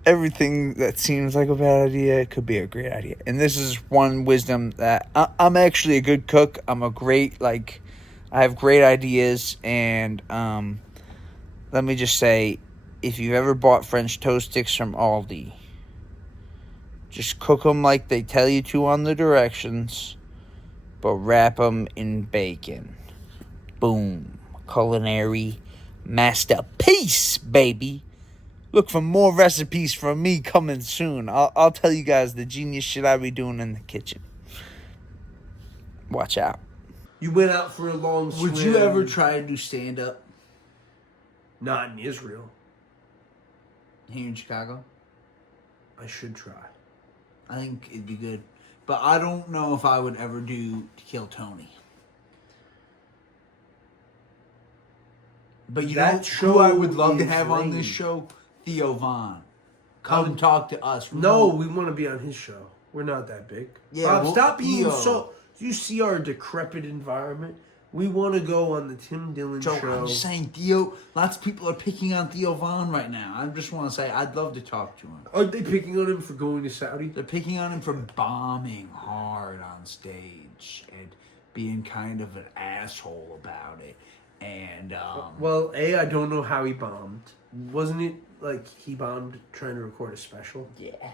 Everything that seems like a bad idea could be a great idea. And this is one wisdom that I'm actually a good cook. I'm a great, like, I have great ideas. And let me just say, if you've ever bought French toast sticks from Aldi, just cook them like they tell you to on the directions, but wrap them in bacon. Boom. Culinary masterpiece, baby. Look for more recipes from me coming soon. I'll tell you guys the genius shit I be doing in the kitchen. Watch out. You went out for a long swim. Would you ever try to do stand-up? Not in Israel. Here in Chicago? I should try. I think it'd be good. But I don't know if I would ever do To Kill Tony. But you know who I would love to have on this show? Theo Vaughn. Come talk to us. No, we want to be on his show. We're not that big. Yeah, Bob, well, stop being Theo. so... Do you see our decrepit environment? We want to go on the Tim Dillon show. I'm just saying, Theo, lots of people are picking on Theo Vaughn right now. I just want to say, I'd love to talk to him. Are they picking on him for going to Saudi? They're picking on him for bombing hard on stage and being kind of an asshole about it. And, well, I don't know how he bombed. Wasn't it like he bombed trying to record a special? Yeah.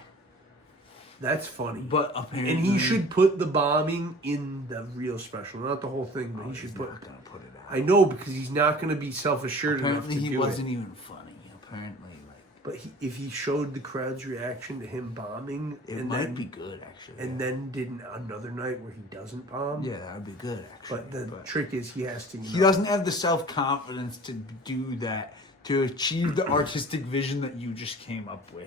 That's funny. But apparently... And he should put the bombing in the real special. Not the whole thing, but he should put... Not gonna put it out. I know, because he's not going to be self-assured enough to do it. Apparently he wasn't even funny. Apparently, like... But if he showed the crowd's reaction to him bombing, It might be good, actually. and then did another night where he doesn't bomb. Yeah, that'd be good, actually. But the trick is he has to. He doesn't have the self-confidence to do that, to achieve the artistic vision that you just came up with.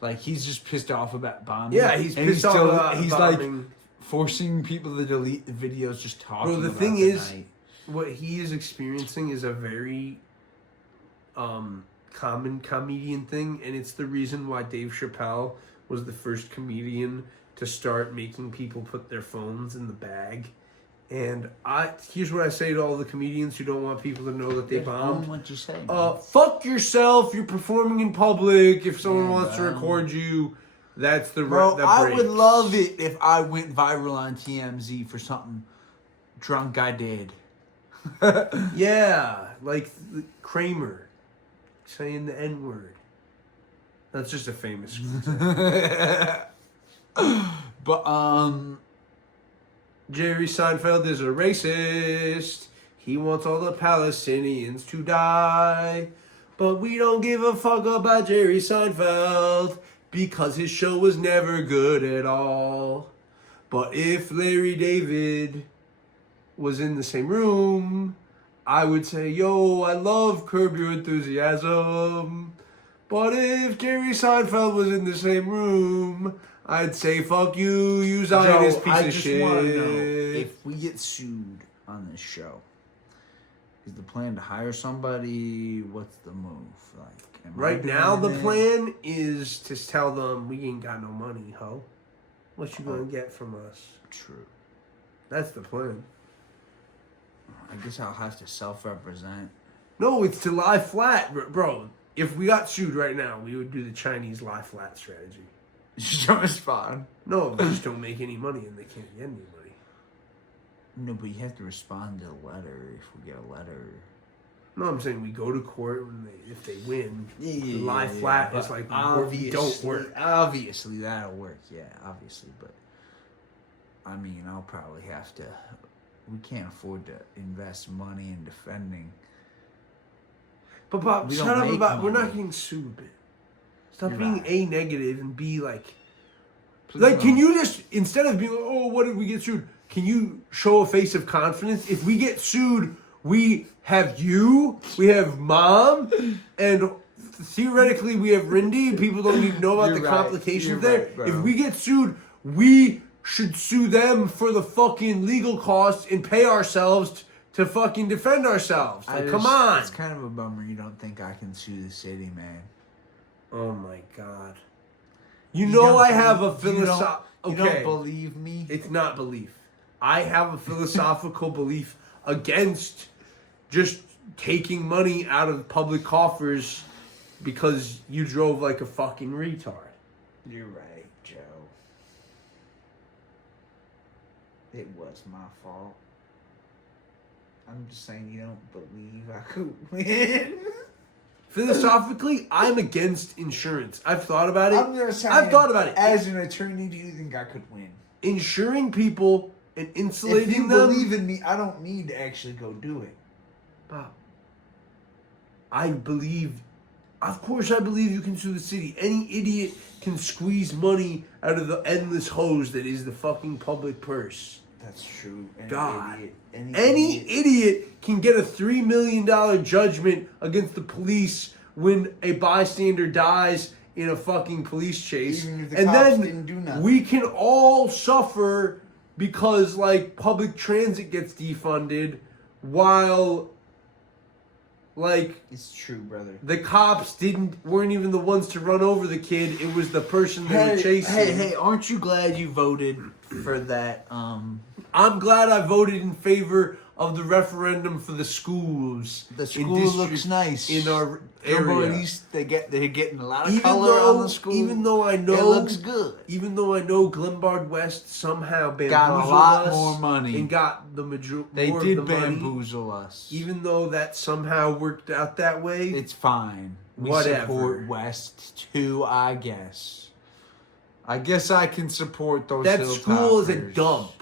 Like, he's just pissed off about bombing. Yeah, he's pissed off about He's bombing. like forcing people to delete the videos just talking Bro, the about thing the is, night. what he is experiencing is a very common comedian thing, and it's the reason why Dave Chappelle was the first comedian to start making people put their phones in the bag. And here's what I say to all the comedians who don't want people to know that they bombed. What you say? Fuck yourself. You're performing in public. If someone wants to record you, that's the Bro, that I breaks. would love it if I went viral on TMZ for something drunk I did. Yeah, like Kramer saying the N-word. That's just a famous But Jerry Seinfeld is a racist. He wants all the Palestinians to die. But we don't give a fuck about Jerry Seinfeld because his show was never good at all. But if Larry David was in the same room, I would say, yo, I love Curb Your Enthusiasm. But if Jerry Seinfeld was in the same room, I'd say, fuck you, you Zionist piece of shit. I just want to know, if we get sued on this show, is the plan to hire somebody? What's the move? Like, Right now, the plan is to tell them, we ain't got no money, ho. What you gonna get from us? True. That's the plan. I guess I'll have to self-represent. No, it's to lie flat, bro. If we got sued right now, we would do the Chinese lie flat strategy. Just don't respond. No, they just don't make any money and they can't get any money. No, but you have to respond to the letter if we get a letter. No, I'm saying we go to court when if they win. The lie flat is like, we don't work. Obviously, that'll work. Yeah, obviously, but I mean, I'll probably have to. We can't afford to invest money in defending. But Bob, We shut don't up make about. We're money. not getting sued, man. Stop You're being right. A negative and be like. Please Like, don't. can you just, instead of being like, oh, what did we get sued? Can you show a face of confidence? If we get sued, we have you, we have Mom, and theoretically we have Rindy. People don't even know about You're the right. complications You're there. right, bro. If we get sued, we should sue them for the fucking legal costs and pay ourselves to fucking defend ourselves. Like, come on. It's kind of a bummer you don't think I can sue the city, man. Oh my God. You know I have a philosophical... You don't believe me? It's not belief. I have a philosophical belief against just taking money out of public coffers because you drove like a fucking retard. You're right, Joe. It was my fault. I'm just saying you don't believe I could win. Philosophically, I'm against insurance. I've thought about it. I'm just saying, I've thought about it. As an attorney, do you think I could win? Insuring people and insulating If you them... believe in me, I don't need to actually go do it. Bob, I believe... Of course I believe you can sue the city. Any idiot can squeeze money out of the endless hose that is the fucking public purse. That's true. God. Idiot, Any idiot can get a $3 million judgment against the police when a bystander dies in a fucking police chase. Even if the and cops then didn't do nothing. we can all suffer because like public transit gets defunded while like It's true, brother. the cops weren't even the ones to run over the kid. It was the person they were chasing. Hey, aren't you glad you voted for that? I'm glad I voted in favor of the referendum for the schools. The school looks nice in our At area. least they're getting a lot of color on the school. Even though I know it looks good. Even though I know Glenbard West somehow bamboozled Got a lot us more money. and got the majority. They more did of the money, bamboozle us. even though that somehow worked out that way. It's fine. We Whatever. support West too, I guess. I guess I can support those. That school is a Hilltoppers. dump.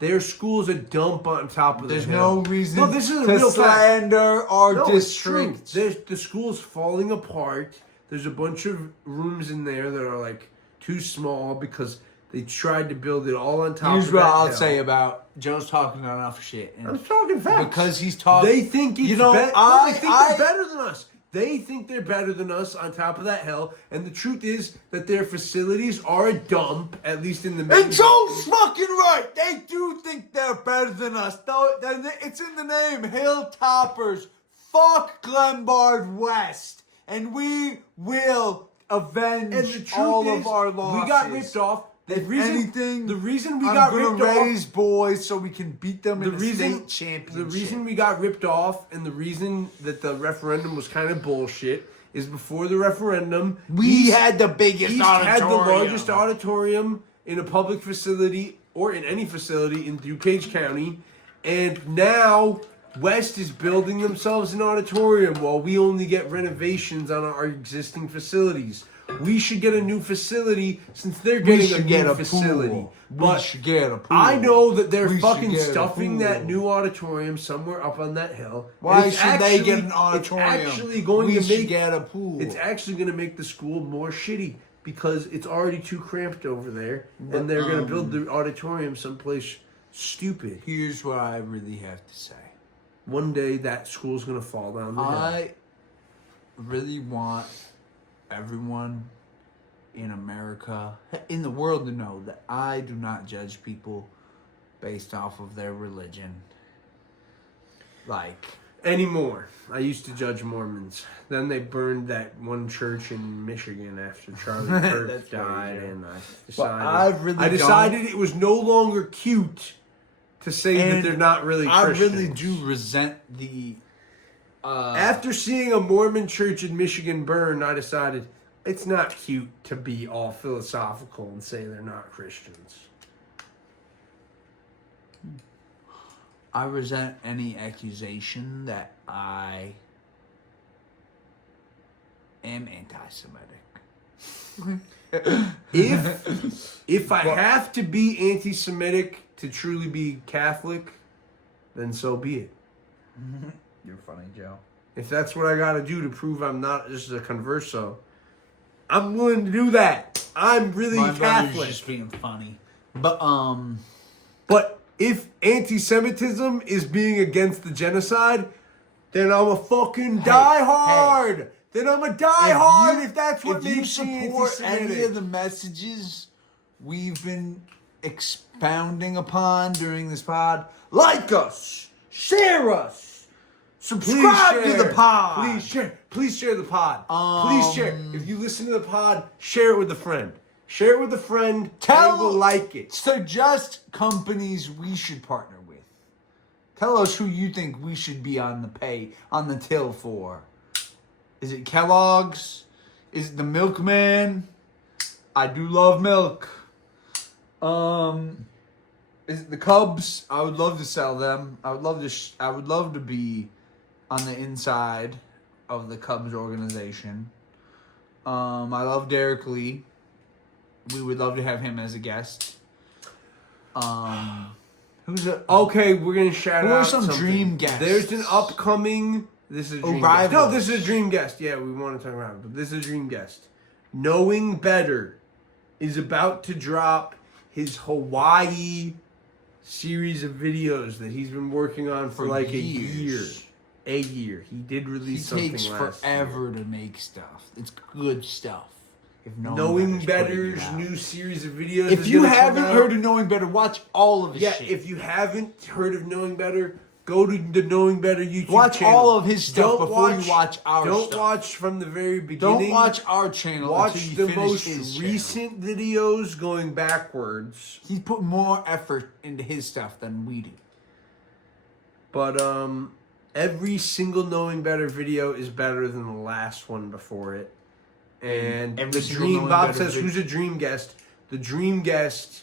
Their school's a dump on top of There's the hill. no reason No, this is a to real fact. slander our No, it's true. district. The school's falling apart. There's a bunch of rooms in there that are like too small because they tried to build it all on top Here's of what that I'll hill. say about Joe's talking enough shit. And I'm talking facts. because he's talking. They think it's you know, they think they're better than us. They think they're better than us on top of that hill. And the truth is that their facilities are a dump, at least in the main. And Joe's fucking right. They do think they're better than us. Though it's in the name, Hilltoppers. Fuck Glenbard West, and we will avenge And the truth all is, of our losses. we got ripped off. The reason we I'm got gonna ripped off. raise boys so we can beat them in the state championship. The reason we got ripped off and the reason that the referendum was kind of bullshit is before the referendum, we had the biggest East auditorium. had the largest auditorium in a public facility or in any facility in DuPage County, and now West is building themselves an auditorium while we only get renovations on our existing facilities. We should get a new facility since they're getting a new facility. But we should get a pool. I know that they're We fucking should get a stuffing that pool. new auditorium somewhere up on that hill. Why And it's should they get an auditorium? It's actually going We to should make get a pool. It's actually going to make the school more shitty because it's already too cramped over there, and they're going to build the auditorium someplace stupid. Here's what I really have to say. One day that school's going to fall down the hill. I really want everyone in America, in the world, to know that I do not judge people based off of their religion. Like, anymore. I used to judge Mormons. Then they burned that one church in Michigan after Charlie Kirk died, and I decided it was no longer cute to say that they're not really Christians. I really do resent the. After seeing a Mormon church in Michigan burn, I decided it's not cute to be all philosophical and say they're not Christians. I resent any accusation that I am anti-Semitic. If I have to be anti-Semitic to truly be Catholic, then so be it. You're funny, Joe. If that's what I gotta do to prove I'm not just a converso, I'm willing to do that. I'm really My brother's Catholic. just being funny. But if anti-Semitism is being against the genocide, then I'm a fucking diehard. Then I'm a diehard if that's what makes me support anti-Semitic. any of the messages we've been expounding upon during this pod, like us, share us, subscribe to the pod. Please share the pod. Please share. If you listen to the pod, share it with a friend. Share it with a friend. They will like it. Suggest companies we should partner with. Tell us who you think we should be on the till for. Is it Kellogg's? Is it the Milkman? I do love milk. Is it the Cubs? I would love to sell them. I would love to be on the inside of the Cubs organization. I love Derek Lee. We would love to have him as a guest. Okay, we're gonna shout Who are out some something. dream guests? There's an upcoming. This is a dream guest. No, this is a dream guest. Yeah, we want to talk about it, but this is a dream guest. Knowing Better is about to drop his Hawaii series of videos that he's been working on for like a year. A year. He did release something He takes last forever to make stuff. It's good stuff. If Knowing Better's new series of videos. If is you gonna come haven't out. heard of Knowing Better, watch all of his shit. If you haven't heard of Knowing Better, go to the Knowing Better YouTube Watch channel. all of his stuff before you watch our Don't stuff. watch from the very beginning. Don't watch our channel. Watch until you the finish most his recent videos going backwards. He's put more effort into his stuff than we do. But every single Knowing Better video is better than the last one before it. And every the single dream Knowing Bob Better says, video- who's a dream guest? The dream guest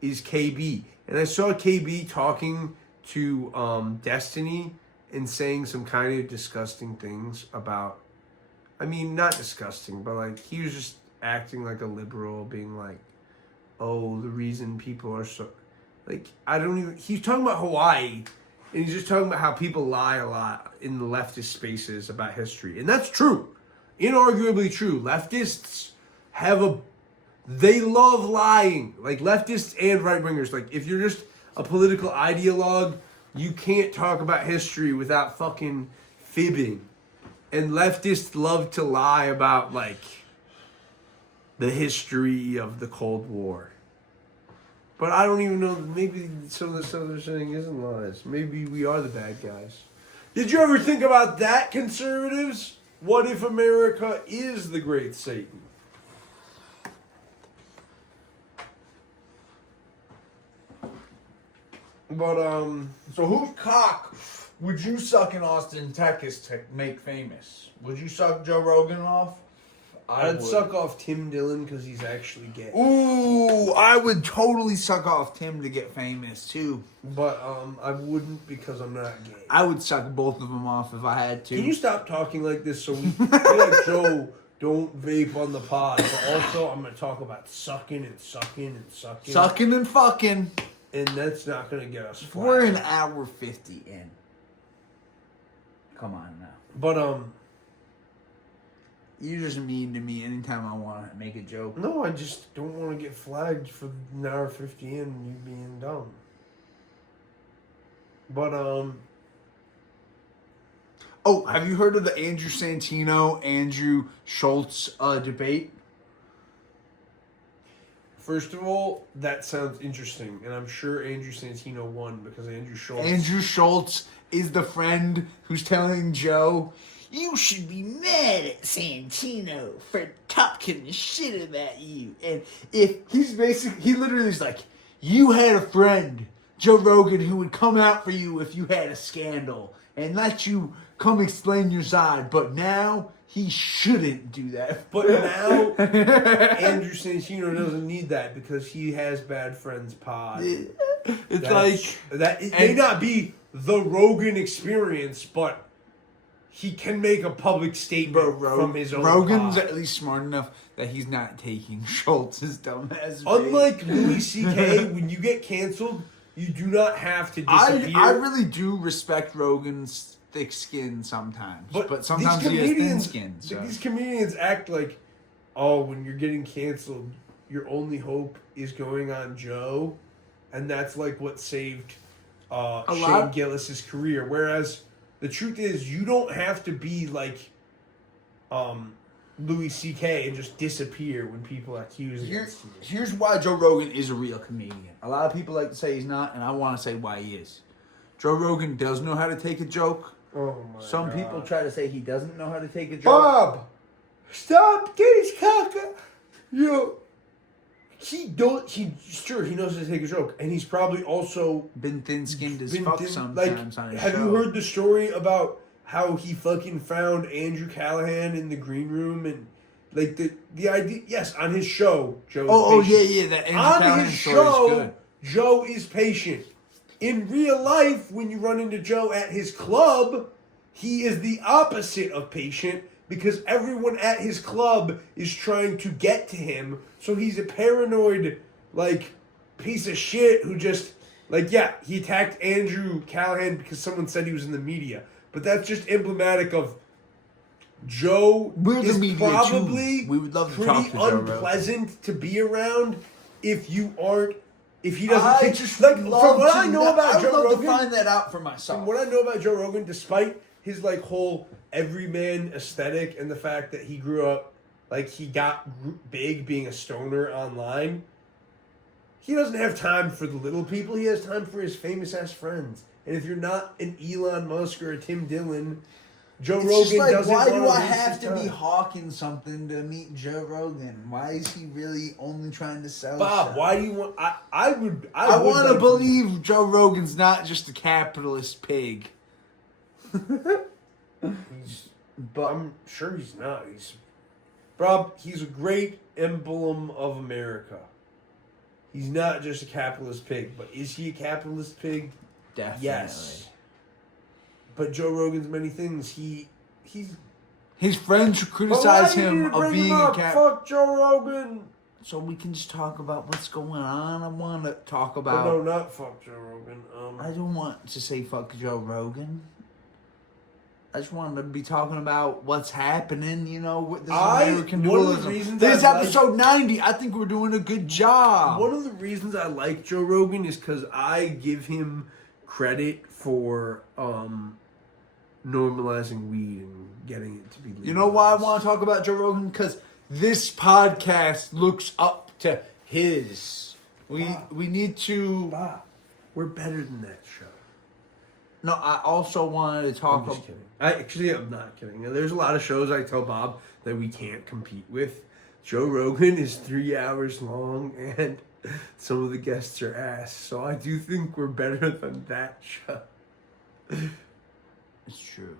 is KB. And I saw KB talking to Destiny and saying some kind of disgusting things about, I mean, not disgusting, but like he was just acting like a liberal, being like, oh, the reason people are so, like, I don't even, he's talking about Hawaii, and he's just talking about how people lie a lot in the leftist spaces about history. And that's true. inarguably true. Leftists they love lying. Like leftists and right-wingers. Like if you're just a political ideologue, you can't talk about history without fucking fibbing. And leftists love to lie about like the history of the Cold War. But I don't even know, maybe some of the stuff they're saying isn't lies. Maybe we are the bad guys. Did you ever think about that, conservatives? What if America is the great Satan? But, So whose cock would you suck in Austin, Texas to make famous? Would you suck Joe Rogan off? I'd suck off Tim Dillon because he's actually gay. Ooh, I would totally suck off Tim to get famous too. But I wouldn't because I'm not gay. I would suck both of them off if I had to. Can you stop talking like this so we feel like Joe don't vape on the pod? But also I'm going to talk about sucking and sucking and sucking. Sucking and fucking. And that's not going to get us far. We're an hour 50 in. Come on now. But you're just mean to me anytime I want to make a joke. No, I just don't want to get flagged for an hour 50 in and you being dumb. But oh, have you heard of the Andrew Santino, Andrew Schultz debate? First of all, that sounds interesting, and I'm sure Andrew Santino won because Andrew Schultz is the friend who's telling Joe, you should be mad at Santino for talking shit about you. And if he literally is like, you had a friend, Joe Rogan, who would come out for you if you had a scandal and let you come explain your side, but now he shouldn't do that. But now, Andrew Santino doesn't need that because he has Bad Friends Pod. It may not be the Rogan experience, but he can make a public statement from his own Rogan's pod. At least smart enough that he's not taking Schultz's dumbass. Unlike Louis C.K., when you get canceled, you do not have to disappear. I really do respect Rogan's thick skin sometimes, but sometimes he has thin skin. So. These comedians act like, oh, when you're getting canceled, your only hope is going on Joe, and that's like what saved Shane Gillis's career. Whereas the truth is, you don't have to be like Louis C.K. and just disappear when people accuse you. Here's why Joe Rogan is a real comedian. A lot of people like to say he's not, and I want to say why he is. Joe Rogan does know how to take a joke. Oh my Some God. people try to say he doesn't know how to take a joke. Bob, stop! Get his cock up. Yo, he knows how to take a joke, and he's probably also been thin-skinned as fuck sometimes on his show. Have you heard the story about how he fucking found Andrew Callahan in the green room and like the idea? Yes, on his show, Joe. Yeah, that Andrew Callahan his story show, is good. Joe is patient. In real life, when you run into Joe at his club, he is the opposite of patient because everyone at his club is trying to get to him. So he's a paranoid, like, piece of shit who just, like, yeah, he attacked Andrew Callahan because someone said he was in the media. But that's just emblematic of Joe is probably we would love to pretty talk to Joe unpleasant to be around if he doesn't I think, just like, would from love what to I know know- about I would Joe love to Rogan, find that out for myself. From what I know about Joe Rogan, despite his like whole everyman aesthetic and the fact that he grew up, like he got big being a stoner online, he doesn't have time for the little people. He has time for his famous ass friends. And if you're not an Elon Musk or a Tim Dillon, Joe Rogan doesn't. Why do I waste have his to be time. hawking something to meet Joe Rogan? Why is he really only trying to sell? Bob, stuff? why do you want? I would want to like believe Joe Rogan's not just a capitalist pig. But I'm sure he's not. He's a great emblem of America. He's not just a capitalist pig, but is he a capitalist pig? Definitely. Yes. But Joe Rogan's many things. He's his friends criticize him of being a Fuck Joe Rogan. So we can just talk about what's going on. I want to talk Oh, about. no, not fuck Joe Rogan. I don't want to say fuck Joe Rogan. I just wanted to be talking about what's happening, you know, with this one American of the Dualism. reasons This is I like- episode 90. I think we're doing a good job. One of the reasons I like Joe Rogan is because I give him credit for normalizing weed and getting it to be legal. You know why I want to talk about Joe Rogan? Because this podcast looks up to his. We need to. We're better than that show. No, I also wanted to talk I'm just kidding. I'm not kidding. There's a lot of shows I tell Bob that we can't compete with. Joe Rogan is 3 hours long, and some of the guests are ass. So I do think we're better than that show. It's true.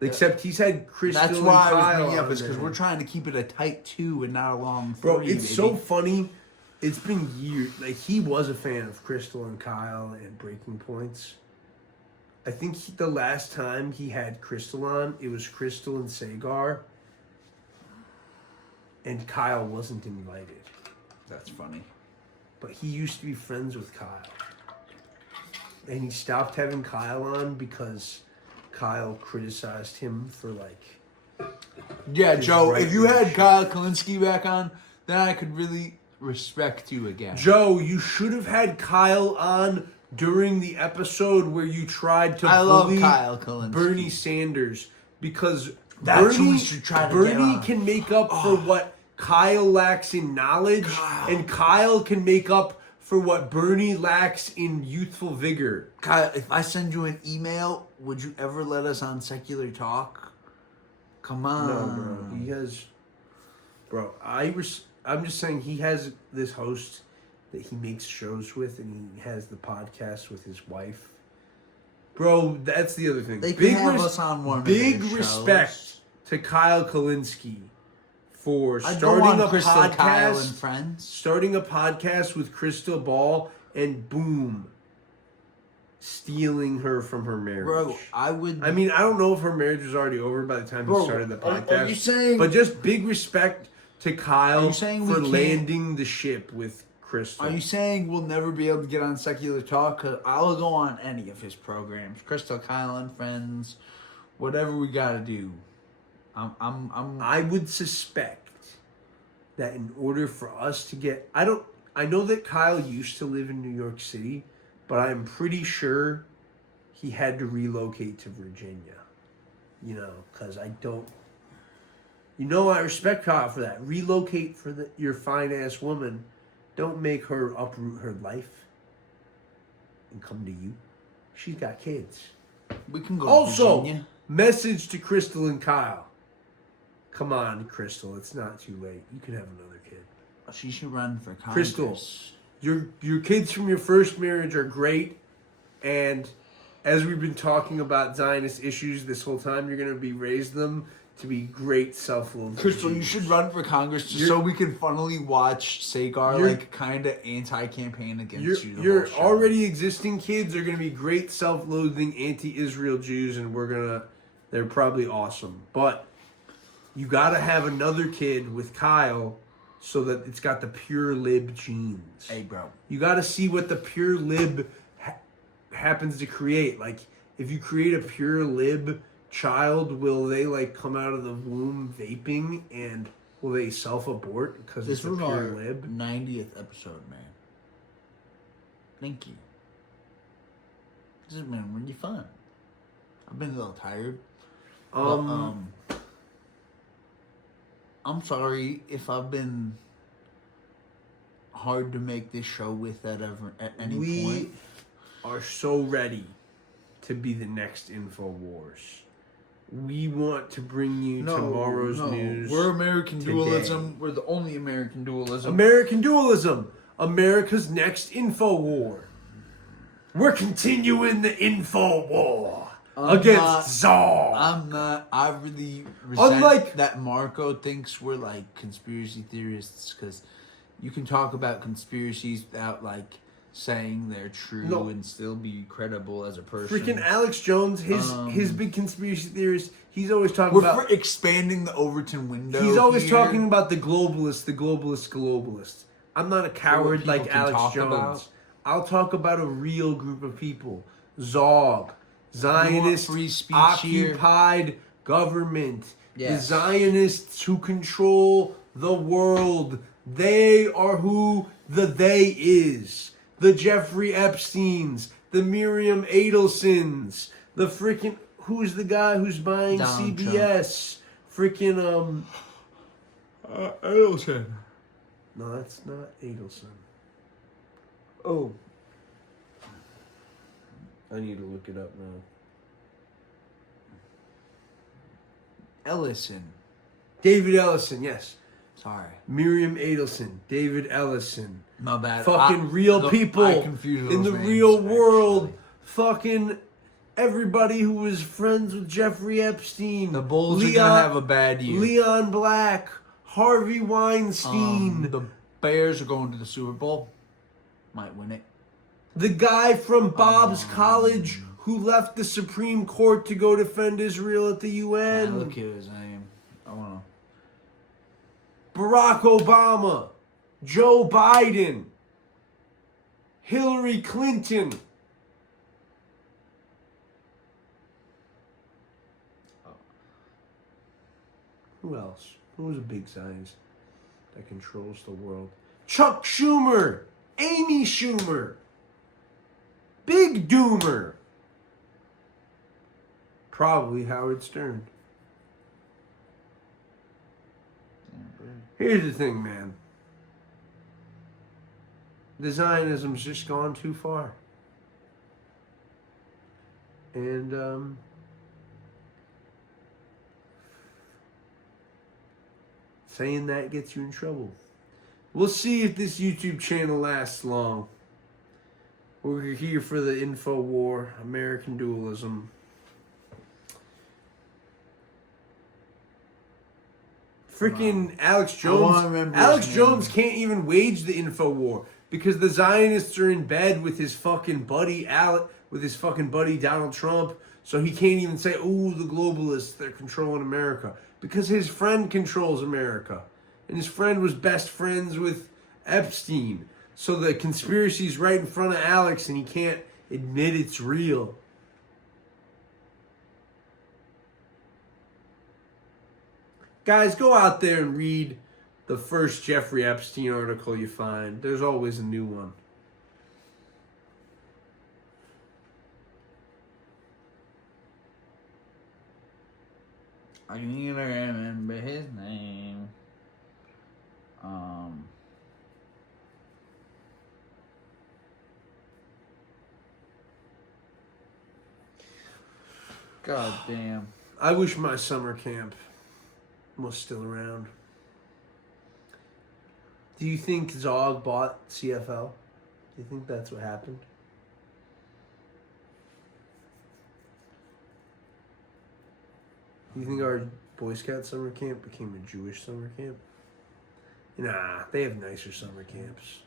Except he's had Crystal That's and why I Kyle was bringing on up, is because there. we're trying to keep it a tight 2 and not a long 3. Bro, it's baby. so funny. It's been years. Like, he was a fan of Crystal and Kyle and Breaking Points. I think the last time he had Crystal on, it was Crystal and Sagar. And Kyle wasn't invited. That's funny. But he used to be friends with Kyle. And he stopped having Kyle on because Kyle criticized him for, like... Yeah, his Joe, if you right-wing had Kyle Kalinske back on, then I could really respect you again. Joe, you should have had Kyle on during the episode where you tried to I love bully Kyle Kalinske. Bernie Sanders, because That's who Bernie, we should try to get Bernie on. can make up for what Kyle lacks in knowledge, and Kyle can make up for what Bernie lacks in youthful vigor. Kyle, if I send you an email, would you ever let us on Secular Talk? Come on. No, bro. He has... Bro, I'm just saying he has this host that he makes shows with, and he has the podcast with his wife. Bro, that's the other thing. They can have us on one of their Big shows. respect to Kyle Kalinske for I'd go starting on a Crystal, Kyle, and podcast, Friends. starting a podcast with Crystal Ball, and boom, stealing her from her marriage. Bro, I mean, I don't know if her marriage was already over by the time Bro, he started the are podcast. you saying- But just big respect to Kyle Are you saying we for can't- landing the ship with Crystal. Are you saying we'll never be able to get on Secular Talk? Because I'll go on any of his programs. Crystal, Kyle, and Friends. Whatever we got to do. I would suspect that in order for us to get... I know that Kyle used to live in New York City, but I'm pretty sure he had to relocate to Virginia. You know, because I don't... You know, I respect Kyle for that. Relocate for your fine-ass woman. Don't make her uproot her life and come to you. She's got kids. We can go Also, to Virginia. message to Crystal and Kyle. Come on, Crystal. It's not too late. You can have another kid. She should run for Congress. Crystal, your kids from your first marriage are great. And as we've been talking about Zionist issues this whole time, you're going to be raising them to be great self-loathing Crystal, you Jews. should run for Congress just so we can funnily watch Sagar like kind of anti-campaign against you. Your already existing kids are going to be great self-loathing anti-Israel Jews, and they're probably awesome. But you got to have another kid with Kyle so that it's got the pure lib genes. Hey, bro. You got to see what the pure lib happens to create. Like, if you create a pure lib child, will they like come out of the womb vaping, and will they self-abort because This it's a was our pure lib? 90th episode, man. Thank you. This has been really fun. I've been a little tired. I'm sorry if I've been hard to make this show with at any We point. are so ready to be the next InfoWars. We want to bring you tomorrow's news. We're American today. Dualism. We're the only American Dualism. American Dualism, America's next info war. We're continuing the info war against Czar. I'm not. I really resent that Marco thinks we're like conspiracy theorists, because you can talk about conspiracies without like saying they're true and still be credible as a person. Freaking Alex Jones, his big conspiracy theorist, he's always talking We're about expanding the Overton window. He's always here. talking about the globalists. I'm not a coward people like can Alex talk Jones. about? I'll talk about a real group of people. Zog, Zionist free speech occupied government. Yes. The Zionists who control the world. They are who the they is. The Jeffrey Epsteins, the Miriam Adelsons, the freaking, who's the guy who's buying Donald CBS? Freaking Adelson. No, that's not Adelson. Oh. I need to look it up now. Ellison. David Ellison, yes. Sorry. Miriam Adelson, David Ellison. My bad. Fucking real people I confused in the those real names, world. actually. Fucking everybody who was friends with Jeffrey Epstein. The Bulls are gonna have a bad year. Leon Black, Harvey Weinstein. The Bears are going to the Super Bowl. Might win it. The guy from Bob's College who left the Supreme Court to go defend Israel at the UN. Look at his name. I wanna. Barack Obama, Joe Biden, Hillary Clinton. Who else? Who's a big Zionist that controls the world? Chuck Schumer, Amy Schumer, Big Doomer. Probably Howard Stern. Here's the thing, man. The Zionism's just gone too far. And, saying that gets you in trouble. We'll see if this YouTube channel lasts long. We're here for the info war, American Dualism. Freaking Alex Jones. Alex Jones can't even wage the info war because the Zionists are in bed with his fucking buddy Donald Trump. So he can't even say, "Oh, the globalists, they're controlling America," because his friend controls America, and his friend was best friends with Epstein. So the conspiracy's right in front of Alex, and he can't admit it's real. Guys, go out there and read the first Jeffrey Epstein article you find. There's always a new one. I need to remember his name. God damn. I wish my summer camp was still around. Do you think Zog bought CFL? Do you think that's what happened? Do you think our Boy Scout summer camp became a Jewish summer camp? Nah, they have nicer summer camps.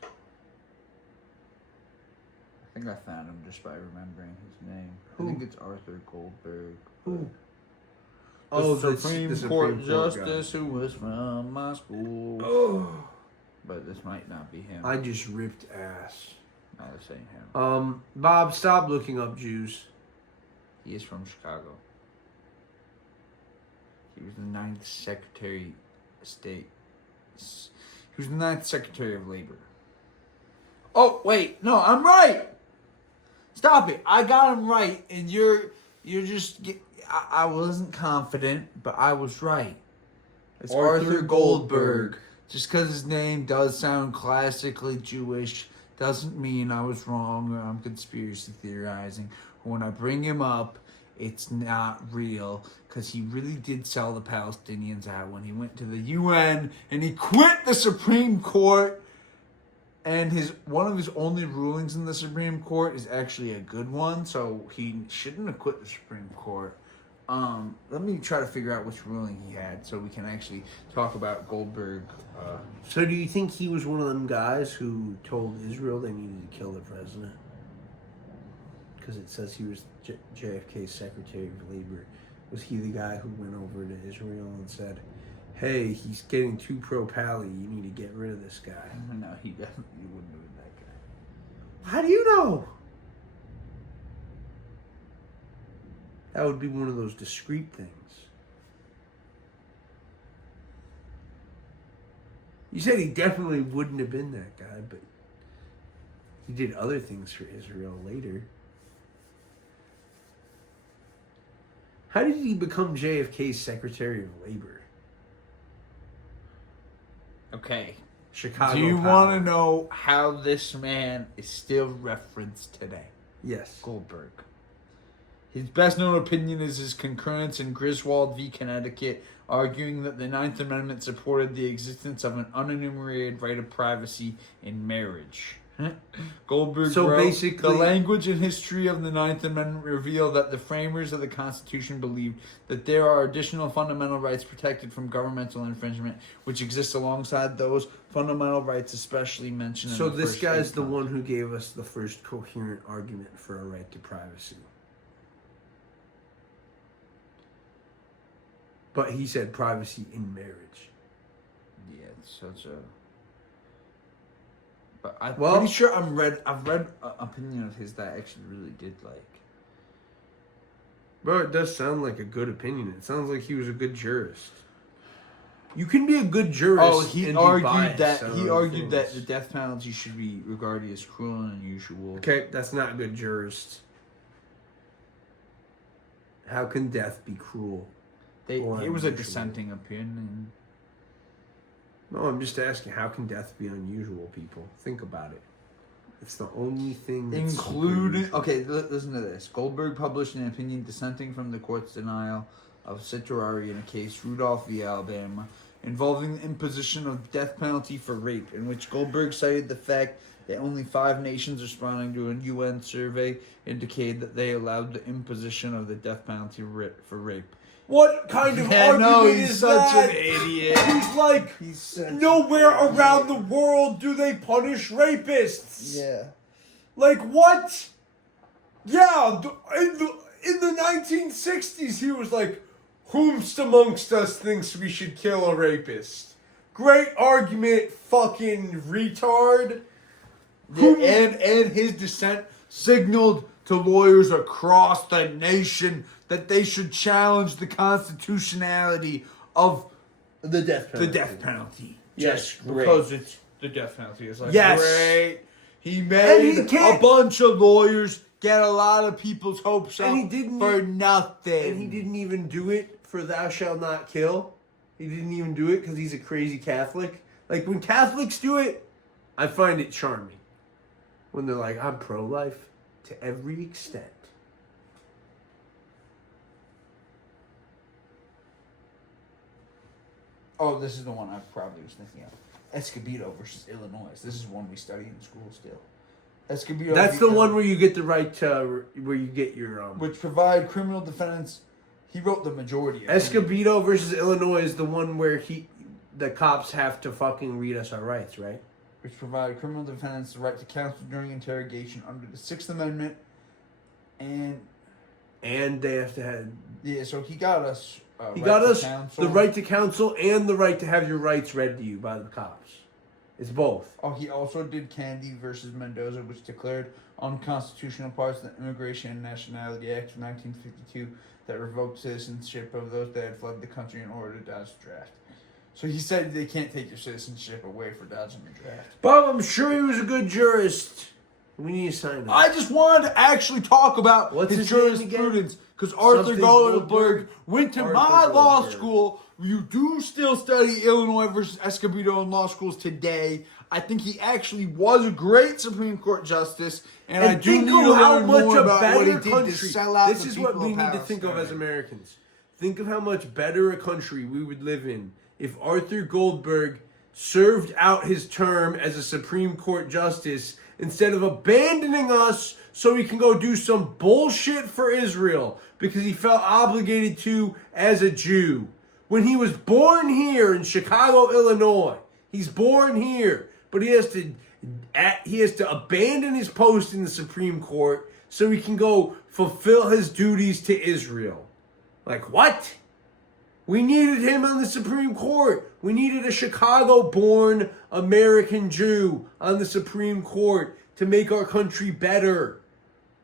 I think I found him just by remembering his name. Who? I think it's Arthur Goldberg. Who? The Supreme Court Justice who was from my school. Oh. But this might not be him. I just ripped ass. No, this ain't him. Bob, stop looking up Jews. He is from Chicago. He was the 9th Secretary of State. He was the 9th Secretary of Labor. Oh, wait. No, I'm right. Stop it. I got him right. And you're just... I wasn't confident, but I was right. It's Arthur Goldberg. Just because his name does sound classically Jewish doesn't mean I was wrong or I'm conspiracy theorizing. When I bring him up, it's not real because he really did sell the Palestinians out when he went to the UN and he quit the Supreme Court. And one of his only rulings in the Supreme Court is actually a good one, so he shouldn't have quit the Supreme Court. Let me try to figure out which ruling he had so we can actually talk about Goldberg. So do you think he was one of them guys who told Israel they needed to kill the president? Because it says he was JFK's Secretary of Labor. Was he the guy who went over to Israel and said, "Hey, he's getting too pro-Pally, you need to get rid of this guy"? No, he definitely wouldn't have been that guy. How do you know? That would be one of those discrete things. You said he definitely wouldn't have been that guy, but he did other things for Israel later. How did he become JFK's Secretary of Labor? Okay. Chicago. Do you Power. want to know how this man is still referenced today? Yes. Goldberg. His best known opinion is his concurrence in Griswold v. Connecticut, arguing that the Ninth Amendment supported the existence of an unenumerated right of privacy in marriage. Goldberg So wrote, basically, the language and history of the Ninth Amendment reveal that the framers of the Constitution believed that there are additional fundamental rights protected from governmental infringement, which exist alongside those fundamental rights especially mentioned in so the this First guy's the Amendment. one who gave us the first coherent argument for a right to privacy. But he said privacy in marriage. Yeah, it's such a... But I'm pretty sure I've read an opinion of his that I actually really did like. Bro, it does sound like a good opinion. It sounds like he was a good jurist. You can be a good jurist. Oh, he and argued be biased that the death penalty should be regarded as cruel and unusual. Okay, that's not a good jurist. How can death be cruel? It was a dissenting opinion. No, I'm just asking, how can death be unusual, people? Think about it. It's the only thing that's Including... Okay, listen to this. Goldberg published an opinion dissenting from the court's denial of certiorari in a case, Rudolph v. Alabama, involving the imposition of death penalty for rape, in which Goldberg cited the fact that only 5 nations responding to a UN survey indicated that they allowed the imposition of the death penalty for rape. What kind of argument he's is such that? an idiot. He's like, nowhere around the world do they punish rapists. Yeah. Like, what? Yeah, in the 1960s, he was like, whomst amongst us thinks we should kill a rapist? Great argument, fucking retard. Yeah, and his dissent signaled to lawyers across the nation that they should challenge the constitutionality of the death penalty. Yes, great. Because it's the death penalty. It's like, yes. Great. He made a bunch of lawyers get a lot of people's hopes up for nothing. And he didn't even do it for thou shalt not kill. He didn't even do it because he's a crazy Catholic. Like, when Catholics do it, I find it charming. When they're like, I'm pro-life to every extent. Oh, this is the one I probably was thinking of. Escobedo versus Illinois. This is one we study in school still. Escobedo. That's the one where you get the right to, where you get your which provide criminal defendants. He wrote the majority of Escobedo versus Illinois is the one where the cops have to fucking read us our rights, right? Which provide criminal defendants the right to counsel during interrogation under the 6th Amendment, and they have to have. Yeah, so he got us. He got us the right to counsel and the right to have your rights read to you by the cops. It's both. Oh, he also did Candy versus Mendoza, which declared unconstitutional parts of the Immigration and Nationality Act of 1952 that revoked citizenship of those that had fled the country in order to dodge the draft. So he said they can't take your citizenship away for dodging the draft. Bob, I'm sure he was a good jurist. We need to sign him. I just wanted to actually talk about his jurisprudence because Arthur Goldberg went to my law school. You do still study Illinois versus Escobedo in law schools today. I think he actually was a great Supreme Court justice, and I do need to learn more about what he did to sell out This is what we need to think of as Americans. Think of how much better a country we would live in if Arthur Goldberg served out his term as a Supreme Court justice instead of abandoning us so he can go do some bullshit for Israel because he felt obligated to as a Jew. When he was born here in Chicago, Illinois, he's born here, but he has to abandon his post in the Supreme Court so he can go fulfill his duties to Israel. Like, what? We needed him on the Supreme Court. We needed a Chicago-born American Jew on the Supreme Court to make our country better.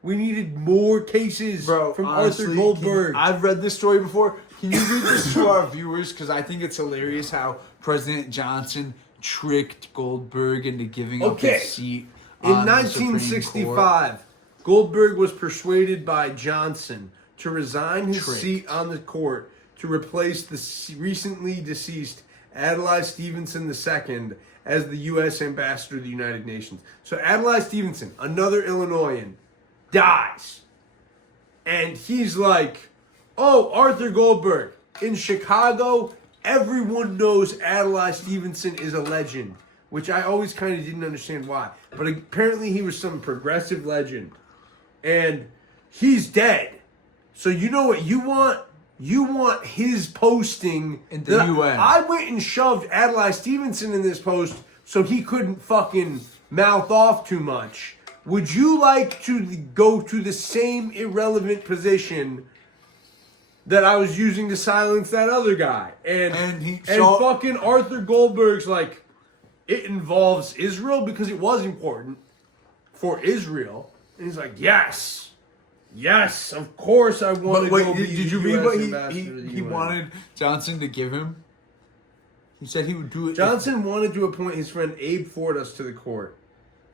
We needed more cases from honestly, Arthur Goldberg. I've read this story before. Can you read this to our viewers? Because I think it's hilarious how President Johnson tricked Goldberg into giving up his seat. In 1965, Goldberg was persuaded by Johnson to resign his seat on the court to replace the recently deceased Adlai Stevenson II as the U.S. ambassador to the United Nations. So Adlai Stevenson, another Illinoisan, dies. And he's like, oh, Arthur Goldberg. In Chicago, everyone knows Adlai Stevenson is a legend, which I always kind of didn't understand why. But apparently he was some progressive legend. And he's dead. So you know what you want? You want his posting in the UN. I went and shoved Adlai Stevenson in this post so he couldn't fucking mouth off too much. Would you like to go to the same irrelevant position that I was using to silence that other guy? And fucking Arthur Goldberg's like, it involves Israel because it was important for Israel. And he's like, yes, of course I want to go be did you the read US what ambassador to the he UN. wanted Johnson to give him? He said he would do it. Johnson wanted to appoint his friend Abe Fortas to the court.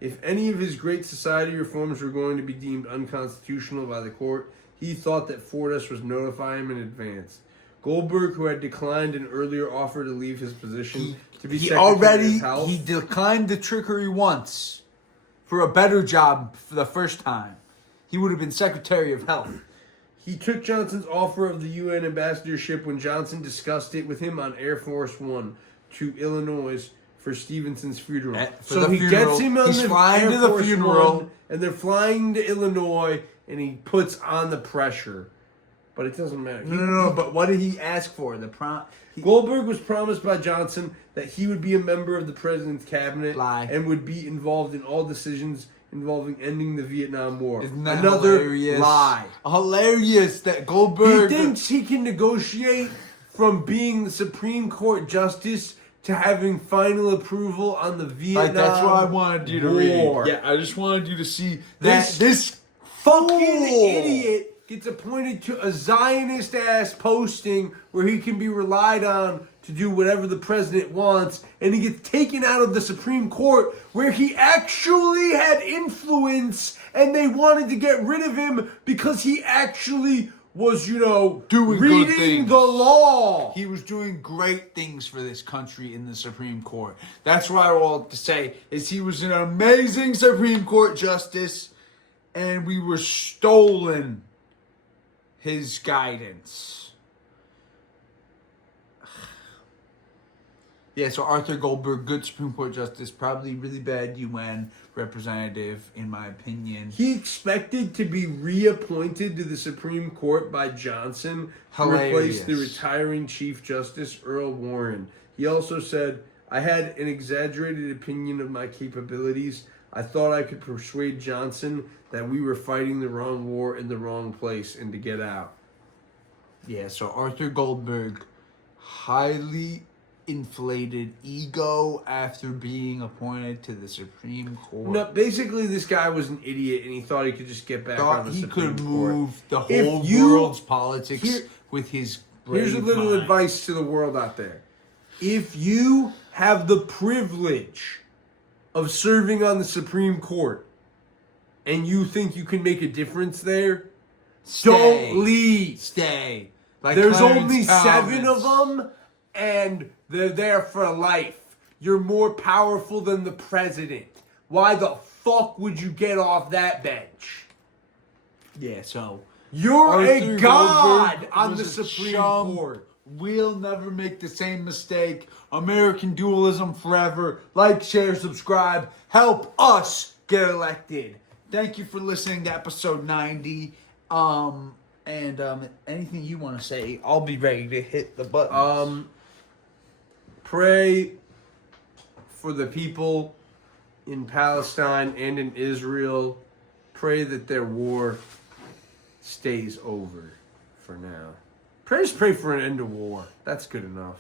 If any of his Great Society reforms were going to be deemed unconstitutional by the court, he thought that Fortas was notify him in advance. Goldberg, who had declined an earlier offer to leave his position to be Secretary of Health, he declined the trickery once for a better job for the first time. He would have been Secretary of Health. He took Johnson's offer of the UN ambassadorship when Johnson discussed it with him on Air Force One to Illinois for Stevenson's funeral. Gets him on He's the flying Air to the Force funeral. One, and they're flying to Illinois, and he puts on the pressure. But it doesn't matter. No. But what did he ask for? Goldberg was promised by Johnson that he would be a member of the president's cabinet and would be involved in all decisions involving ending the Vietnam War. Isn't that another hilarious? lie? Hilarious that Goldberg... He thinks he can negotiate from being the Supreme Court justice to having final approval on the Vietnam War. That's what I wanted you to read. Yeah, I just wanted you to see that this fucking idiot gets appointed to a Zionist-ass posting where he can be relied on to do whatever the president wants, and he gets taken out of the Supreme Court where he actually had influence, and they wanted to get rid of him because he actually was, doing reading the law. He was doing great things for this country in the Supreme Court. That's what I want to say, is he was an amazing Supreme Court justice, and we were stolen his guidance. Yeah, so Arthur Goldberg, good Supreme Court justice, probably really bad UN representative, in my opinion. He expected to be reappointed to the Supreme Court by Johnson to replace the retiring Chief Justice Earl Warren. He also said, I had an exaggerated opinion of my capabilities. I thought I could persuade Johnson that we were fighting the wrong war in the wrong place and to get out. Yeah, so Arthur Goldberg, highly inflated ego after being appointed to the Supreme Court. No, basically this guy was an idiot and he thought he could just get back on the Supreme Court. He could move the whole world's politics with his brave Here's a little mind. advice to the world out there. If you have the privilege of serving on the Supreme Court and you think you can make a difference there, don't leave. Stay. Like There's Clarence only Thomas. 7 of them, and they're there for life. You're more powerful than the president. Why the fuck would you get off that bench? Yeah, so You're Arthur a god Goldberg on was the a Supreme chum. Court. We'll never make the same mistake. American Dualism forever. Like, share, subscribe. Help us get elected. Thank you for listening to episode 90. Anything you want to say, I'll be ready to hit the button. Pray for the people in Palestine and in Israel. Pray that their war stays over for now. Just pray for an end to war. That's good enough.